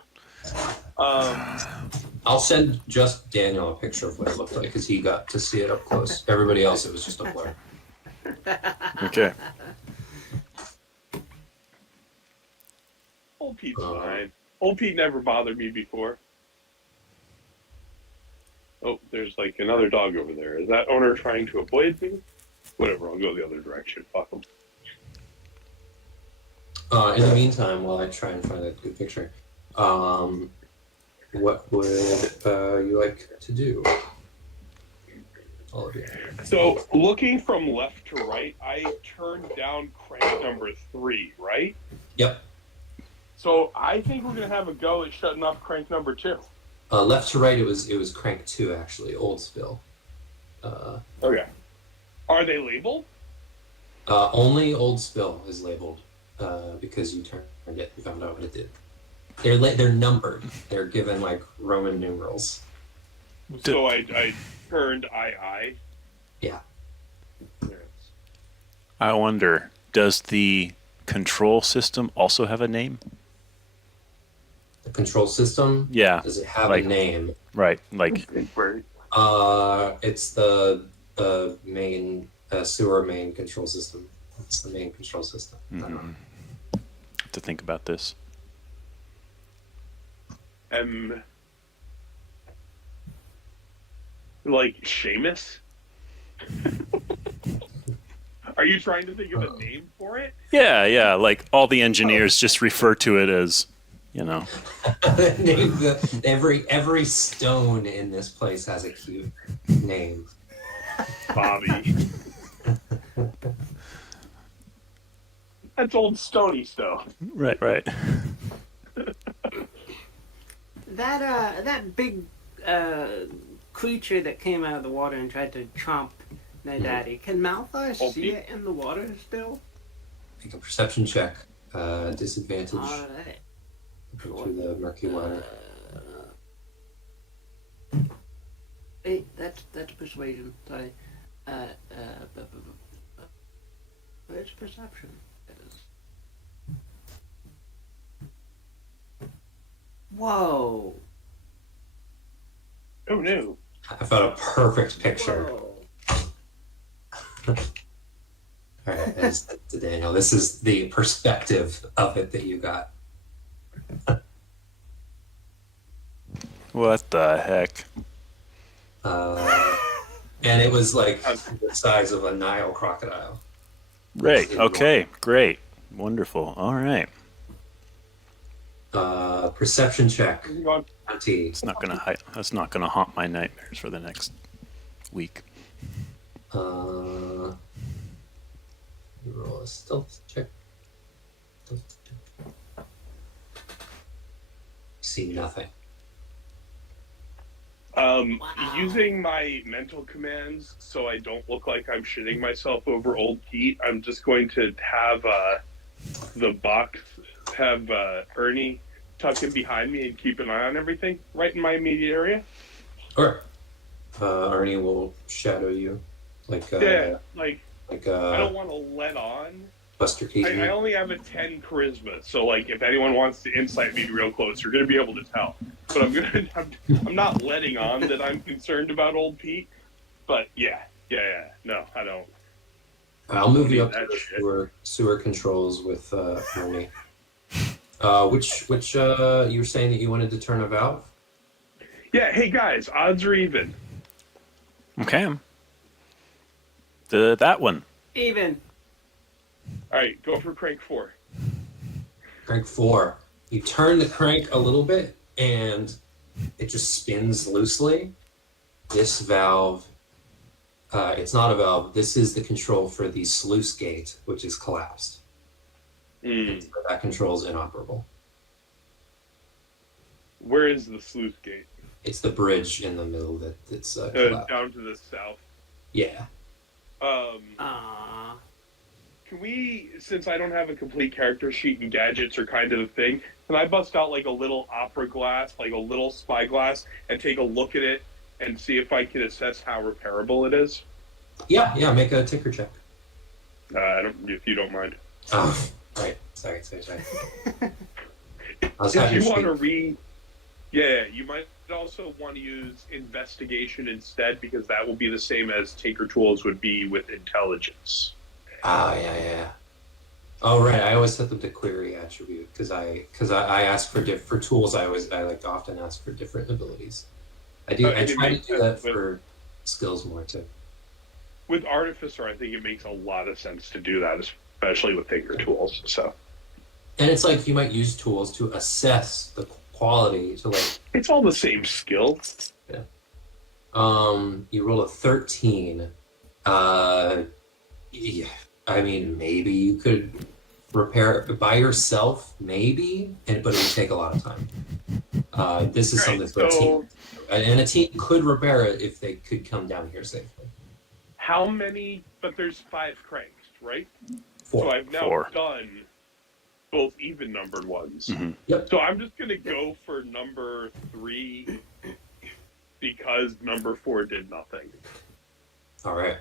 I'll send just Daniel a picture of what it looked like because he got to see it up close. Everybody else, it was just a blur. Okay. Old Pete's fine. Old Pete never bothered me before. Oh, there's like another dog over there. Is that owner trying to avoid me? Whatever, I'll go the other direction. Fuck him. In the meantime, while I try and find a good picture, what would you like to do? All of you. So, looking from left to right, I turned down crank number 3, right? Yep. So, I think we're going to have a go at shutting off crank number 2. Left to right, it was crank 2 actually. Old spill. Okay. Are they labeled? Only old spill is labeled because you turned it and found out what it did. They're numbered. They're given like Roman numerals. So I turned II. Yeah. Yes. I wonder, does the control system also have a name? The control system. Yeah. Does it have Like- a name? Right. Like, It's the main sewer main control system. It's the main control system. to think about this. Like Seamus? Are you trying to think of a name for it? Yeah. Like all the engineers just refer to it as, Every stone in this place has a cute name. Bobby. That's old Stony Stone. Right. That big creature that came out of the water and tried to chomp Naidaadi, can Malthar see it in the water still? Make a perception check. Disadvantage Alright. through the murky water. Hey, that's persuasion. Sorry. Where's perception? It is. Whoa. Oh no. I found a perfect picture. Whoa. All right, that's to Daniel. This is the perspective of it that you got. What the heck? And it was like the size of a Nile crocodile. Right. Okay. Great. Wonderful. All right. Perception check. How's it going? 20. That's not gonna haunt my nightmares for the next week. You roll a stealth check. See nothing. Using my mental commands so I don't look like I'm shitting myself over old Pete, I'm just going to have the box, have Ernie tuck in behind me and keep an eye on everything right in my immediate area. Or Ernie will shadow you, like I I don't want to let on. Buster Keaton. I only have a 10 charisma, so like if anyone wants to insight me real close, you're gonna be able to tell. But I'm not letting on that I'm concerned about old Pete. But yeah, no, I don't. I'll move you up That to shit. the sewer controls with Ernie. Which you were saying that you wanted to turn a valve? Yeah, hey guys, odds are even. Okay. That one. Even. All right, go for crank 4. Crank 4. You turn the crank a little bit, and it just spins loosely. This valve, it's not a valve. This is the control for the sluice gate, which is collapsed. Mm. So that control is inoperable. Where is the sluice gate? It's the bridge in the middle that's collapsed. Down to the south. Yeah. Aww. Can we, since I don't have a complete character sheet and gadgets are kind of the thing, can I bust out like a little opera glass, like a little spyglass, and take a look at it and see if I can assess how repairable it is? Yeah, make a tinker check. If you don't mind. Oh, right. Sorry. I was If having you want to speak. you might also want to use investigation instead, because that will be the same as Tinker Tools would be with intelligence. Oh, yeah. Oh, right. I always set them to query attribute because I ask for tools. I like to often ask for different abilities. I try to do that for skills more too. With Artificer, I think it makes a lot of sense to do that, especially with Tinker Tools. So, and it's like you might use tools to assess the quality to like. it's all the same skill. Yeah. You roll a 13. Yeah. I mean, maybe you could repair it by yourself, maybe, but it would take a lot of time. This is something for a team, and a team could repair it if they could come down here safely. How many? But there's 5 cranks, right? 4. So I've now 4. done both even numbered ones. Mhm. Yep. So I'm just gonna go for number 3 because number 4 did nothing. All right.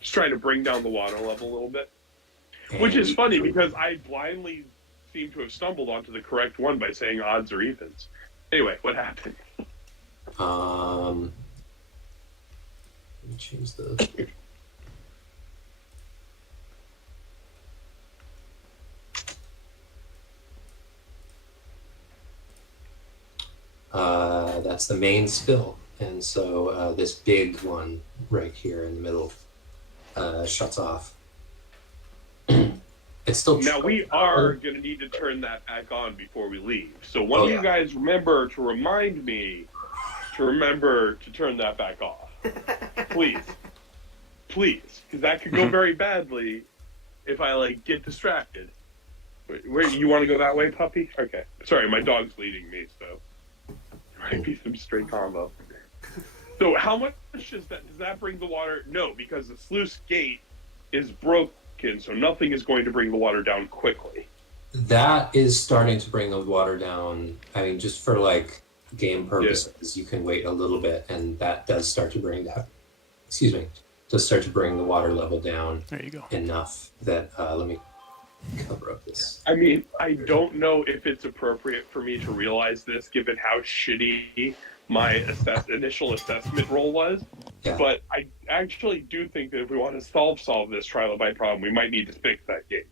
Just trying to bring down the water level a little bit. Which is funny because I blindly seem to have stumbled onto the correct one by saying odds or evens. Anyway, what happened? Let me change the. That's the main spill, and so this big one right here in the middle shuts off. It's still Now we are going to need to turn that back on before we leave. So one of you guys remember to remind me to remember to turn that back off. Please, because that could go very badly if I get distracted. Where you want to go that way, puppy? Okay. Sorry, my dog's leading me, so there might be some stray combo. So how much does that bring the water? No, because the sluice gate is broken, so nothing is going to bring the water down quickly. That is starting to bring the water down. I mean, just for game purposes, you can wait a little bit, and that does start to bring that. Excuse me, does start to bring the water level down. There you go. Enough that let me cover up this. I mean, I don't know if it's appropriate for me to realize this, given how shitty my initial assessment roll was. Yeah. But I actually do think that if we want to solve this trilobite problem, we might need to fix that gate.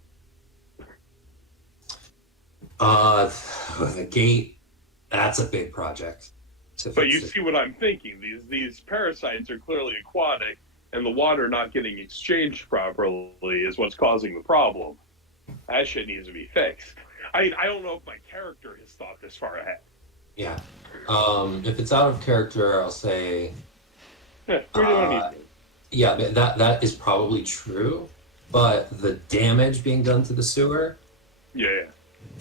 The gate, that's a big project. But you see what I'm thinking. These parasites are clearly aquatic, and the water not getting exchanged properly is what's causing the problem. That shit needs to be fixed. I don't know if my character has thought this far ahead. Yeah. If it's out of character, I'll say. Yeah, we don't need to. Yeah, that is probably true, but the damage being done to the sewer Yeah.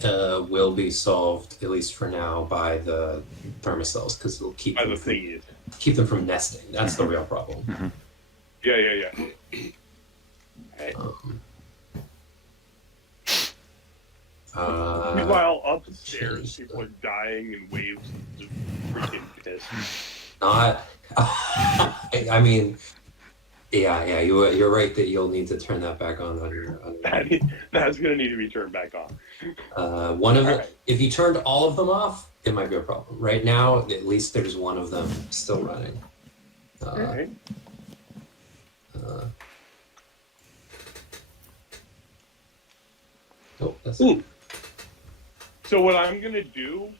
will be solved, at least for now, by the thermocells, because it'll keep By them, the thingies. keep them from nesting. That's the real problem. Yeah. Hey. Meanwhile, upstairs, people are dying in waves of freaking piss. Not. I mean, yeah. You're right that you'll need to turn that back on your. That's going to need to be turned back on. One of the. Right. If you turned all of them off, it might be a problem. Right now, at least there's one of them still running. Alright. Oh, That's Ooh. So what I'm gonna do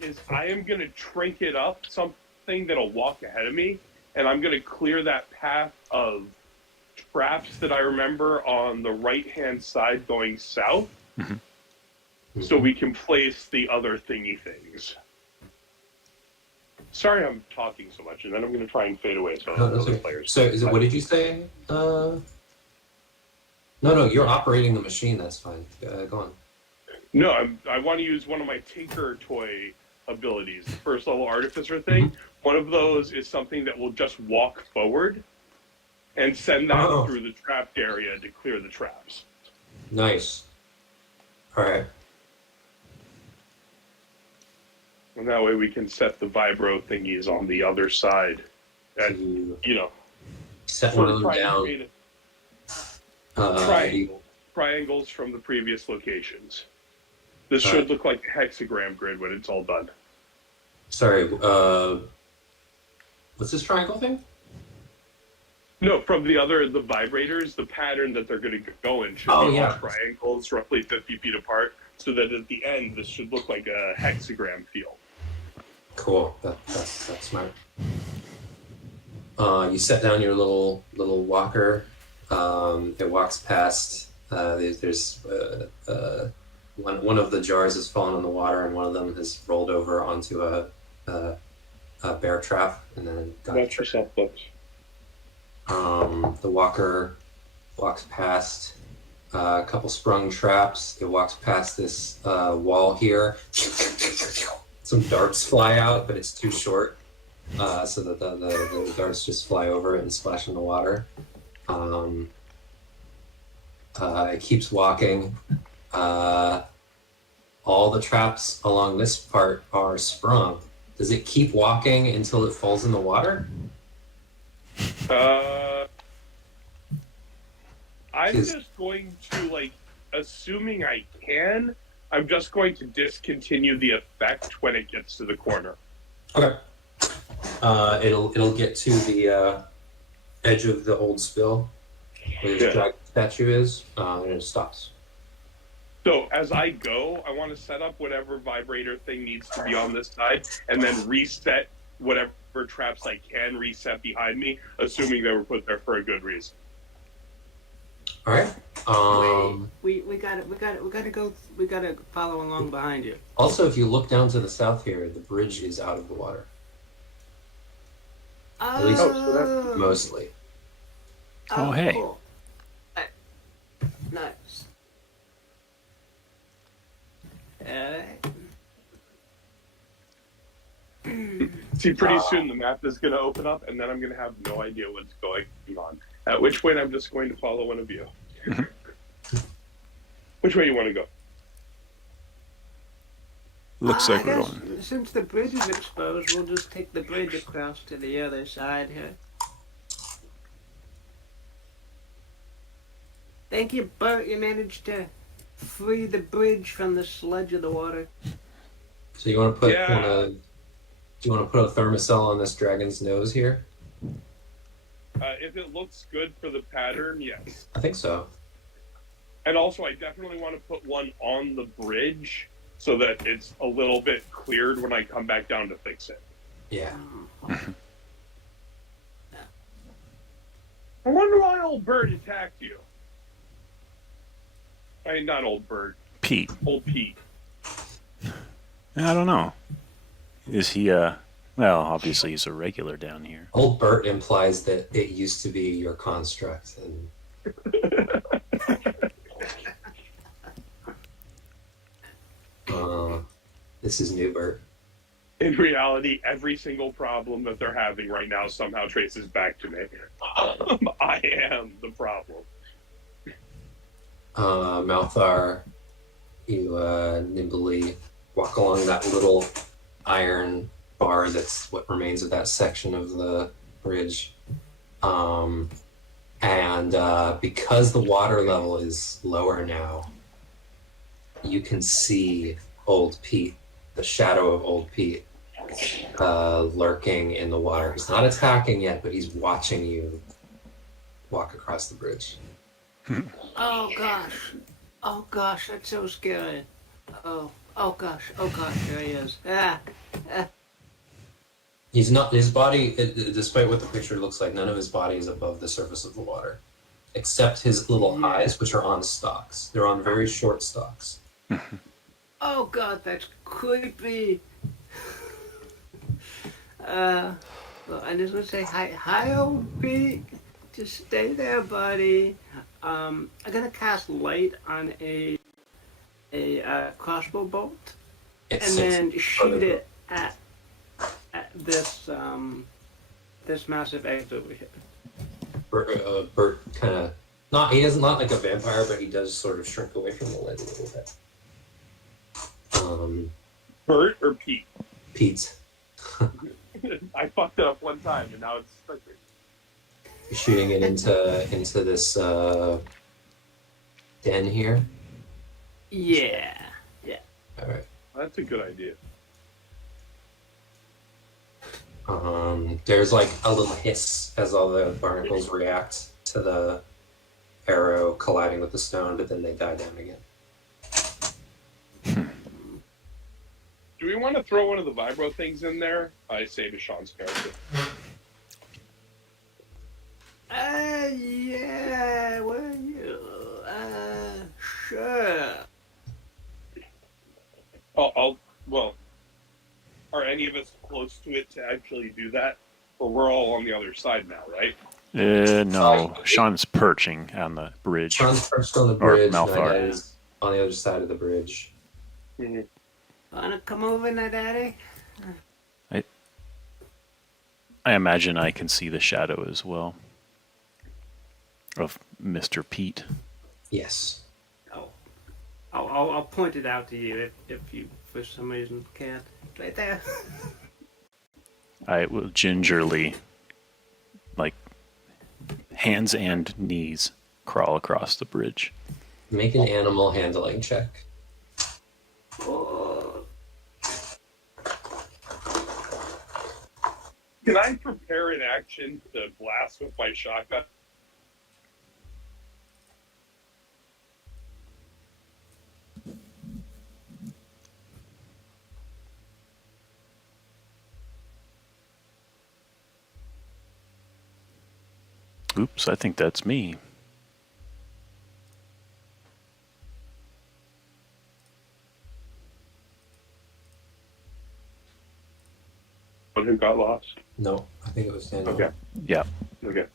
is I am gonna trinket up something that'll walk ahead of me, and I'm gonna clear that path of traps that I remember on the right-hand side going south, so we can place the other thingy things. Sorry I'm talking so much, and then I'm gonna try and fade away so No, that's other okay. players. So is it? What did you say? No, you're operating the machine. That's fine. Go on. No, I want to use one of my Tinker Toy abilities, the first level Artificer thing. One of those is something that will just walk forward and send that through the trapped area to clear the traps. Nice. All right. And that way we can set the vibro thingies on the other side. And, you know, Set one of them trying to down. create You- triangles from the previous locations. This should look like a hexagram grid when it's all done. Sorry. What's this triangle thing? No, from the vibrators, the pattern that they're going to go in should be all triangles roughly 50 feet apart, so that at the end, this should look like a hexagram field. Cool. That's smart. You set down your little walker. It walks past. There's one of the jars has fallen in the water, and one of them has rolled over onto a bear trap, and then That's yourself, folks. the walker walks past a couple sprung traps. It walks past this wall here. Some darts fly out, but it's too short, so that the darts just fly over it and splash in the water. It keeps walking. All the traps along this part are sprung. Does it keep walking until it falls in the water? I'm just going to, assuming I can, I'm just going to discontinue the effect when it gets to the corner. Okay. It'll get to the edge of the old spill where the dragon statue is, and it stops. So as I go, I want to set up whatever vibrator thing needs to be on this side, and then reset whatever traps I can reset behind me, assuming they were put there for a good reason. All right. We gotta follow along behind you. Also, if you look down to the south here, the bridge is out of the water. At least mostly. Oh, hey. Cool. Nice. See, pretty soon the map is going to open up, and then I'm going to have no idea what's going on. At which point, I'm just going to follow one of you. Which way you want to go? Looks like I we're guess going. since the bridge is exposed, we'll just take the bridge across to the other side here. Thank you, Bert. You managed to free the bridge from the sludge of the water. So you want to put do you want to put a thermocell on this dragon's nose here? If it looks good for the pattern, yes. I think so. And also, I definitely want to put one on the bridge so that it's a little bit cleared when I come back down to fix it. Yeah. I wonder why old Bird attacked you. I mean, not old Bird. Pete. Old Pete. I don't know. Is he well, obviously he's a regular down here. Old Bert implies that it used to be your construct, and this is new Bert. In reality, every single problem that they're having right now somehow traces back to me. I am the problem. Malthar, you nimbly walk along that little iron bar that's what remains of that section of the bridge. And because the water level is lower now, you can see old Pete, the shadow of old Pete, lurking in the water. He's not attacking yet, but he's watching you walk across the bridge. Oh gosh. Oh gosh, that's so scary. Oh gosh, there he is. He's not. His body, despite what the picture looks like, none of his body is above the surface of the water, except his little Yeah. eyes, which are on stalks. They're on very short stalks. Oh god, that's creepy. Well, I just want to say hi, old Pete. Just stay there, buddy. I'm gonna cast light on a crossbow bolt, It's and 6 then feet shoot further. it at this this massive egg over here. Bert kind of not. He doesn't, not like a vampire, but he does sort of shrink away from the light a little bit. Bert or Pete? Pete, I fucked it up one time, and now it's perfect. shooting it into this den here. Yeah. All right. That's a good idea. There's like a little hiss as all the barnacles react to the arrow colliding with the stone, but then they die down again. Do we want to throw one of the vibro things in there? I say to Sean's character. Yeah, where are you? Sure. Well, are any of us close to it to actually do that? Or we're all on the other side now, right? No, Sean's perching on the bridge. Sean's perched on the Or bridge, Malthar. Naidaadi is on the other side of the bridge. Mm-hmm. Wanna come over, Naidaadi? I imagine I can see the shadow as well of Mr. Pete. Yes. Oh, I'll point it out to you if you for some reason can't. It's right there. I will gingerly, like, hands and knees, crawl across the bridge. Make an animal handling check. Oh, Can I prepare an action to blast with my shotgun? Oops, I think that's me. One who got lost. No, I think it was Daniel. Okay. Yeah, Okay.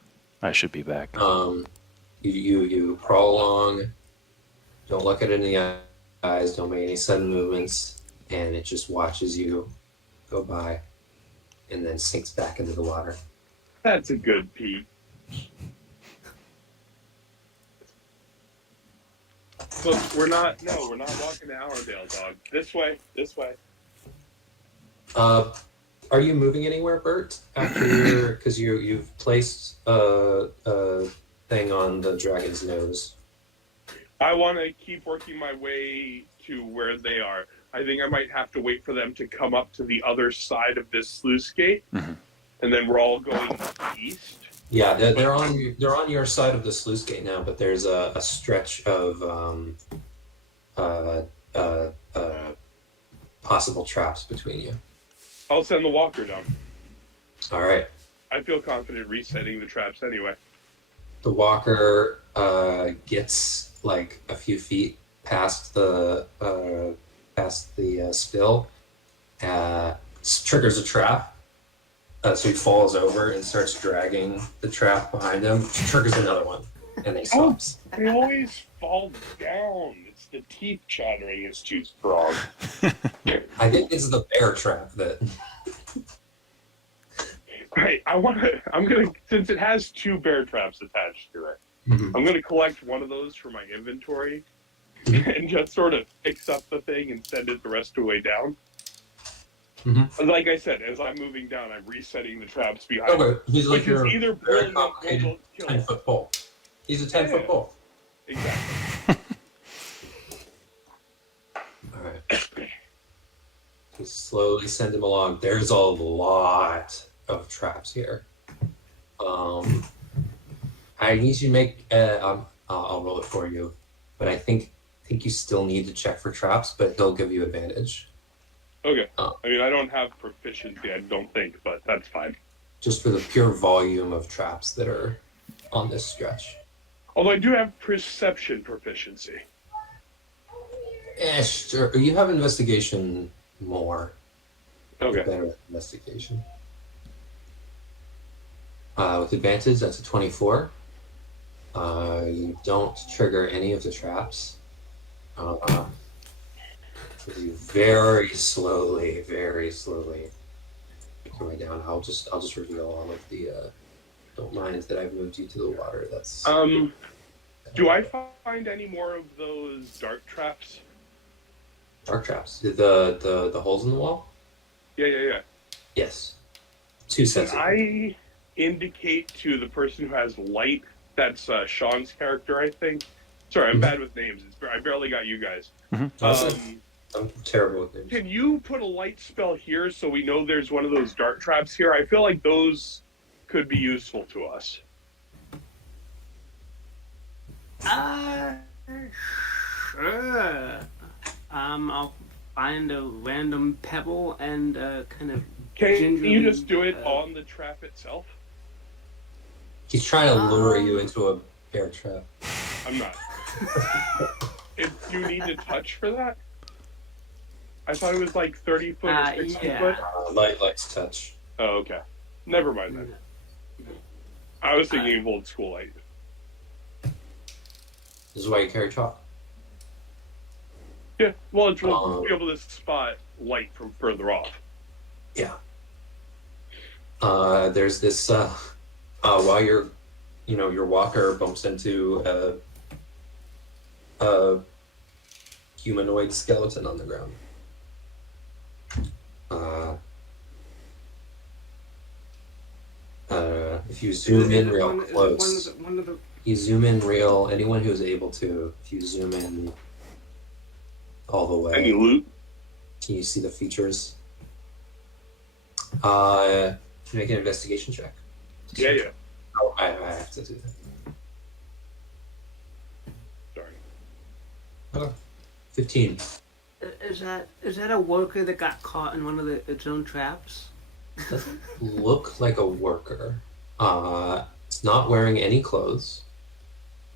I should be back. You crawl along. Don't look at it in the eyes. Don't make any sudden movements, and it just watches you go by, and then sinks back into the water. That's a good Pete. Look, we're not walking to Allendale, dog. This way. Are you moving anywhere, Bert? After because you've placed a thing on the dragon's nose. I want to keep working my way to where they are. I think I might have to wait for them to come up to the other side of this sluice gate, and then we're all going east. Yeah, they're on your side of the sluice gate now, but there's a stretch of possible traps between you. I'll send the walker down. All right. I feel confident resetting the traps anyway. The walker gets like a few feet past the spill, triggers a trap. So he falls over and starts dragging the trap behind him. Triggers another one, and then he stops. They always fall down. It's the teeth chattering is too strong. I think it's the bear trap that. Right. Since it has 2 bear traps attached to it, Mhm. I'm gonna collect one of those for my inventory and just sort of fix up the thing and send it the rest of the way down. Mhm. Like I said, as I'm moving down, I'm resetting the traps behind. Okay, he's like Which your is either very brilliant or complicated will kill. 10-foot pole. He's a 10-foot Yeah. pole. Exactly. All right. You slowly send him along. There's a lot of traps here. I need you to make. I'll roll it for you, but I think think you still need to check for traps, but he'll give you advantage. Okay. Oh. I mean, I don't have proficiency, I don't think, but that's fine. Just for the pure volume of traps that are on this stretch. Although I do have perception proficiency. Sure. You have investigation more. Okay. Better at investigation. With advantage, that's a 24. You don't trigger any of the traps. You very slowly come right down. I'll just reveal all of the. Don't mind that I've moved you to the water. That's. Do I find any more of those dart traps? Dark traps. The holes in the wall. Yeah. Yes. 2 sets. Can I indicate to the person who has light? That's Sean's character, I think. Sorry, I'm bad with names. I barely got you guys. I'm terrible with names. Can you put a light spell here so we know there's one of those dart traps here? I feel like those could be useful to us. Sure. I'll find a random pebble and kind of. Can you just do gingerly, it on the trap itself? He's trying to lure you into a bear trap. I'm not. Do you need to touch for that? I thought it was like 30 foot or 60 yeah. foot. Lights touch. Oh, okay. Never mind then. I was thinking of old school light. This is why you carry chalk. Yeah, well, it's to be able to spot light from further off. Yeah. There's this. While your walker bumps into a humanoid skeleton on the ground. If you zoom in real close, you zoom in real. Anyone who's able to, if you zoom in all the way, Any loot? can you see the features? Can you make an investigation check? Yeah. Oh, I have to do that. Sorry. 15. Is that a worker that got caught in one of its own traps? Doesn't look like a worker. It's not wearing any clothes.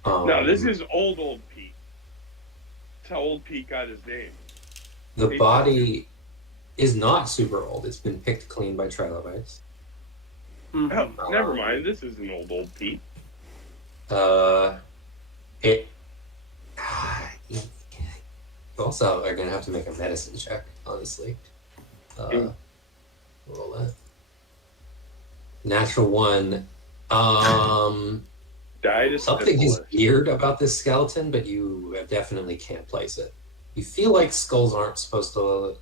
No, this is old Pete. That's how old Pete got his name. The body is not super old. It's been picked clean by trilobytes. Oh, never mind. This isn't old Pete. You also are gonna have to make a medicine check, honestly. Roll that. Natural 1. Died of Something is syphilis. weird about this skeleton, but you definitely can't place it. You feel like skulls aren't supposed to.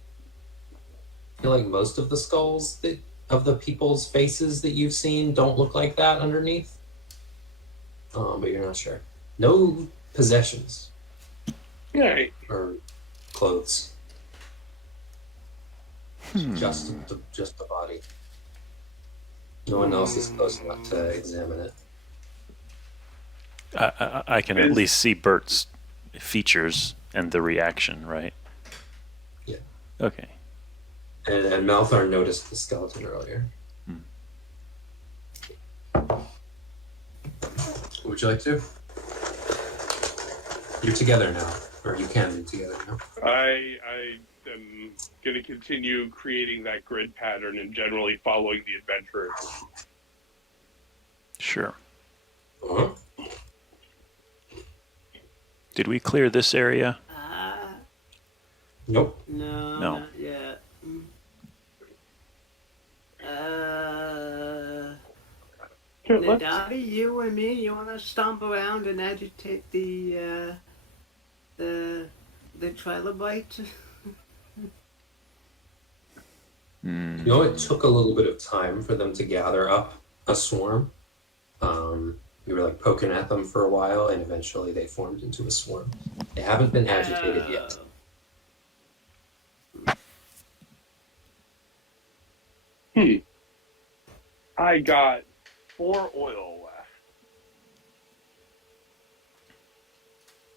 I feel like most of the skulls of the people's faces that you've seen don't look like that underneath. But you're not sure. No possessions Yeah. or clothes. Just the body. No one else is close enough to examine it. I can at least see Bert's features and the reaction, right? Yeah. Okay. And Malthar noticed the skeleton earlier. What would you like to do? You're together now, or you can be together now. I am going to continue creating that grid pattern and generally following the adventurers. Sure. Uh-huh. Did we clear this area? Nope. No, No. not yet. Naidaadi, you and me, you want to stomp around and agitate the trilobyte? You know, it took a little bit of time for them to gather up a swarm. You were like poking at them for a while, and eventually they formed into a swarm. They haven't been agitated yet. I got 4 oil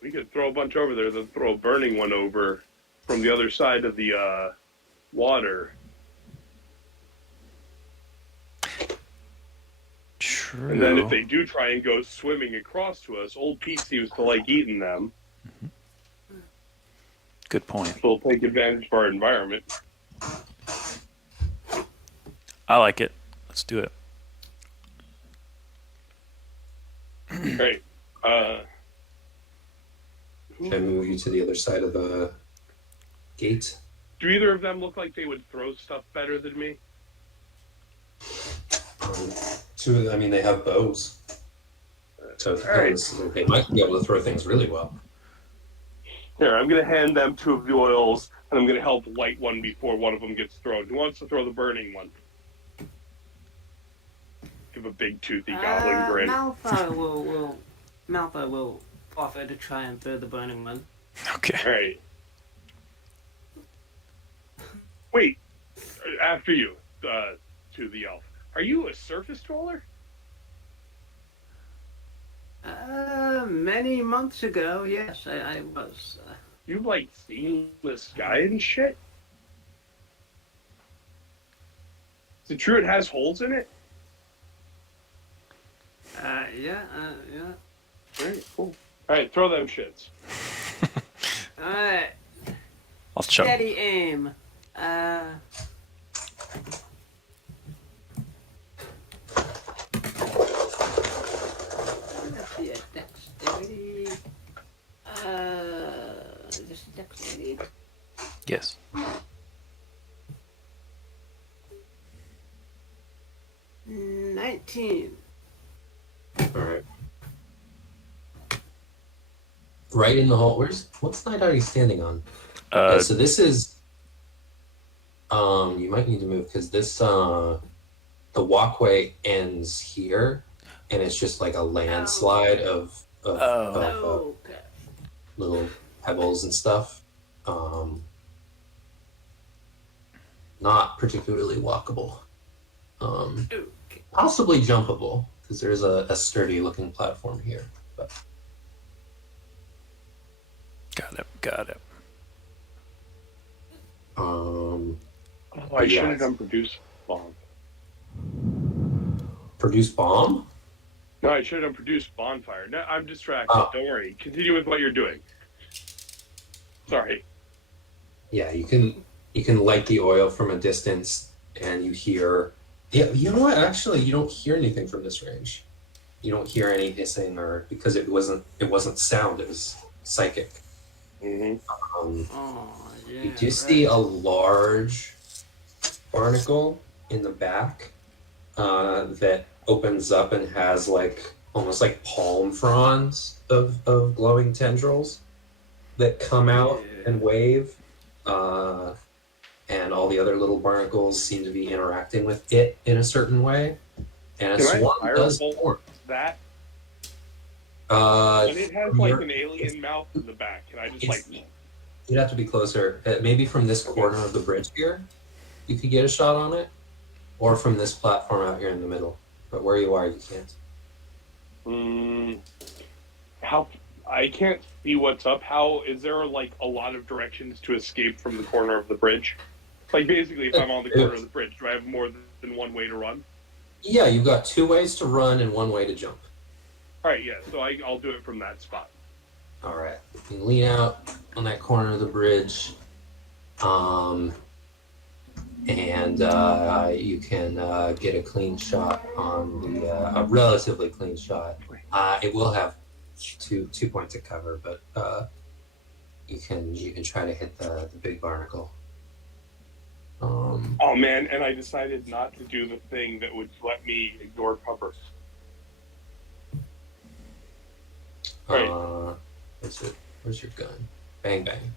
We could throw a bunch over there, then throw a burning one over from the other side of the water. True. And then if they do try and go swimming across to us, old Pete seems to like eating them. Good point. So we'll take advantage of our environment. I like it. Let's do it. Great. Should I move you to the other side of the gate? Do either of them look like they would throw stuff better than me? Two of them, I mean, they have bows. So it depends. They might be able to throw things really well. Here, I'm going to hand them two of the oils, and I'm going to help light one before one of them gets thrown. Who wants to throw the burning one? Give a big toothy goblin grin. Malthar will offer to try and throw the burning one. Okay. All right. Wait, after you, to the elf. Are you a surface dweller? Many months ago, yes, I was. You like seen the sky and shit? Is it true it has holes in it? Yeah. Alright, cool. Alright, throw them shits. Alright, I'll chuck. steady aim. Let's see, dexterity. Just dexterity. Yes. 19. Alright. Right in the hole. What's Naidaadi standing on? So this is you might need to move because this the walkway ends here and it's just like a landslide of Okay. little pebbles and stuff. Not particularly walkable. Okay. Possibly jumpable because there's a sturdy looking platform here. But Got it. Oh, I should have done produce bomb. Produce bomb? No, I should have done produce bonfire. No, I'm distracted. Oh. Don't worry. Continue with what you're doing. Sorry. Yeah, you can light the oil from a distance and you hear. Yeah, you know what? Actually, you don't hear anything from this range. You don't hear any hissing or because it wasn't sound. It was psychic. Mm-hmm. Oh, yeah. You do see a large barnacle in the back that opens up and has like almost like palm fronds of glowing tendrils that come out and wave. And all the other little barnacles seem to be interacting with it in a certain way. And a Can I swarm does firebolt form. that? And it has like you're- an alien mouth in the back. Can I just like... You'd have to be closer. Maybe from this corner of the bridge here, you could get a shot on it, or from this platform out here in the middle. But where you are, you can't. How... I can't see what's up. How... Is there like a lot of directions to escape from the corner of the bridge? Like basically, if I'm on the corner of the bridge, do I have more than one way to run? Yeah, you've got 2 ways to run and 1 way to jump. All right, yeah. So I'll do it from that spot. All right. You can lean out on that corner of the bridge, and you can get a clean shot on a relatively clean shot. It will have two points of cover, but you can try to hit the big barnacle. Oh man, and I decided not to do the thing that would let me ignore cover. Right. Where's your gun? Bang bang.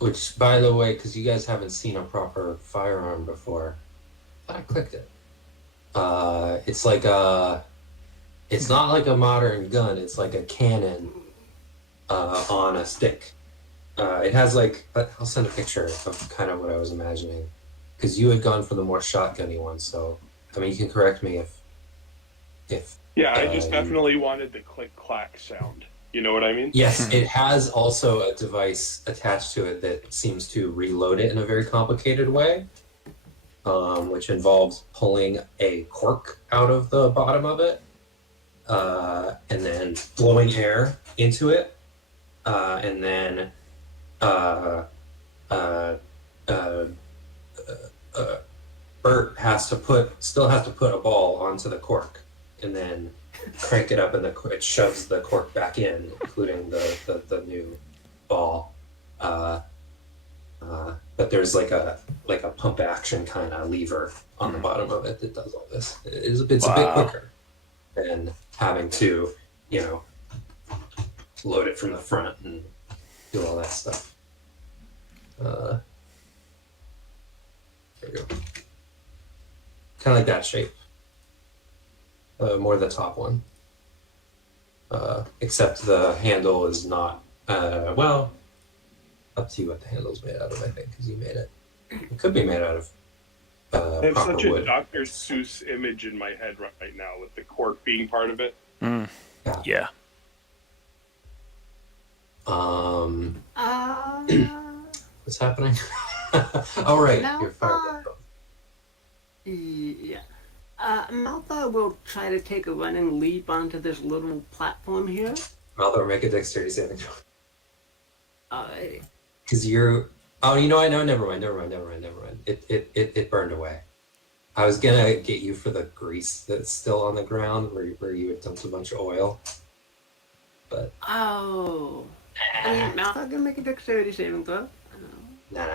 Which, by the way, because you guys haven't seen a proper firearm before, I clicked it. It's like it's not like a modern gun. It's like a cannon on a stick. It has like, I'll send a picture of kind of what I was imagining, because you had gone for the more shotgunny one. So, I mean, you can correct me if. Yeah, I just definitely wanted the click clack sound. You know what I mean? Yes, it has also a device attached to it that seems to reload it in a very complicated way, which involves pulling a cork out of the bottom of it, and then blowing air into it, and then Bert still has to put a ball onto the cork, and then crank it up, and it shoves the cork back in, including the new ball. But there's like a pump action kind of lever on the bottom of it that does all this. It's a bit quicker than having to, load it from the front and do all that stuff. There you go. Kind of like that shape. More the top one. Except the handle is not, up to you what the handle's made out of, I think, because you made it. It could be made out of I have proper such wood. a Dr. Seuss image in my head right now with the cork being part of it. Yeah. What's happening? Oh, right, Malthar. you're fired. Yeah. Malthar will try to take a running leap onto this little platform here. Malthar, make a dexterity saving throw. Alrighty. Because you're... Oh, I know, never mind. It burned away. I was gonna get you for the grease that's still on the ground where you had dumped a bunch of oil. But... Oh. I mean, Malthar can make a dexterity saving throw. Nah,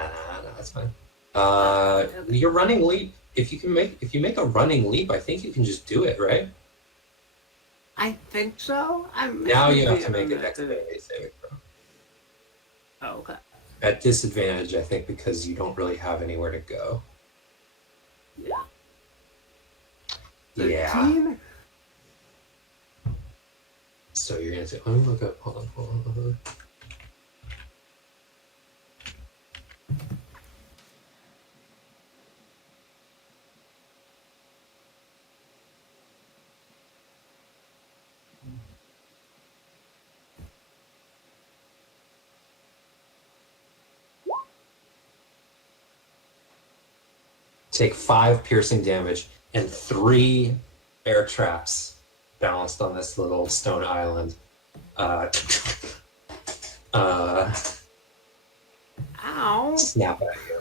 that's fine. Your running leap, if you make a running leap, I think you can just do it, right? I think so. Now you have to make a dexterity saving throw. Oh, okay. At disadvantage, I think, because you don't really have anywhere to go. Yeah. Yeah. 13? So you're gonna say, let me look up. Hold on. Take 5 piercing damage and 3 air traps balanced on this little stone island. Ow. Snap at you.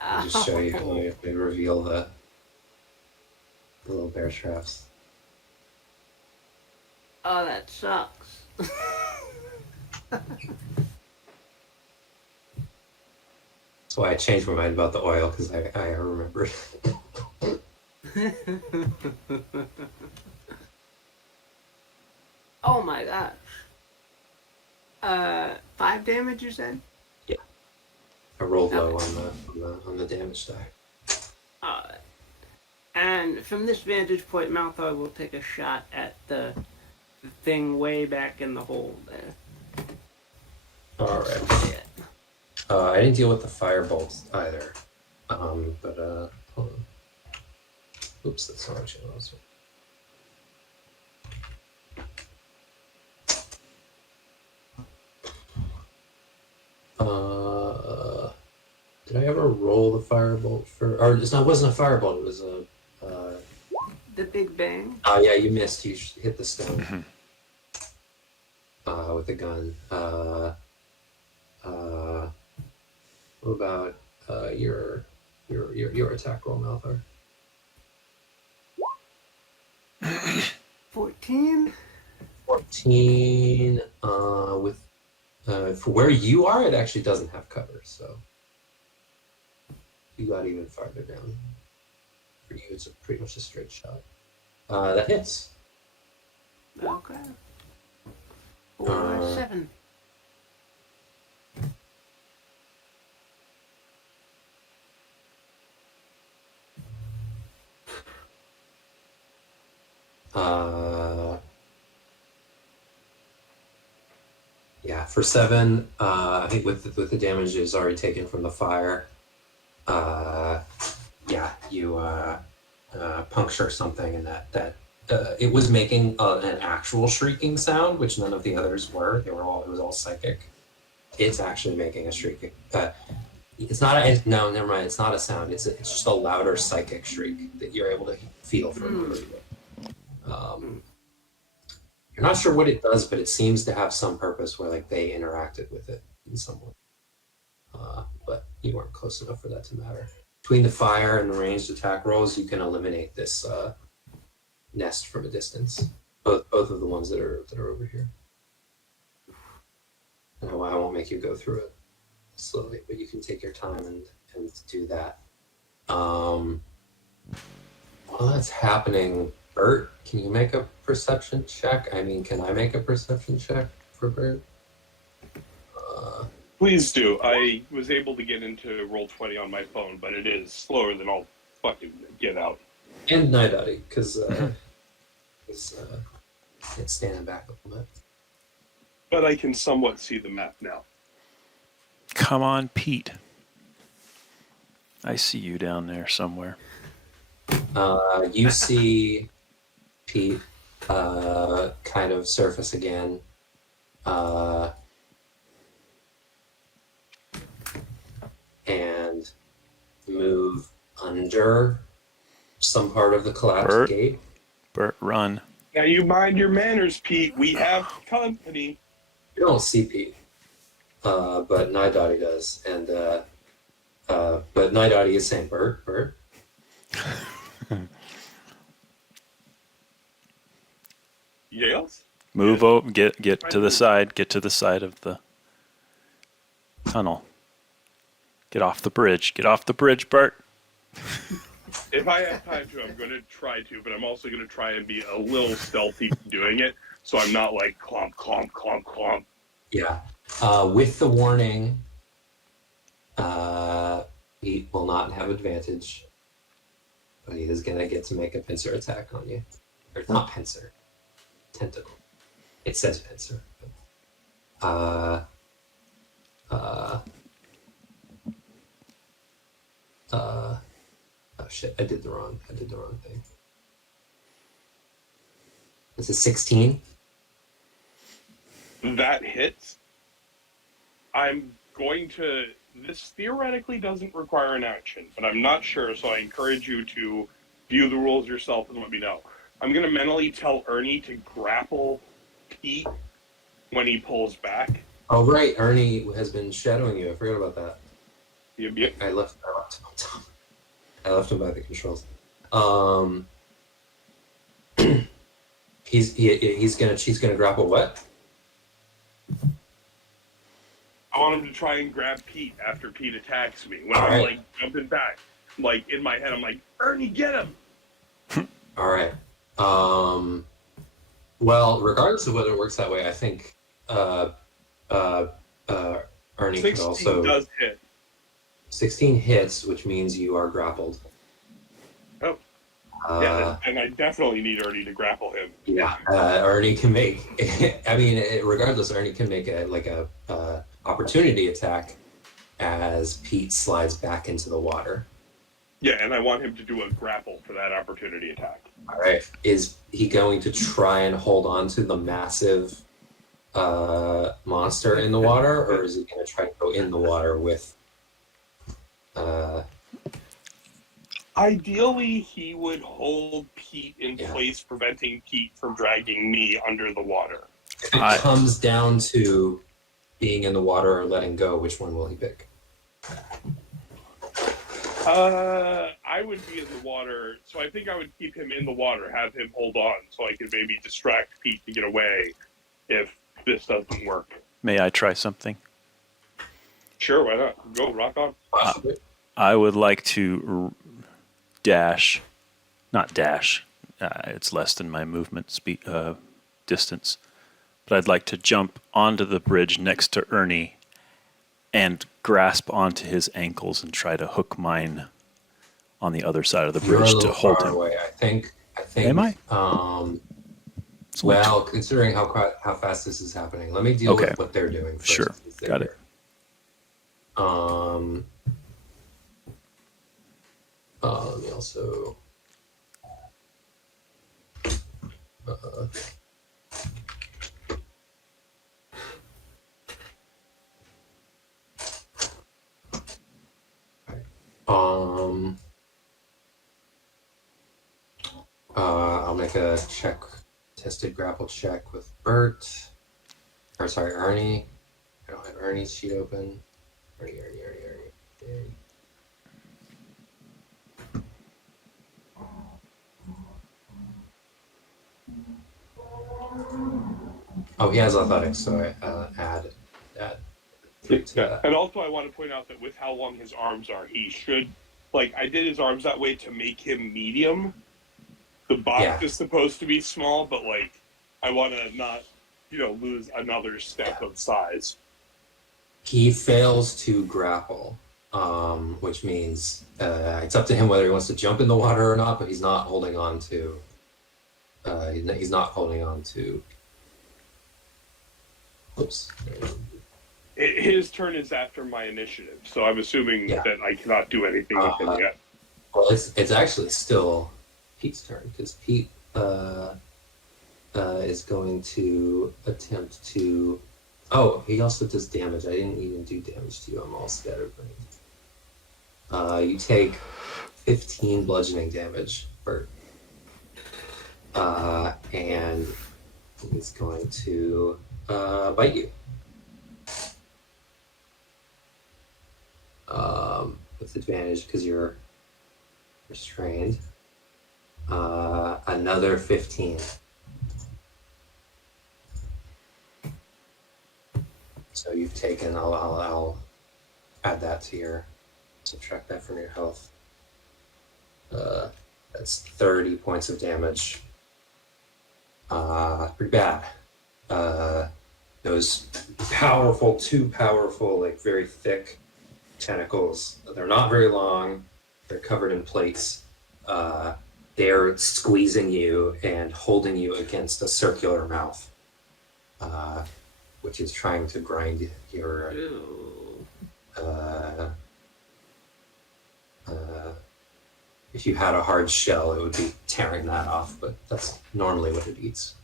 I'll just show you. Let me reveal the little bear traps. Oh, that sucks. That's why I changed my mind about the oil, because I remembered. Oh my gosh. 5 damage, you said? Yeah. I rolled low on the damage die. Alright. And from this vantage point, Malthar will take a shot at the thing way back in the hole there. Alright. Yeah. I didn't deal with the firebolts either. Hold on. Oops, that's not what you want. Did I ever roll the firebolt for? Or it wasn't a firebolt. It was a. The Big Bang. Oh yeah, you missed. You hit the stone. With the gun. What about your attack roll, Malthar? 14? 14. With for where you are, it actually doesn't have cover, so you got even farther down. For you, it's pretty much a straight shot. That hits. Okay. 4, 7. Yeah, for 7, I think with the damages already taken from the fire, yeah, you puncture something, and that it was making an actual shrieking sound, which none of the others were. It was all psychic. It's actually making a shrieking. It's not no, never mind. It's not a sound. It's just a louder psychic shriek that you're able to feel from where you are. You're not sure what it does, but it seems to have some purpose where like they interacted with it in some way. But you weren't close enough for that to matter. Between the fire and the ranged attack rolls, you can eliminate this nest from a distance. Both of the ones that are over here. And I won't make you go through it slowly, but you can take your time and do that. While that's happening, Bert, can you make a perception check? I mean, can I make a perception check for Bert? Please do. I was able to get into Roll20 on my phone, but it is slower than I'll fucking get out. And Naidaadi, because it's standing back a little bit. But I can somewhat see the map now. Come on, Pete. I see you down there somewhere. You see Pete kind of surface again. And move under some part of the collapsed gate. Bert, run. Now you mind your manners, Pete. We have company. You don't see Pete, but Naidaadi does, and but Naidaadi is saying, "Bert." Yes. Move over. Get to the side. Get to the side of the tunnel. Get off the bridge. Get off the bridge, Bert. If I have time to, I'm going to try to, but I'm also going to try and be a little stealthy doing it, so I'm not like clomp, clomp, clomp, clomp. Yeah. With the warning, Pete will not have advantage, but he is going to get to make a pincer attack on you. Or not pincer. Tentacle. It says pincer. Oh shit, I did the wrong thing. It's a 16. That hits. I'm going to... This theoretically doesn't require an action, but I'm not sure, so I encourage you to view the rules yourself and let me know. I'm going to mentally tell Ernie to grapple Pete when he pulls back. Oh right, Ernie has been shadowing you. I forgot about that. Yep. I left him on top. I left him by the controls. She's gonna grapple what? I want him to try and grab Pete after Pete attacks me. When All I'm right. like jumping back, like in my head, I'm like, Ernie, get him! All right. Well, regardless of whether it works that way, I think Ernie could 16 also does hit. 16 hits, which means you are grappled. Oh. Yeah, and I definitely need Ernie to grapple him. Yeah, Ernie can make. I mean, regardless, Ernie can make a opportunity attack as Pete slides back into the water. Yeah, and I want him to do a grapple for that opportunity attack. All right, is he going to try and hold on to the massive monster in the water, or is he going to try to go in the water with? Ideally, he would hold Pete in place, preventing Pete from dragging me under the water. If it comes down to being in the water or letting go, which one will he pick? I would be in the water, so I think I would keep him in the water, have him hold on, so I could maybe distract Pete to get away if this doesn't work. May I try something? Sure, why not? Go, rock on. I would like to dash, not dash. It's less than my movement speed distance, but I'd like to jump onto the bridge next to Ernie and grasp onto his ankles and try to hook mine on the other side of the You're a bridge little to hold far him. away. I think. Am I? Well, considering how fast this is happening, let me deal with what they're doing first. Sure, got it. Let me also. I'll make a tested grapple check with Bert. Or sorry, Ernie. I don't have Ernie's sheet open. Ernie. Oh, he has athletics, so I add that. Yeah. And also, I want to point out that with how long his arms are, he should, like, I did his arms that way to make him medium. The box is supposed to be small, but, like, I want to not, lose another step of size. He fails to grapple, which means it's up to him whether he wants to jump in the water or not, but he's not holding on to. He's not holding on to. Oops. His turn is after my initiative, so I'm assuming that I cannot do anything with him yet. Well, it's actually still Pete's turn, because Pete is going to attempt to... Oh, he also does damage. I didn't even do damage to you. I'm all scatterbrained. You take 15 bludgeoning damage, Bert. And he's going to bite you. With advantage because you're restrained. Another 15. So you've taken. I'll add that to your. Subtract that from your health. That's 30 points of damage. Pretty bad. Those two powerful, like very thick tentacles. They're not very long. They're covered in plates. They're squeezing you and holding you against a circular mouth, which is trying to grind your. If you had a hard shell, it would be tearing that off, but that's normally what it eats.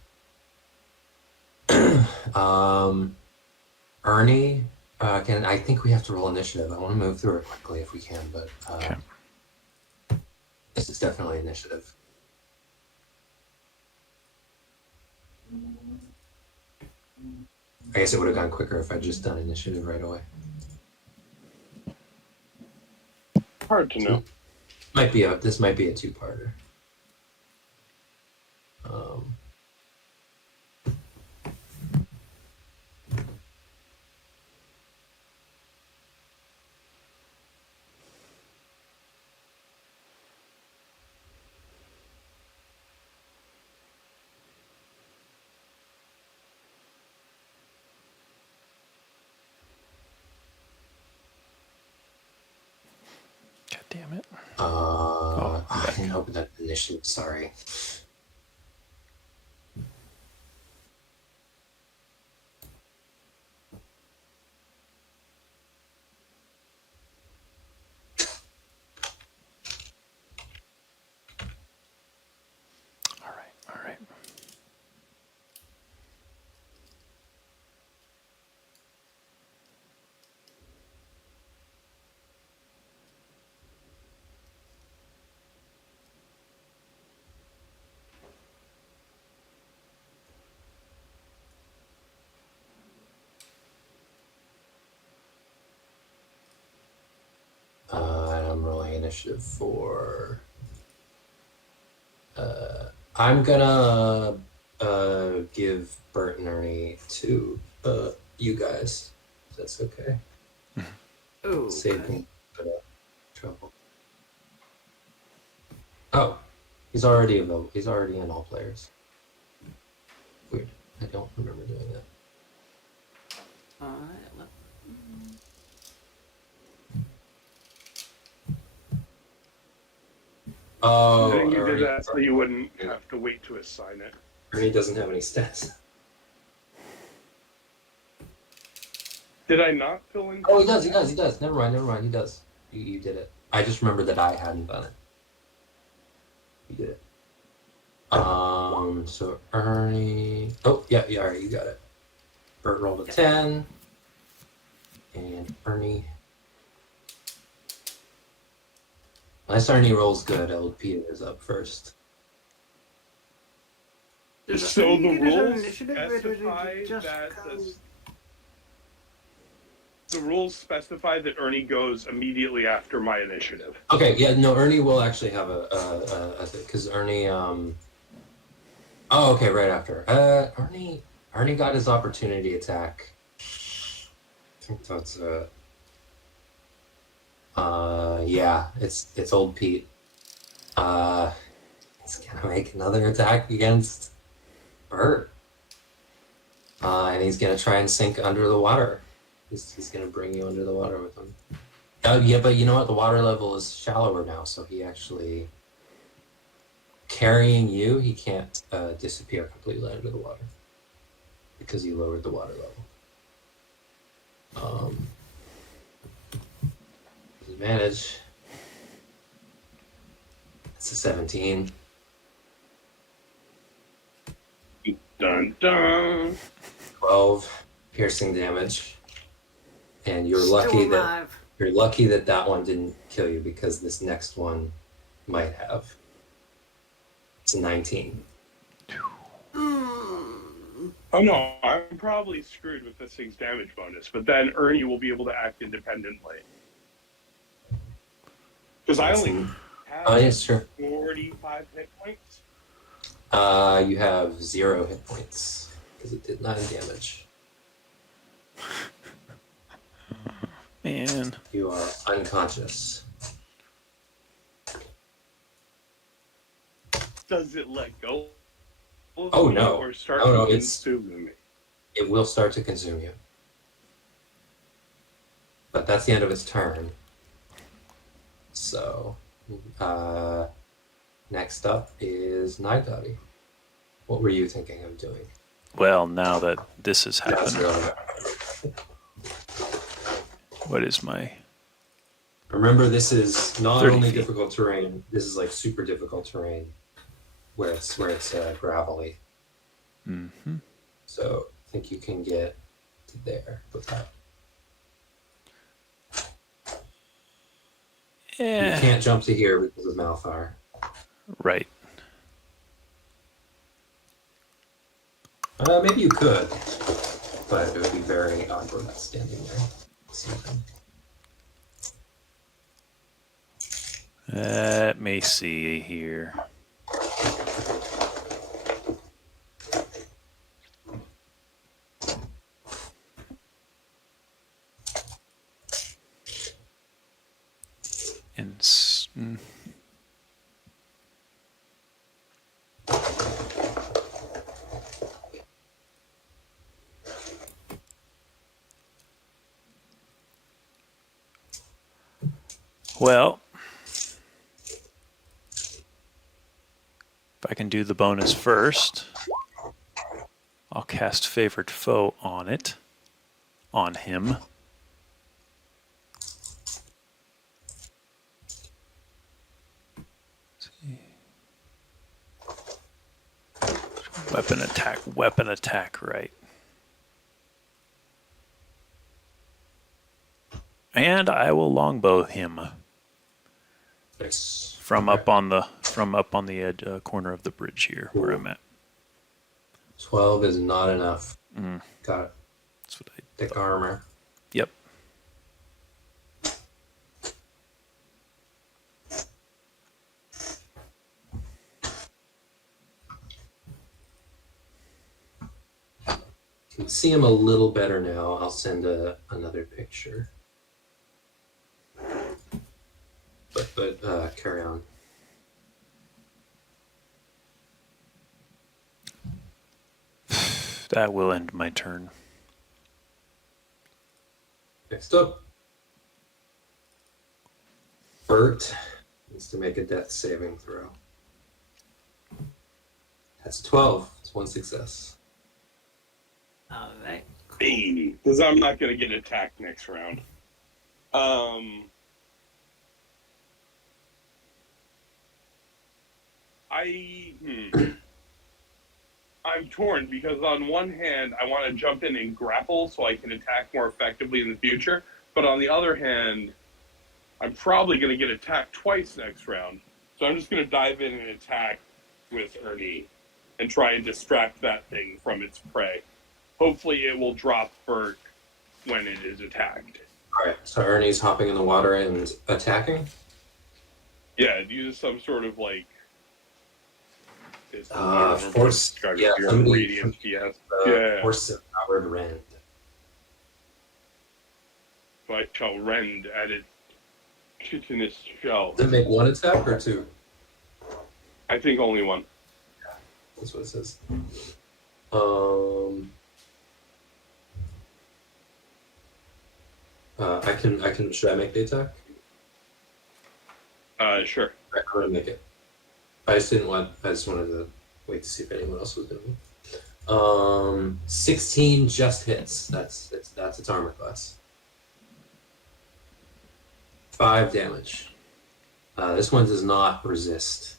Ernie, I think we have to roll initiative. I want to move through it quickly if we can, but Okay. This is definitely initiative. I guess it would have gone quicker if I'd just done initiative right away. Hard to know. This might be a two-parter. God damn it. I didn't open that initiative, sorry. All right. And I'm rolling initiative for... I'm gonna give Bert and Ernie to you guys, if that's okay. Oh, Save me a bit of trouble. Oh, he's already in all players. Weird. I don't remember doing that. Oh, I think you Ernie, did that so you wouldn't have to wait to assign it. Ernie doesn't have any stats. Did I not fill in? Oh, he does. Never mind, he does. You did it. I just remembered that I hadn't done it. You did it. So Ernie. Oh, yeah, you got it. Bert rolled a 10. And Ernie. Unless Ernie rolls good, old Peter is up first. So the rules initiative, or does specify it just that come- the rules specify that Ernie goes immediately after my initiative. Okay, yeah, no, Ernie will actually have a because Ernie. Oh, okay, right after. Ernie got his opportunity attack. I think that's yeah, it's old Pete. He's gonna make another attack against Bert. And he's gonna try and sink under the water. He's gonna bring you under the water with him. Yeah, but you know what? The water level is shallower now, so he actually carrying you. He can't disappear completely under the water because you lowered the water level. Advantage. It's a 17. Dun dun. 12 piercing damage. And you're Still lucky alive. that one didn't kill you because this next one might have. It's 19. Oh no, I'm probably screwed with this thing's damage bonus, but then Ernie will be able to act independently. Because I only have Oh, yes, sure. 45 hit points. You have 0 hit points because it did 9 damage. Man. You are unconscious. Does it let go? of Oh, me no. Or start No, it's- consuming me? It will start to consume you. But that's the end of its turn. So, next up is Naidaadi. What were you thinking of doing? Well, now that this has That's happened, really what is my... Remember, this is not 30 only feet. difficult terrain. This is like super difficult terrain, where it's gravelly. Mm-hmm. So I think you can get to there with that. You Yeah. can't jump to here because of Malthar. Right. Maybe you could, but it would be very awkward standing there. Let me see here. Well, if I can do the bonus first, I'll cast Favored Foe on it, on him. Weapon attack, right. And I will longbow him Nice. from Okay. up on the edge corner of the bridge here where I'm at. 12 is not enough. Mm. Got it. That's what I Thick armor. Yep. You can see him a little better now. I'll send another picture. But carry on. That will end my turn. Next up, Bert needs to make a death saving throw. That's 12. It's one success. All right. Because I'm not going to get attacked next round. I'm torn because on one hand, I want to jump in and grapple so I can attack more effectively in the future. But on the other hand, I'm probably going to get attacked twice next round. So I'm just going to dive in and attack with Ernie and try and distract that thing from its prey. Hopefully it will drop Bert when it is attacked. All right, so Ernie's hopping in the water and attacking. Yeah, it uses some sort of like Force. Yeah, radiant PS. Yeah. Force empowered rend. But shall rend at its chitinous shell. Does it make one attack or two? I think only one. That's what it says. I can. Should I make the attack? Sure. I'm gonna make it. I just wanted to wait to see if anyone else was gonna move. 16 just hits. That's its armor class. 5 damage. This one does not resist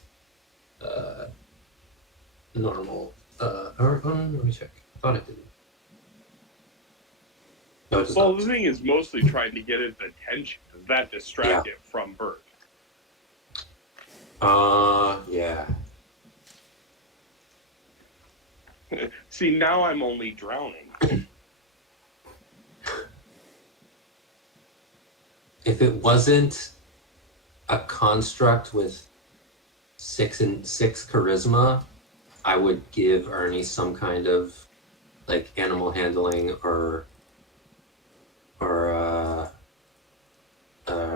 normal. Let me check. I thought it did. No, it does Well, not. the thing is mostly trying to get its attention. That distract it from Bert. Yeah. See, now I'm only drowning. If it wasn't a construct with 6 charisma, I would give Ernie some kind of like animal handling or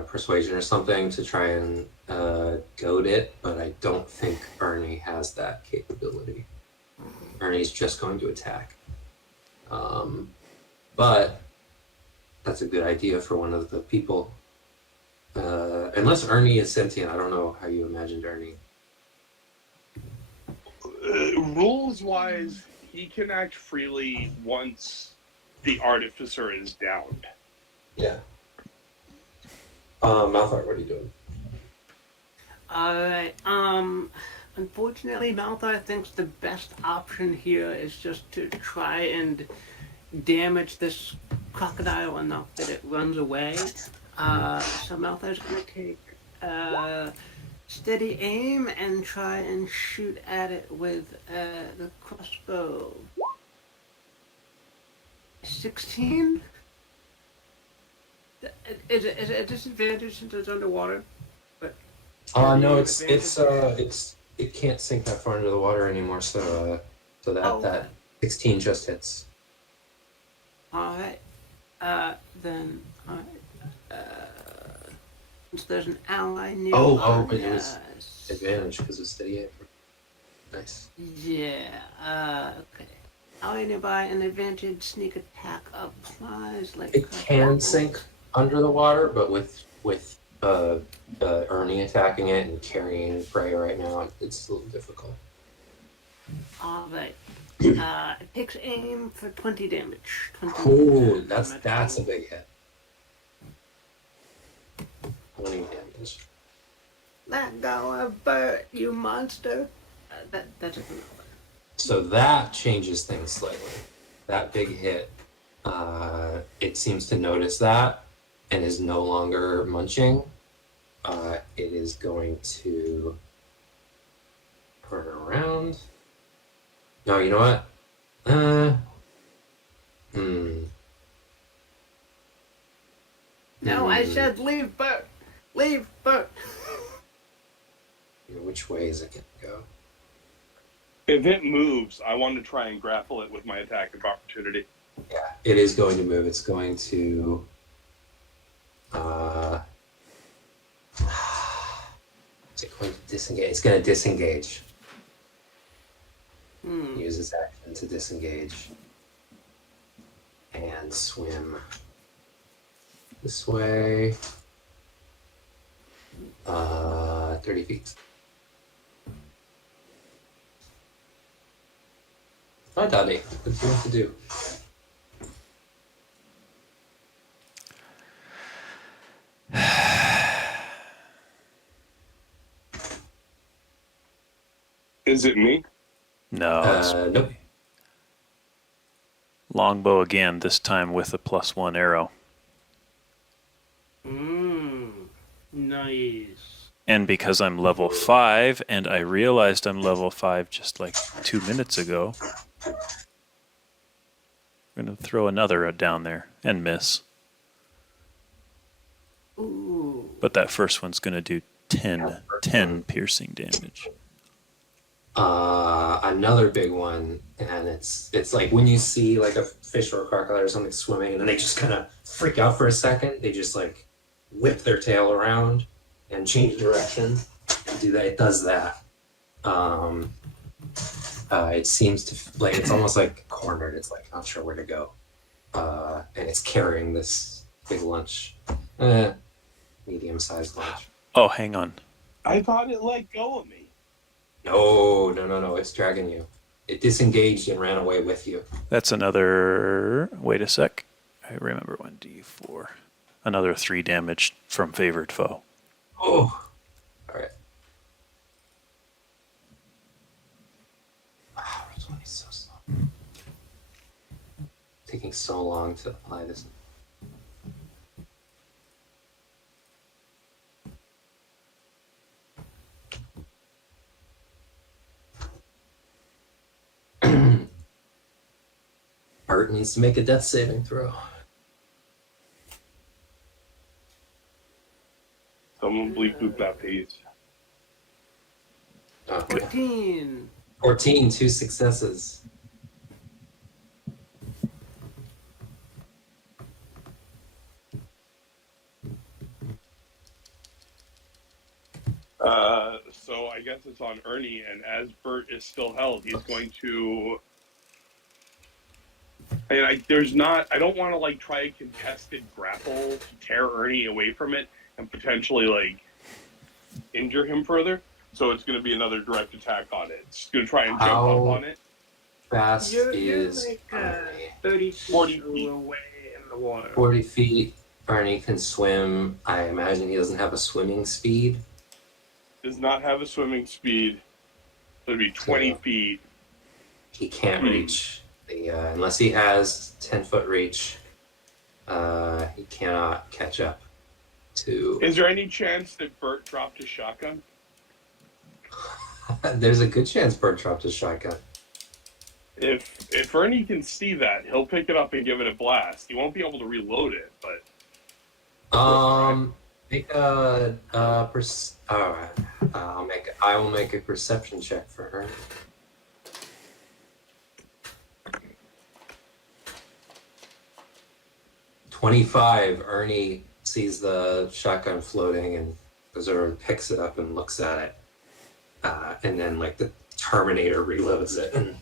persuasion or something to try and goad it, but I don't think Ernie has that capability. Ernie's just going to attack. But that's a good idea for one of the people. Unless Ernie is sentient, I don't know how you imagined Ernie. Rules-wise, he can act freely once the artificer is downed. Yeah. Malthar, what are you doing? Alright, unfortunately, Malthar thinks the best option here is just to try and damage this crocodile enough that it runs away. So Malthar's gonna take steady aim and try and shoot at it with the crossbow. 16? Is it a disadvantage since it's underwater? But No, it can't sink that far into the water anymore, so that 16 just hits. Alright. Then since there's an ally near But it was advantage because it's steady aim. Nice. Yeah, okay. Ally nearby, an advantage sneak attack applies like It can sink under the water, but with Ernie attacking it and carrying prey right now, it's a little difficult. Alright. It takes aim for 20 damage. 20 Cool, that's a big hit. 20 damage. Let go of Bert, you monster. That's a good one. So that changes things slightly. That big hit, it seems to notice that and is no longer munching. It is going to turn around. No, you know what? No, I said leave Bert. Leave Bert. Which way is it going to go? If it moves, I want to try and grapple it with my attack of opportunity. Yeah, it is going to move. It's going to. Is it going to disengage? It's going to disengage. Use its action to disengage. And swim this way. 30 feet. Naidaadi, what do you want to do? Is it me? No, it's Nope. longbow again, this time with a +1 arrow. Nice. And because I'm level 5, and I realized I'm level 5 just like 2 minutes ago, I'm going to throw another down there and miss. Ooh. But that first one's going to do 10 piercing damage. Another big one, and it's like when you see like a fish or a crocodile or something swimming, and then they just kind of freak out for a second. They just like whip their tail around and change direction and do that. It does that. It seems to like it's almost like cornered. It's like not sure where to go, and it's carrying this big lunch, medium-sized lunch. Oh, hang on. I thought it let go of me. No. It's dragging you. It disengaged and ran away with you. That's another... Wait a sec. I remember 1d4. Another 3 damage from favored foe. Oh. All right. Wow, this one is so slow. Taking so long to apply this. Bert needs to make a death saving throw. Someone bleep boop that page. Okay. 14. 14, 2 successes. So I guess it's on Ernie, and as Bert is still held, he's going to. And I don't want to like try a contested grapple to tear Ernie away from it and potentially like injure him further. So it's going to be another direct attack on it. It's going to try and jump up on it. Fast You're is like Ernie. 30 40 feet away in the water. 40 feet. Ernie can swim. I imagine he doesn't have a swimming speed. Does not have a swimming speed. It'll be 20 feet. He can't reach the unless he has 10-foot reach. He cannot catch up to. Is there any chance that Bert dropped his shotgun? There's a good chance Bert dropped his shotgun. If Ernie can see that, he'll pick it up and give it a blast. He won't be able to reload it, but Make a alright. I will make a perception check for her. $25. Ernie sees the shotgun floating and sort of picks it up and looks at it. And then like the Terminator reloads it and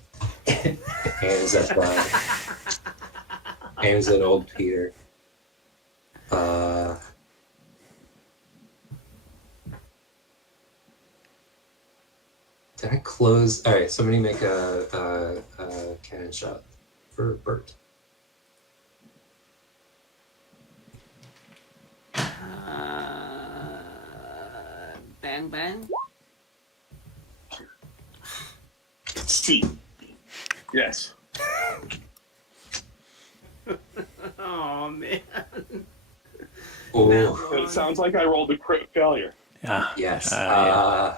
aims at old Peter. Did I close? All right, somebody make a cannon shot for Bert. Bang, bang. see. Yes. Oh man. Oh, It sounds like I rolled a crit failure. Yeah. yes. Yeah.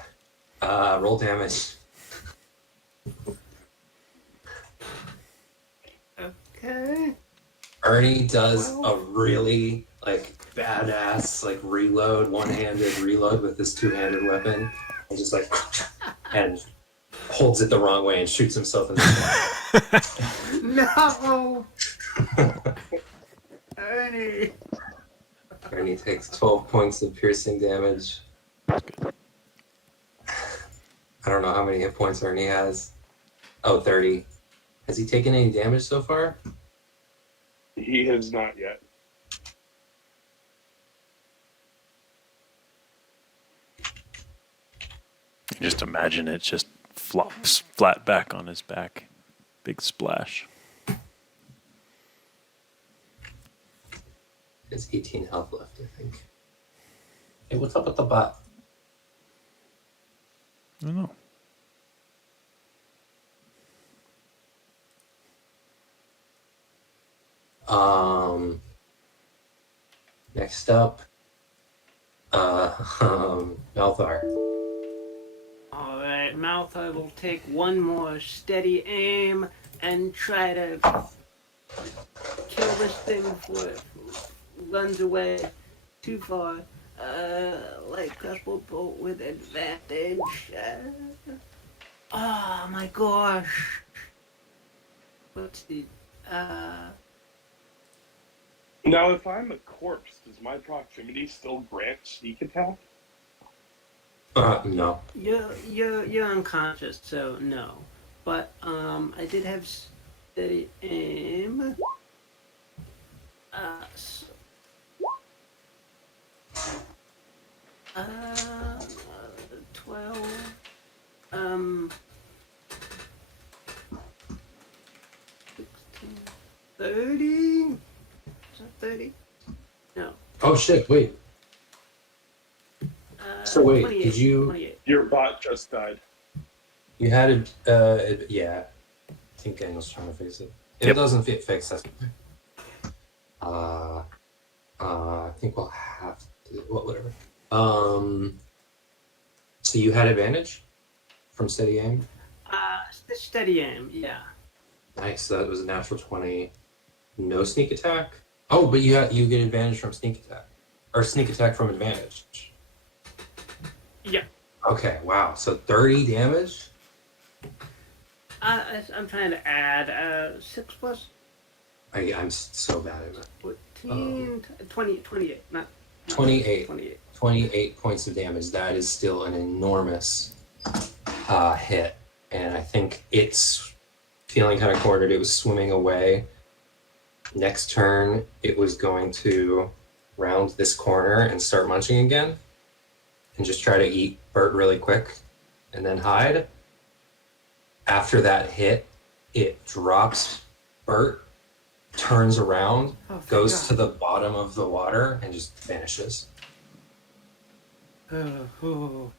Roll damage. Okay. Ernie does a really like badass like reload, one-handed reload with this two-handed weapon, and just like and holds it the wrong way and shoots himself in the No. Ernie. Ernie takes 12 points of piercing damage. I don't know how many hit points Ernie has. Oh, 30. Has he taken any damage so far? He has not yet. Just imagine it just flops flat back on his back. Big splash. There's 18 health left, I think. Hey, what's up with the bot? I don't know. Next up, Malthar. Alright, Malthar will take one more steady aim and try to kill this thing before it runs away too far. Light crossbow bolt with advantage. Oh my gosh. What's the Now, if I'm a corpse, does my proximity still grant sneak attack? No. you're unconscious, so no. But I did have steady aim. So, 12. 16. 30. Is that 30? No. Oh shit! Wait. So wait, 28, did you- 28. Your bot just died. You had yeah. I think Daniel's trying to fix it. If Yep. it doesn't fit fixed, that's okay. I think we'll have to. Well, whatever. So you had advantage from steady aim. Steady aim, yeah. Nice. That was a natural 20. No sneak attack. Oh, but you get advantage from sneak attack, or sneak attack from advantage. Yeah. Okay. Wow. So 30 damage. I'm trying to add 6 plus I'm so bad at it. 14, 28, not 28. 28. 28 points of damage. That is still an enormous hit. And I think it's feeling kind of cornered. It was swimming away. Next turn, it was going to round this corner and start munching again. And just try to eat Bert really quick and then hide. After that hit, it drops Bert, turns around, Oh, thank goes God. to the bottom of the water, and just vanishes. Oh.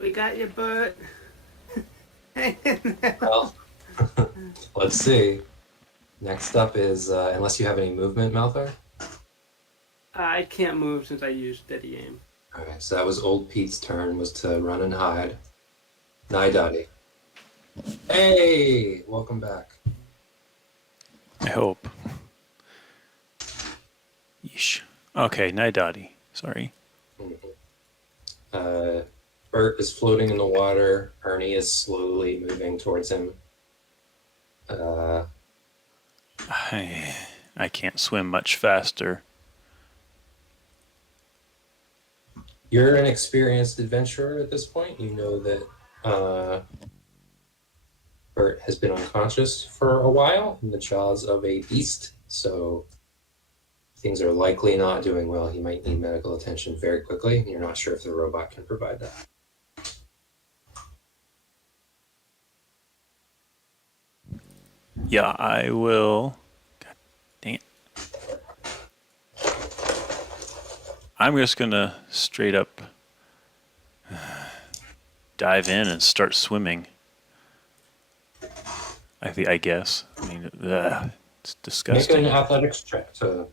We got you, Bert. Hang in there. Well, let's see. Next up is, unless you have any movement, Malthar. I can't move since I used steady aim. Okay, so that was old Pete's turn, was to run and hide. Naidaadi. Hey, welcome back. I hope. Yeesh. Okay, Naidaadi. Sorry. Bert is floating in the water. Ernie is slowly moving towards him. I can't swim much faster. You're an experienced adventurer at this point. You know that Bert has been unconscious for a while in the jaws of a beast, so things are likely not doing well. He might need medical attention very quickly. You're not sure if the robot can provide that. Yeah, I will. God dang it. I'm just gonna straight up dive in and start swimming. I guess. I mean, it's Make disgusting. an athletics check to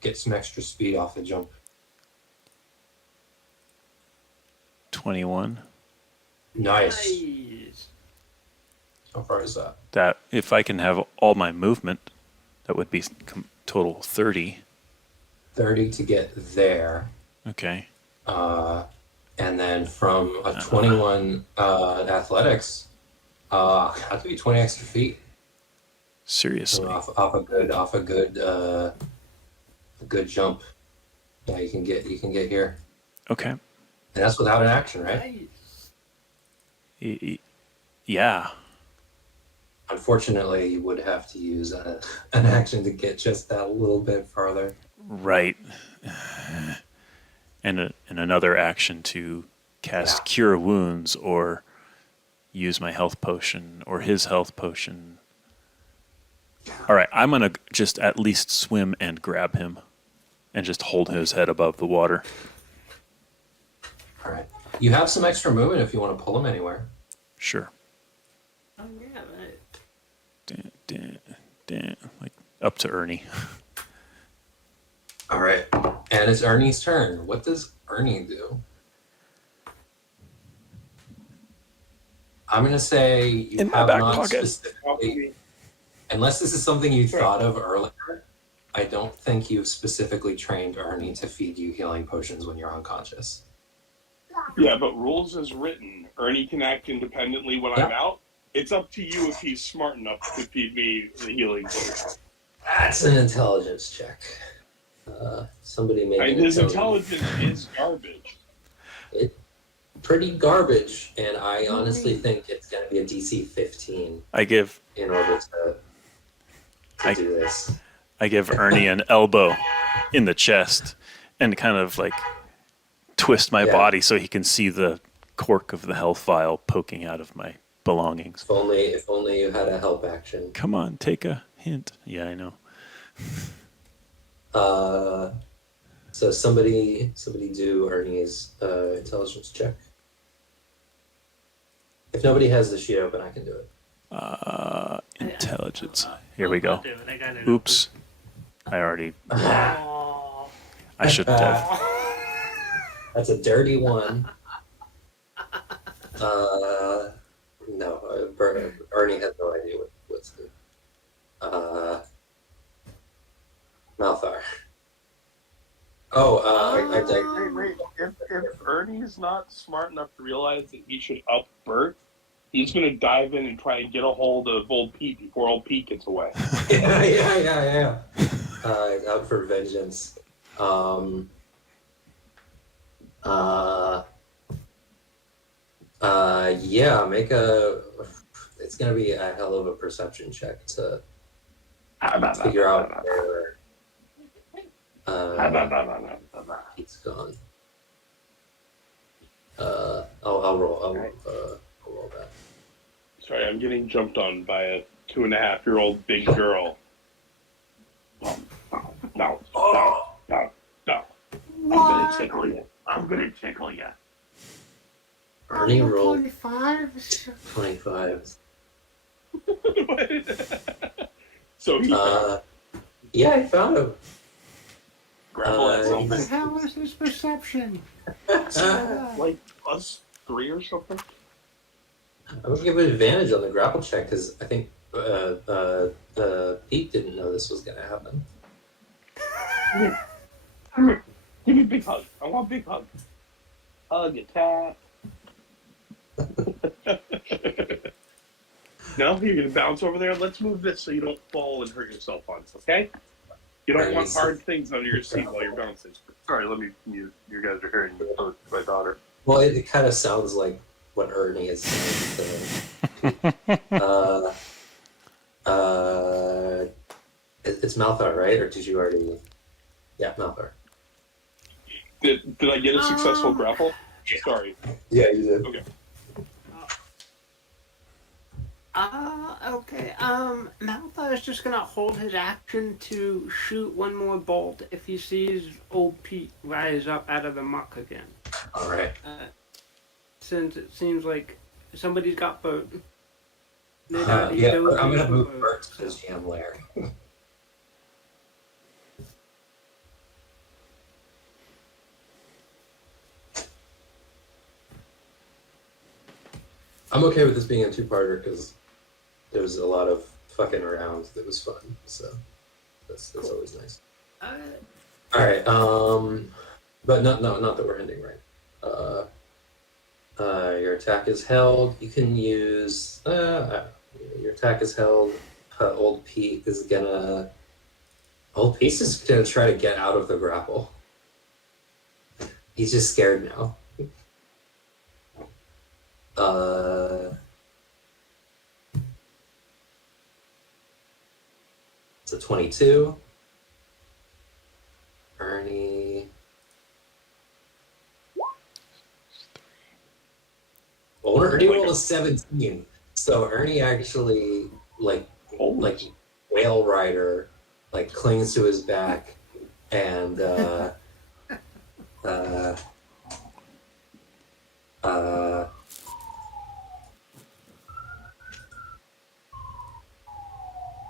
get some extra speed off the jump. 21. Nice. Nice. How far is that? That if I can have all my movement, that would be total 30. 30 to get there. Okay. And then from a 21 athletics, have to be 20 extra feet. Seriously. So off a good jump. Yeah, you can get here. Okay. And that's without an action, right? Nice. Yeah. Unfortunately, you would have to use an action to get just that little bit farther. Right. And another action to cast Yeah. Cure Wounds or use my health potion or his health potion. All right, I'm going to just at least swim and grab him and just hold his head above the water. All right. You have some extra movement if you want to pull him anywhere. Sure. Oh, yeah, right. Like up to Ernie. All right, and it's Ernie's turn. What does Ernie do? I'm gonna say you In my have back not pocket. specifically, unless this is something you thought of earlier. I don't think you've specifically trained Ernie to feed you healing potions when you're unconscious. Yeah, but rules as written, Ernie can act independently when I'm out. It's up to you if he's smart enough to feed me the healing potion. That's an intelligence check. Somebody made And an his intelligence is garbage. pretty garbage, and I honestly think it's going to be a DC 15 I give in order to do this. I give Ernie an elbow in the chest and kind of like twist my body so he can see the cork of the health vial poking out of my belongings. If only you had a help action. Come on, take a hint. Yeah, I know. So somebody do Ernie's intelligence check. If nobody has the sheet open, I can do it. Intelligence. Here we go. I'll do it. I got it. Oops. I already. Oh. I shouldn't have. That's a dirty one. No, Ernie has no idea what's good. Malthar. Wait. If Ernie's not smart enough to realize that he should up Bert, he's going to dive in and try and get a hold of old Pete before old Pete gets away. Yeah. Out for vengeance. Make a. It's gonna be a hell of a perception check to figure out where Pete's gone. I'll roll. I'll roll that. Sorry, I'm getting jumped on by a 2.5-year-old big girl. No. I'm gonna tickle you. Ernie rolled 25. 25. So he Yeah, I found him. grapple at What the something hell is this perception? like us 3 or something. I'm gonna give it advantage on the grapple check because I think Pete didn't know this was gonna happen. Give me a big hug. I want a big hug. Hug attack. No, you're gonna bounce over there. Let's move this so you don't fall and hurt yourself on us, okay? You don't want hard things under your seat while you're bouncing. Sorry, let me mute. You guys are hearing my daughter. Well, it kind of sounds like what Ernie is saying. It's Malthar, right? Or did you already? Yeah, Malthar. Did I get a successful grapple? Sorry. Yeah, you did. Okay. Okay. Malthar is just gonna hold his action to shoot one more bolt if he sees old Pete rise up out of the muck again. All right. Since it seems like somebody's got Bert. I'm gonna move Bert to his jam lair. I'm okay with this being a two-parter because there was a lot of fucking around that was fun. So that's always nice. All right. But not that we're ending right. Your attack is held. You can use your attack is held. Old Pete is gonna try to get out of the grapple. He's just scared now. It's a 22. Ernie. Well, Ernie rolled a 17. So Ernie actually like whale rider clings to his back and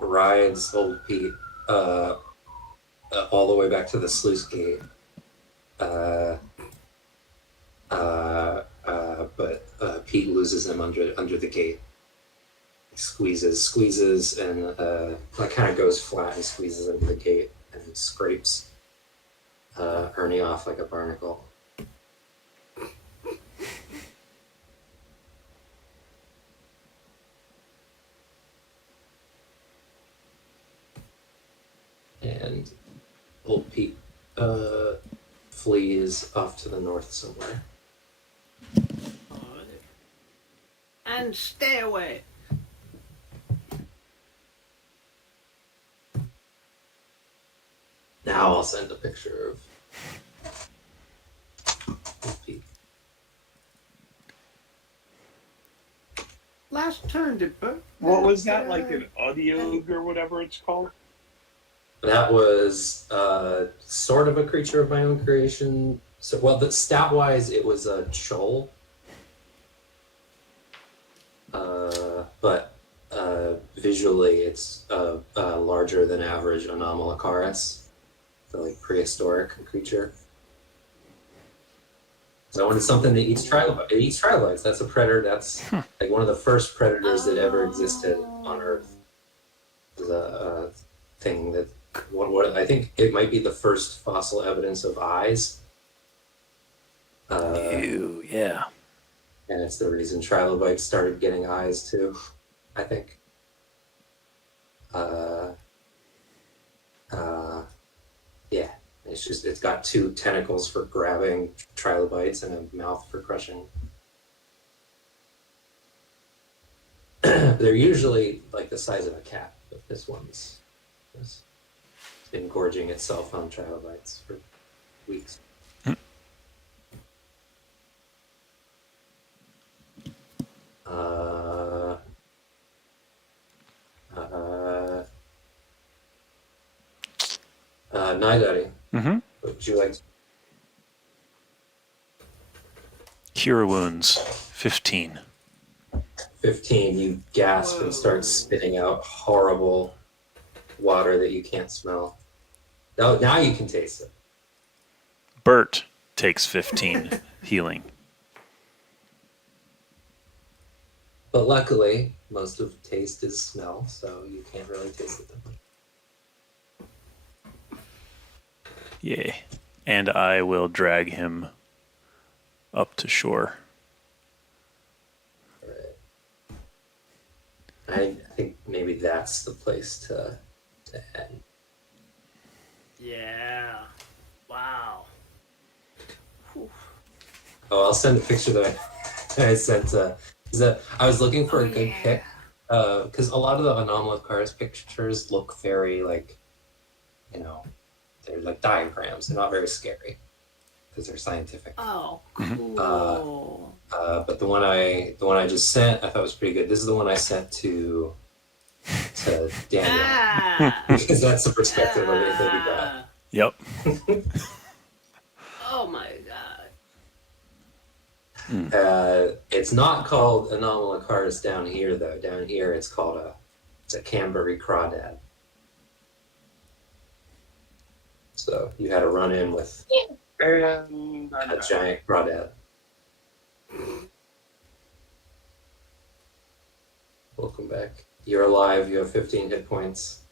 rides old Pete all the way back to the sluice gate. But Pete loses him under the gate. He squeezes, and like kind of goes flat and squeezes into the gate and scrapes Ernie off like a barnacle. And old Pete flees off to the north somewhere. And stay away. Now I'll send a picture of old Pete. Last turn, did Bert? What was that, like an audio or whatever it's called? That was sort of a creature of my own creation. So, well, the stat-wise, it was a Chol. But visually, it's a larger than average Anomalocaris, the like prehistoric creature. So I wanted something that eats trilobites. It eats trilobites. That's a predator. That's like one of the first predators that ever existed on Earth. It was a thing that what I think it might be the first fossil evidence of eyes. Ew, yeah. And it's the reason trilobites started getting eyes too, I think. Yeah, it's got 2 tentacles for grabbing trilobites and a mouth for crushing. They're usually like the size of a cat, but this one's been gorging itself on trilobites for weeks. Naidaadi, Mm-hmm. would you like to? Cure wounds, 15. 15, you gasp and start spitting out horrible water that you can't smell. Now you can taste it. Bert takes 15 healing. But luckily, most of taste is smell, so you can't really taste it that much. Yay. And I will drag him up to shore. I think maybe that's the place to end. Yeah. Wow. Whew. Oh, I'll send a picture that I sent. I was looking for a good pic, because a lot of the Anomalocaris pictures look very like, they're like diagrams. They're not very scary because they're scientific. Oh, cool. But the one I just sent, I thought was pretty good. This is the one I sent to Daniel because that's the perspective of it that he got. Yep. Oh my god. It's not called Anomalocaris down here though. Down here it's called a Canberry crawdad. So you had a run-in with a giant crawdad. Welcome back. You're alive. You have 15 hit points.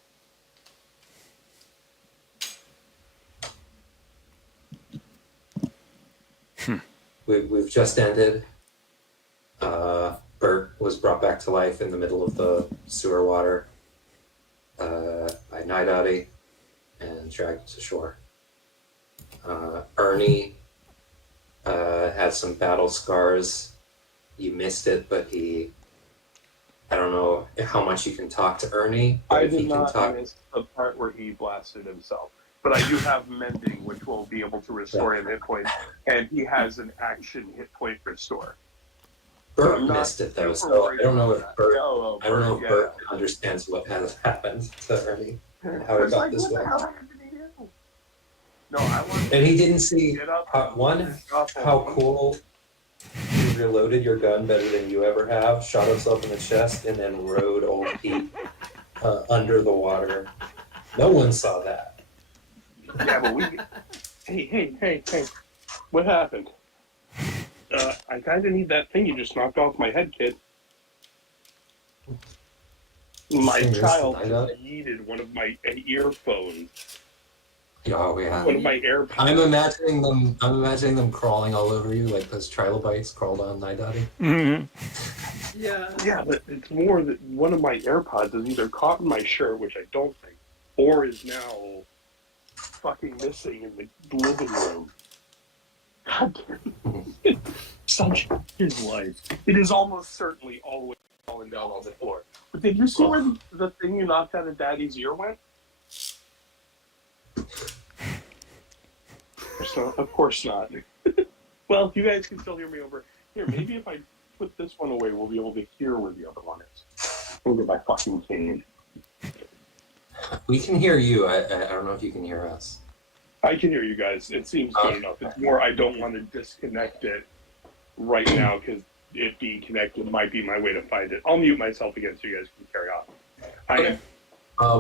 We've just ended. Bert was brought back to life in the middle of the sewer water by Naidaadi and dragged to shore. Ernie had some battle scars. You missed it, but I don't know how much you can talk to Ernie. I did not miss the part where he blasted himself. But I do have mending, which will be able to restore him hit points, and he has an action hit point restore. Bert missed it though, so I don't know if Bert understands what has happened to Ernie and how it got this way. No, I want. And he didn't see how cool he reloaded your gun better than you ever have, shot himself in the chest, and then rode old Pete under the water No one saw that. Yeah, but we. Hey! What happened? I kind of need that thing you just knocked off my head, kid. My Serious? child Naidaadi? just needed one of my earphones. Oh yeah. One of my AirPods. I'm imagining them crawling all over you like those trilobytes crawled on Naidaadi. Mm-hmm. Yeah. Yeah, but it's more that one of my AirPods is either caught in my shirt, which I don't think, or is now fucking missing in the living room. God damn it. Such is life. It is almost certainly always falling down on the floor. But did you see where the thing you knocked out of Daddy's ear went? Of course not. Well, you guys can still hear me over here. Maybe if I put this one away, we'll be able to hear where the other one is. I'll get my fucking cane. We can hear you. I don't know if you can hear us. I can hear you guys. It seems good enough. It's more I don't want to disconnect it right now because it being connected might be my way to find it. I'll mute myself again so you guys can carry on. Okay.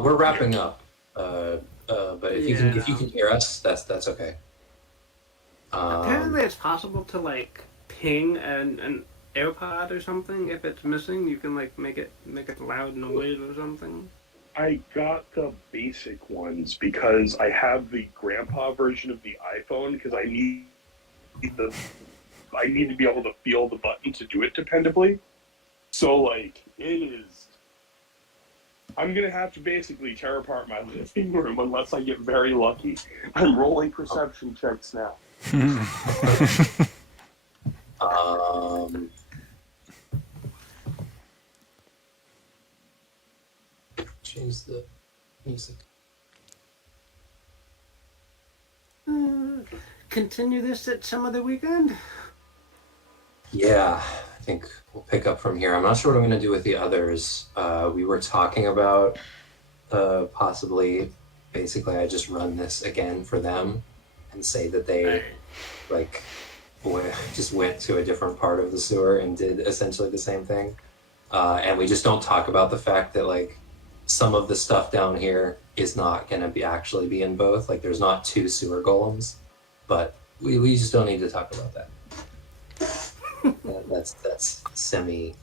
We're wrapping up. But if you can hear us, that's okay. Apparently, it's possible to like ping an AirPod or something. If it's missing, you can like make it loud noise or something. I got the basic ones because I have the grandpa version of the iPhone because I need to be able to feel the button to do it dependably. So like it is. I'm gonna have to basically tear apart my living room unless I get very lucky. I'm rolling perception checks now. Change the music. Continue this at some other weekend. Yeah, I think we'll pick up from here. I'm not sure what I'm going to do with the others. We were talking about possibly, basically, I just run this again for them and say that they like just went to a different part of the sewer and did essentially the same thing. And we just don't talk about the fact that like some of the stuff down here is not going to actually be in both. Like there's not 2 sewer golems, but we just don't need to talk about that. That's semi.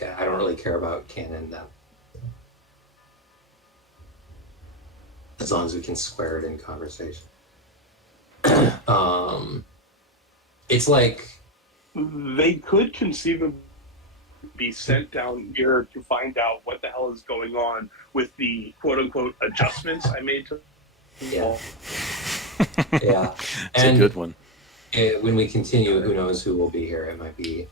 I don't really care about canon now. As long as we can square it in conversation. It's like They could conceivably be sent down here to find out what the hell is going on with the quote-unquote adjustments I made to yeah, yeah. It's a good one. When we continue, who knows who will be here? It might be.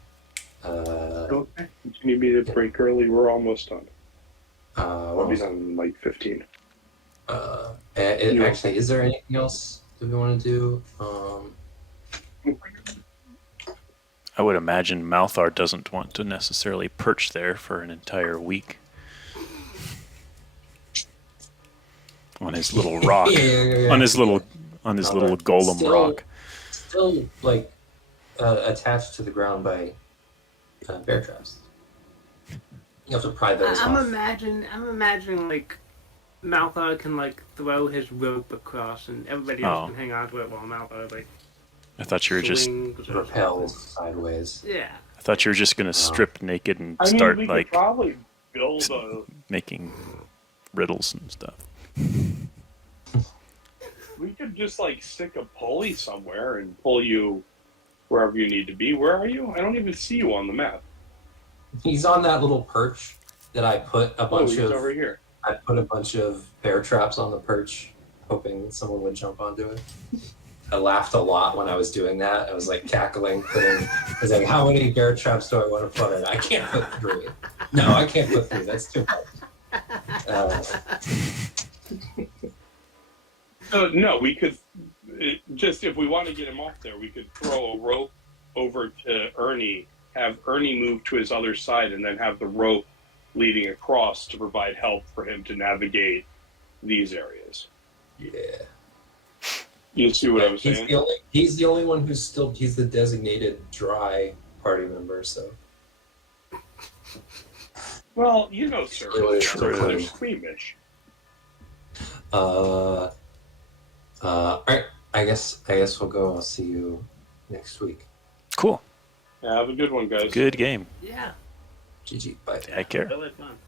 Okay. Continue me to break early. We're almost done. I'll be done in like 15. Actually, is there anything else that we want to do? I would imagine Malthar doesn't want to necessarily perch there for an entire week on his little rock, on his little golem Still- rock. Still, like, attached to the ground by bear traps. You have to pry those I'm off. imagining like Malthar can like throw his rope across and everybody else can hang on to it while Malthar like I thought you were just swings or Rappel something. sideways. Yeah. I thought you were just gonna strip naked and I mean, start we like could probably build a. making riddles and stuff. We could just like stick a pulley somewhere and pull you wherever you need to be. Where are you? I don't even see you on the map. He's on that little perch that I put a bunch he's of. over here. I put a bunch of bear traps on the perch, hoping someone would jump onto it. I laughed a lot when I was doing that. I was like cackling, I was like, how many bear traps do I want to put in? I can't put 3. No, I can't put 3. That's too much. No, we could just if we want to get him off there, we could throw a rope over to Ernie, have Ernie move to his other side, and then have the rope leading across to provide help for him to navigate these areas. Yeah. You see what I was He's saying? he's the only one he's the designated dry party member, so. Well, you know, sir, Really they're true. squeamish. All right. I guess we'll go. I'll see you next week. Cool. Yeah, have a good one, guys. Good game. Yeah, GG. Bye. Take care. really fun.